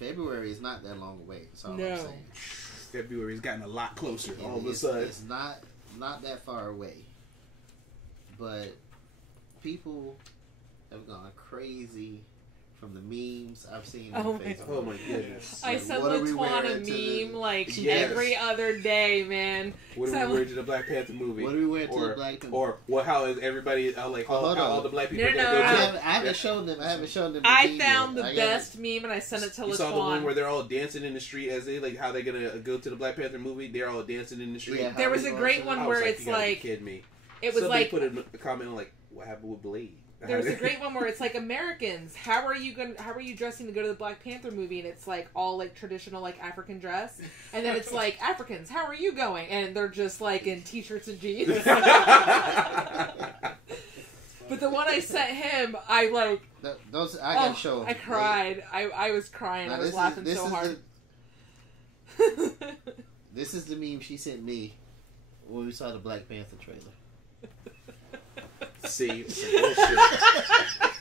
February is not that long away. That's all No. I'm saying. February's gotten a lot closer all of a sudden. It's not that far away. But people have gone crazy from the memes I've seen on Facebook. Oh my goodness. I Like, sent what are we Latuan wearing a to meme like Yes. every other day, man. What are So- we wearing to the Black Panther movie? What are we wearing to the Black Panther? Or how is everybody like how Hold on. all the black people No, gonna no, go no. to I haven't shown them. I haven't shown them. I meme found yet. the I gotta- best meme and I sent it to You saw the one where Latuan. they're all dancing in the street as they like how they're gonna go to the Black Panther movie. They're all dancing in the street. Yeah, There was how a we great going one I was where like, it's you gotta be like kidding me. it was Somebody like put a comment like, "What happened with Blade?" there was a great one where it's like Americans, how are you dressing to go to the Black Panther movie? And it's like all like traditional like African dress, and then it's like Africans, how are you going? And they're just like in t-shirts and jeans. But the one I sent him, I like. Those I gotta show. 'em. I cried. I was crying. Now, I was this laughing is so hard. This is the meme she sent me when we saw the Black Panther trailer. See, bullshit.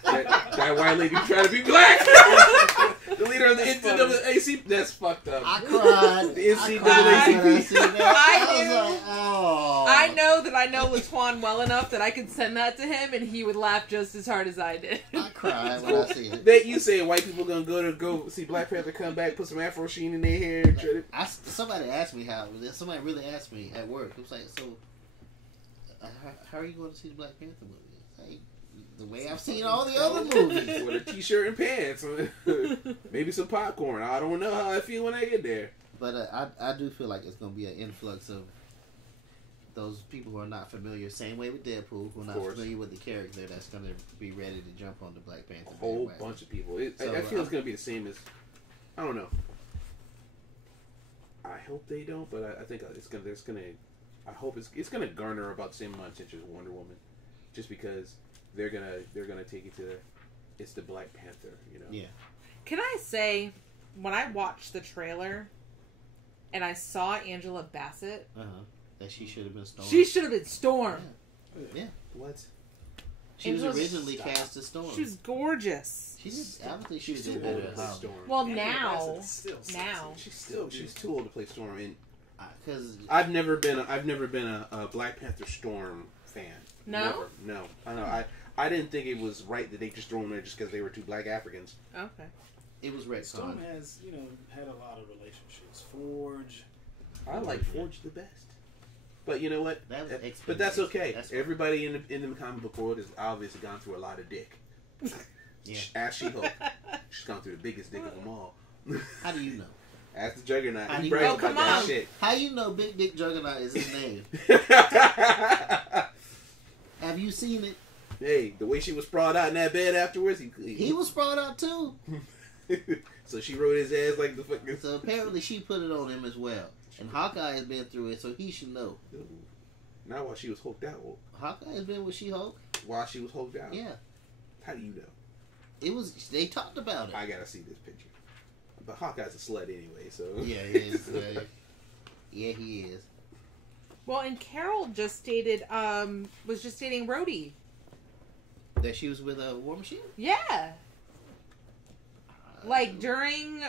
that white lady trying to be black. The leader of the NAACP. That's fucked up. I cried. The I cried when I seen that. I was like, oh. I know that I know Latuan well enough that I could send that to him and he would laugh just as hard as I did. I cried when I see it. That you say white people gonna go see Black Panther come back, put some Afro sheen in their hair. Somebody asked me how. Somebody really asked me at work. It was like, so how are you going to see the Black Panther movie? It's like, the way I've seen all the other movies. With a t-shirt and pants, maybe some popcorn. I don't know how I feel when I get there. But I do feel like it's going to be an influx of those people who are not familiar. Same way with Deadpool, who are not familiar with the character. That's going to be ready to jump on the Black Panther. A whole bunch of people. I feel it's going to be the same as. I don't know. I hope they don't, but I think it's gonna. There's gonna. I hope it's gonna garner about the same amount of attention as Wonder Woman, just because they're gonna take it to it's the Black Panther, you know. Yeah. Can I say, when I watched the trailer and I saw Angela Bassett, that she should have been Storm. she should have been Storm. Yeah. What? She was Angela- originally cast as Storm. She was gorgeous. I don't think she was too doing old better to as play Storm. Storm. Well, Yeah, now, that's still sexy. now. She's too old to play Storm, and Because I've never been a Black Panther Storm fan. No? Never. No. I know. I didn't think it was right that they just threw them there just because they were two black Africans. Okay. it was Storm retcon. has, had a lot of relationships. Forge. I like Forge the best. But you know what? That was expensive. But that's okay. That's fine. Everybody in the comic book world has obviously gone through a lot of dick. Yeah. Ask She-Hulk. She's gone through the biggest dick of them all. How do you know? Ask the Juggernaut. How do He you brags know? about Come that on. shit. How you know Big Dick Juggernaut is his name? Have you seen it? Hey, the way she was sprawled out in that bed afterwards, He was sprawled out too. So she rode his ass like the fucking. So apparently she put it on him as well. And Hawkeye has been through it, so he should know. Not while she was hulked out. Hawkeye has been with She-Hulk. While she was hulked out. Yeah, How do you know? it was. They talked about it. I gotta see this picture. But Hawkeye's a slut anyway, so. Yeah, he is. Yeah, he is. Well, and Carol was just dating Rhodey. That she was with a War Machine. Yeah. Like during,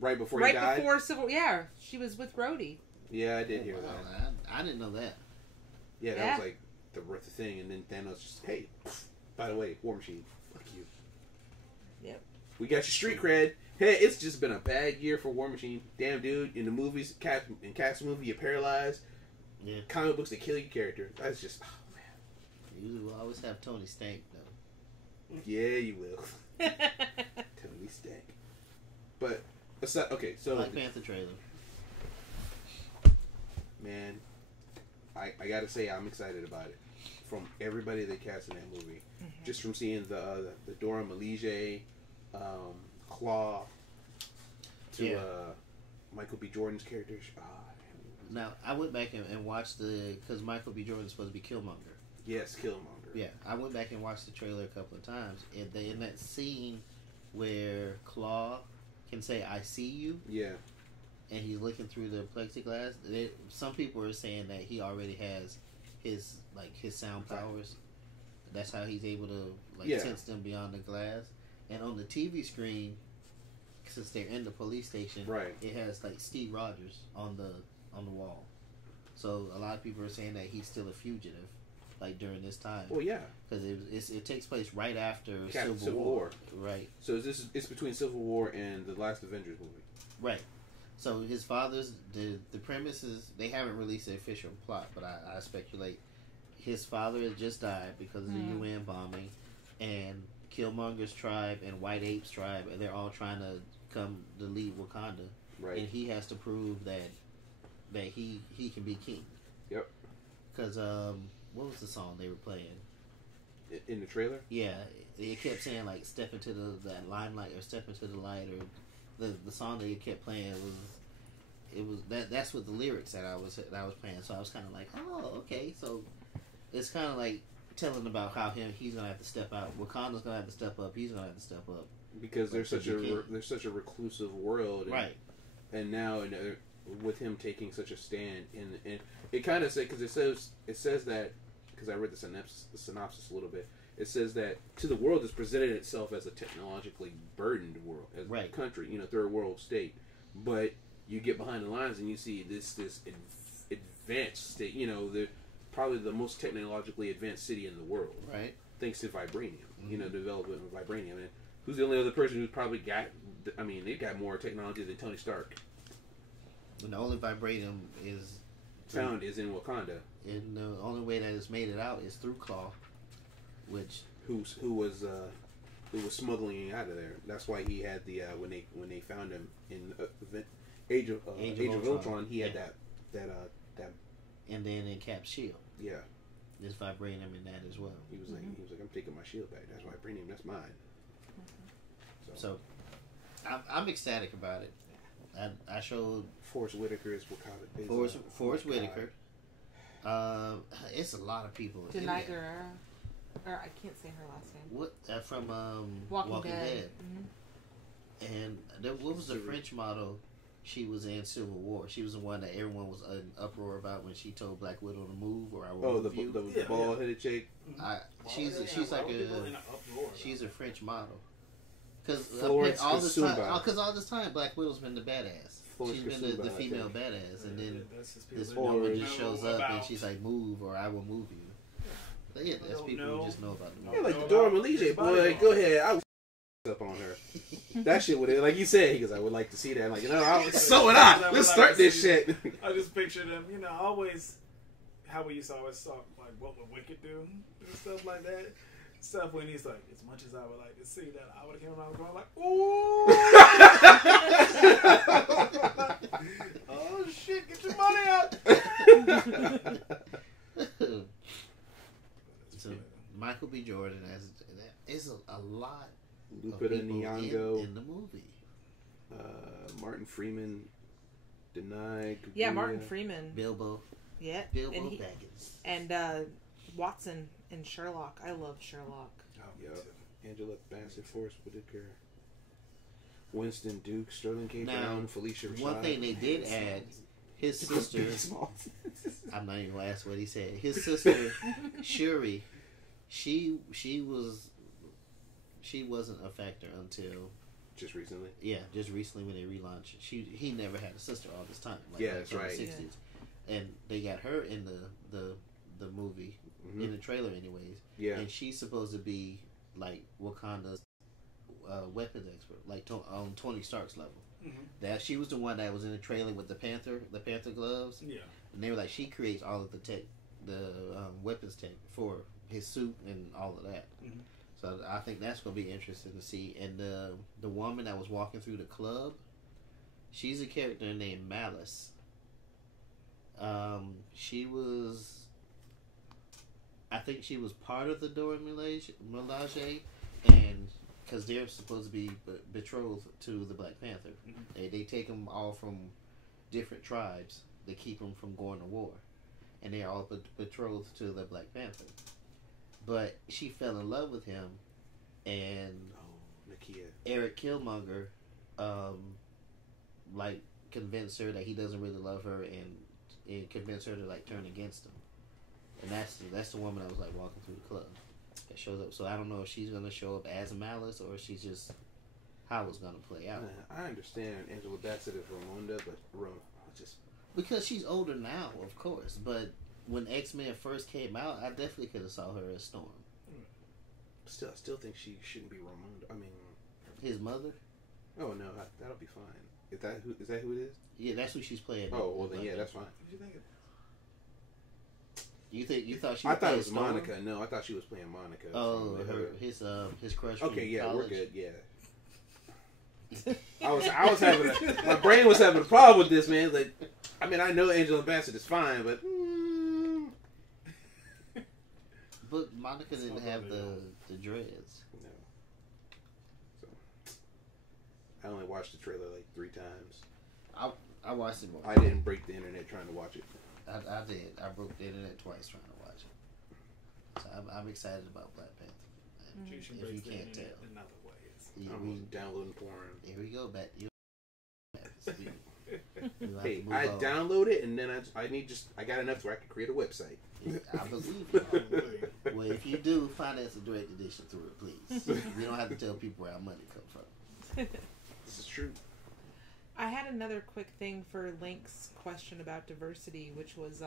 Right before he died? before Civil, yeah, she was with Rhodey. Yeah, I did hear Wow, that. I didn't know that. Yeah, that Yeah. was like the thing, and then Thanos just, hey, by the way, War Machine, fuck you. Yep. We got your street cred. Hey, it's just been a bad year for War Machine. Damn, dude, in the movies, in Cat's movie, you're paralyzed. Yeah. Comic books, they kill your character. That's just, oh, man. You will always have Tony Stank though. Yeah, you will. Tony Stank. But, okay, so, Black Panther trailer. man, I gotta say, I'm excited about it. From everybody they cast in that movie. Mm-hmm. Just from seeing the Dora Milaje, Claw, to Michael B. Jordan's character. Now I went back and watched because Michael B. Jordan's supposed to be Killmonger. Yes, Killmonger. Yeah, I went back and watched the trailer a couple of times, and in that scene where Claw can say "I see you," Yeah. and he's looking through the plexiglass. Some people are saying that he already has his sound powers. That's how he's able to sense them beyond the glass. And on the TV screen, since they're in the police station, right? It has like Steve Rogers on the wall. So a lot of people are saying that he's still a fugitive, like during this time. Well, yeah, because it takes place right after Civil War, right? So it's between Civil War and the last Avengers movie, right? So his father's the premise is they haven't released the official plot, but I speculate his father had just died because of the UN bombing, and Killmonger's tribe and White Ape's tribe, and they're all trying to come to lead Wakanda, right? And he has to prove that he can be king. Yep. Because what was the song they were playing in the trailer? Yeah, it kept saying like "step into that limelight" or "step into the light," or the song that it kept playing was that's what the lyrics that I was playing. So I was kind of like, oh, okay. So it's kind of like telling about how he's gonna have to step out. Wakanda's gonna have to step up. He's gonna have to step up because there's such a reclusive world, and, right? And now with him taking such a stand, and it kind of says because it says that because I read the synopsis a little bit. It says that to the world has presented itself as a technologically burdened world, as a country, third world state. But you get behind the lines and you see this advanced state, probably the most technologically advanced city in the world, right? Thanks to vibranium, the development of vibranium. And who's the only other person who's probably got? I mean, they've got more technology than Tony Stark. And the only vibranium is found is in Wakanda. And the only way that it's made it out is through Claw, which who was smuggling it out of there. That's why he had the when they found him in Age of Ultron. He had that. And then in Cap's shield. Yeah. There's vibranium in that as well. He was like, I'm taking my shield back. That's vibranium. That's mine. So I'm ecstatic about it. I showed Forrest Whitaker is Wakanda. Forrest Whitaker. It's a lot of people. Denai Guerrero. Or I can't say her last name. What from Walking Dead. Mm-hmm. And what was the French model? She was in Civil War. She was the one that everyone was in uproar about when she told Black Widow to move, or I will move you. The bald-headed chick. She's a French model. Because all this time, Black Widow's been the badass. She's been the female badass, and then this woman just shows up and she's like, "Move, or I will move you." But yeah, that's people who just know about the movie. Yeah, like the Dora Milaje, boy. Go ahead, I was up on her. That shit would, like you said, he goes, "I would like to see that." I'm like, so would I. Let's start this shit. I just pictured him, always how we used to always talk like, what would Wicked do and stuff like that. Stuff when he's like, as much as I would like to see that, I would have came around going like, ooh, oh shit, get your money out. So Michael B. Jordan is a lot Lupita of people Nyong'o in the movie. Martin Freeman, Denai. Yeah, Martin Freeman. Bilbo. Yeah. Bilbo Baggins. And Watson in Sherlock. I love Sherlock. Oh, yep. Angela Bassett, Forrest Whitaker, Winston Duke, Sterling K. Brown, Felicia Rashad. One thing they did add, his sister. I'm not even gonna ask what he said. His sister, Shuri, she wasn't a factor until just recently. Yeah, just recently when they relaunched. He never had a sister all this time. Yeah, that's right. In the 60s. And they got her in the movie, in the trailer anyways. Yeah. And she's supposed to be like Wakanda's weapons expert, like on Tony Stark's level. Mm-hmm. That she was the one that was in the trailer with the Panther gloves. Yeah. And they were like, she creates all of the tech, the weapons tech for his suit and all of that. Mm-hmm. So I think that's going to be interesting to see. And the woman that was walking through the club, she's a character named Malice. I think she was part of the Dora Milaje, and because they're supposed to be betrothed to the Black Panther. Mm-hmm. They take them all from different tribes. They keep them from going to war, and they're all betrothed to the Black Panther. But she fell in love with him, and Eric Killmonger, convinced her that he doesn't really love her, and convinced her to turn against him. And that's the woman that was walking through the club that shows up. So I don't know if she's gonna show up as Malice or if she's just how it's gonna play out. I understand Angela Bassett as Ramonda, but just because she's older now, of course. But when X-Men first came out, I definitely could have saw her as Storm. Still, I still think she shouldn't be Ramonda. I mean, his mother. Oh no, that'll be fine. Is that who it is? Yeah, that's who she's playing. Oh well, then yeah, that's fine. What did you think of You thought she? I thought it was Storm? Monica. No, I thought she was playing Monica. Oh, his crush. Okay, yeah, college. we're good. Yeah. I was having my brain was having a problem with this, man. Like, I mean, I know Angela Bassett is fine, but but Monica didn't have the dreads. no. So I only watched the trailer like 3 times. I watched it more. I didn't break the internet trying to watch it. I did. I broke the internet twice trying to watch it. So I'm excited about Black Panther. it? She If breaks you the can't internet tell. in other ways. Yeah, I'm downloading porn. here we go back. Hey, I download it and then I got enough where I can create a website. I believe you. Well, if you do, finance a direct edition through it, please. We don't have to tell people where our money comes from. This is true. I had another quick thing for Link's question about diversity, which was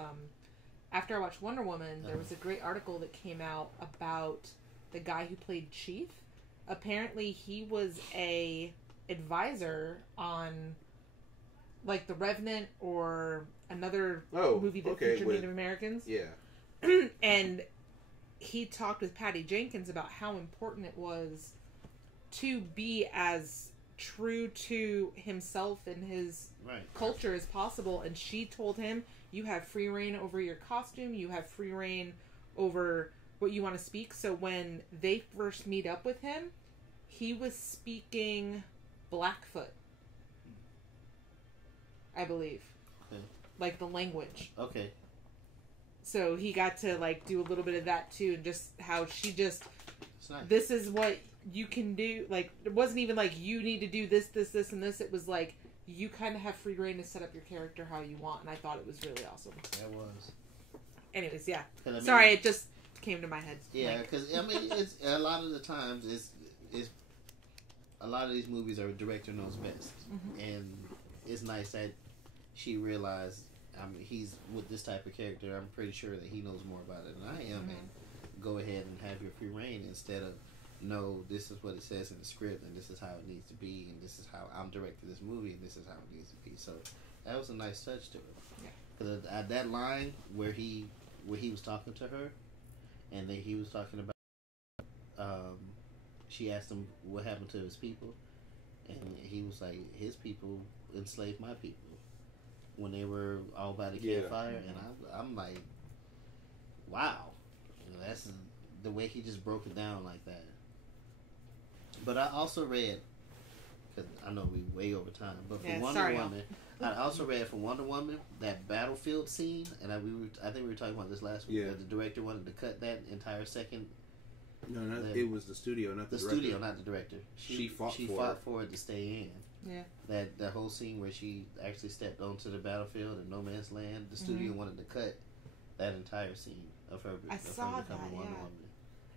after I watched Wonder Woman, there was a great article that came out about the guy who played Chief. Apparently, he was a advisor on like The Revenant or another movie that featured Native Americans. Yeah. And he talked with Patty Jenkins about how important it was to be as true to himself and his culture as possible. And she told him, you have free reign over your costume, you have free reign over what you want to speak. So when they first meet up with him, he was speaking Blackfoot, I believe. Okay. Like the language. Okay. So he got to like do a little bit of that too, and just how she just, nice. This is what you can do. Like, it wasn't even like you need to do this, and this. It was like you kind of have free reign to set up your character how you want, and I thought it was really awesome. That was. Anyways, yeah. I mean, sorry, it just came to my head. Yeah, because I mean, it's a lot of the times it's a lot of these movies are director knows best, and it's nice that she realized. I mean, he's with this type of character. I'm pretty sure that he knows more about it than I am, and go ahead and have your free reign instead of no. This is what it says in the script, and this is how it needs to be, and this is how I'm directing this movie, and this is how it needs to be. So that was a nice touch to it. Because that line where he was talking to her, and then he was talking about, she asked him what happened to his people, and he was like, his people enslaved my people when they were all by the campfire, and I'm like, wow, that's the way he just broke it down like that. But I also read, because I know we way over time, but for Wonder Woman, I also read for Wonder Woman that battlefield scene, and I think we were talking about this last week. That the director wanted to cut that entire second. No, it was the studio, not the director. The studio, not the director. She fought for it to stay in. Yeah. That whole scene where she actually stepped onto the battlefield in no man's land, the studio wanted to cut that entire scene of her. I saw that, Wonder Woman.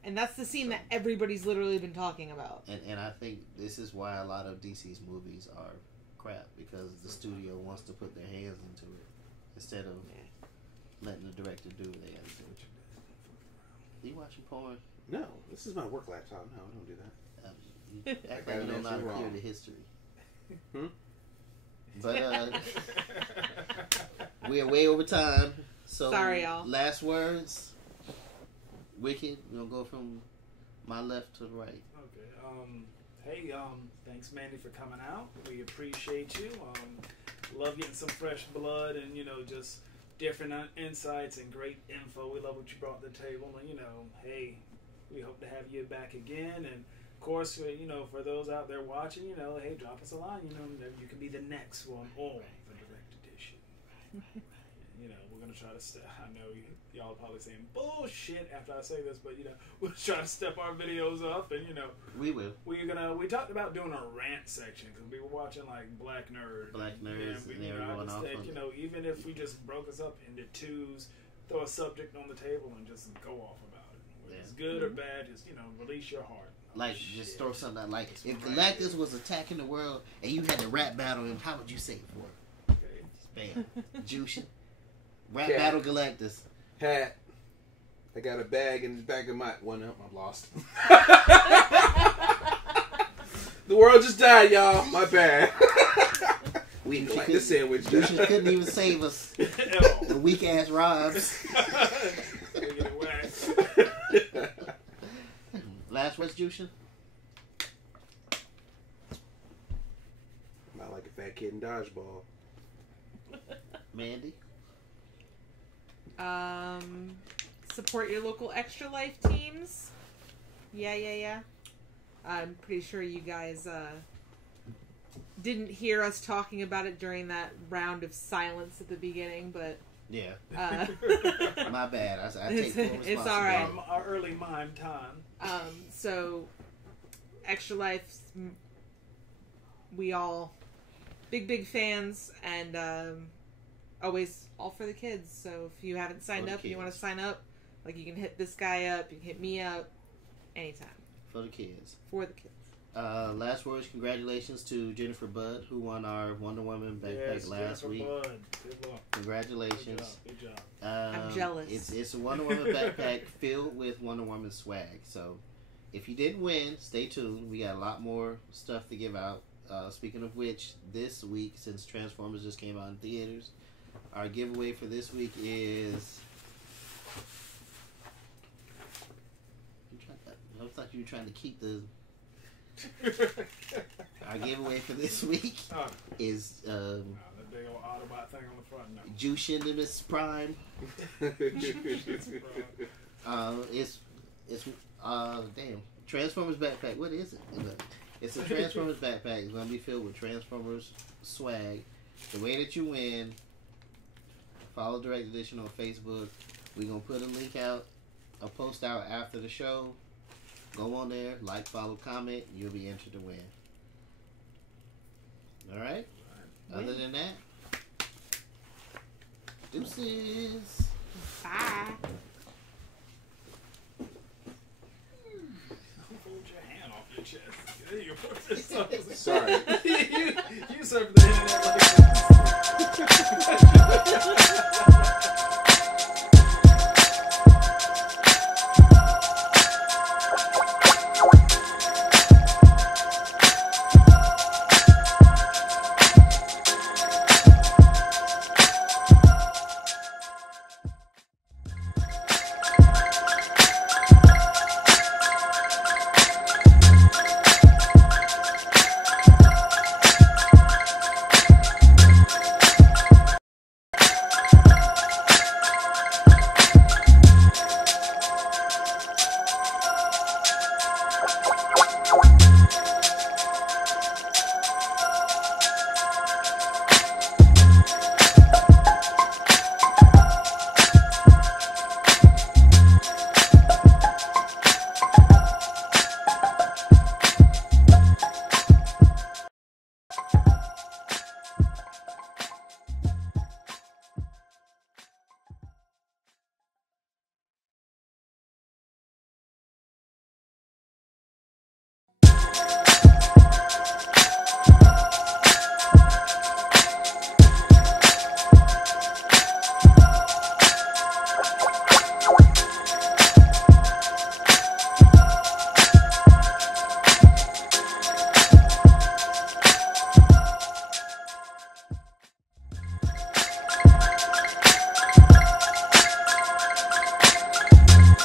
And that's the scene that everybody's literally been talking about. And I think this is why a lot of DC's movies are crap, because the studio wants to put their hands into it instead of letting the director do what they got to do. You watching porn? No, this is my work laptop. No, I don't do that. You act like you don't know how to clear the history. But we are way over time. So sorry, y'all. Last words. Wicked. We're gonna go from my left to the right. Okay. Hey, thanks Mandy for coming out. We appreciate you. Love getting some fresh blood and just different insights and great info. We love what you brought to the table, and hey, we hope to have you back again. And of course, for those out there watching, hey, drop us a line. You can be the next one on the direct edition. We're gonna try to I know y'all are probably saying bullshit after I say this, but we'll try to step our videos up, and we will. We talked about doing a rant section because we were watching like Black Nerd, and I just think even if we just broke us up into twos, throw a subject on the table, and just go off about it. Whether it's good or bad, just release your heart. Like, just throw something out. Like, if Galactus was attacking the world and you had to rap battle him, how would you say it for? Bam. Jushin. Rap battle Galactus. Hat. I got a bag in the back of my... Well, no, I'm lost. The world just died, y'all. My bad. We didn't like the sandwich. Jushin couldn't even save us. The weak-ass Robs. Last words, Jushin? Not like a fat kid in dodgeball. Mandy? Support your local Extra Life teams. Yeah. I'm pretty sure you guys didn't hear us talking about it during that round of silence at the beginning, but yeah. My bad. I take full responsibility. It's all right. Our early mime time. So Extra Life, we all big fans, and always all for the kids. So if you haven't signed up and you want to sign up, like, you can hit this guy up, you can hit me up anytime. For the kids. Last words, congratulations to Jennifer Budd, who won our Wonder Woman backpack last week. Budd. Good luck. Congratulations. Good job. I'm jealous. It's a Wonder Woman backpack filled with Wonder Woman swag. So if you didn't win, stay tuned. We got a lot more stuff to give out. Speaking of which, this week, since Transformers just came out in theaters, our giveaway for this week is... I thought you were trying to keep the... Our giveaway for this week is the big old Autobot thing on the front now. Jushin Prime. It's damn, Transformers backpack. What is it? It's a Transformers backpack. It's gonna be filled with Transformers swag. The way that you win, follow Direct Edition on Facebook. We're gonna put a link out, a post out after the show. Go on there, like, follow, comment. You'll be entered to win. All right. Other than that, deuces. Bye. Hold your hand off your chest. There you go. Sorry. you serve the hand.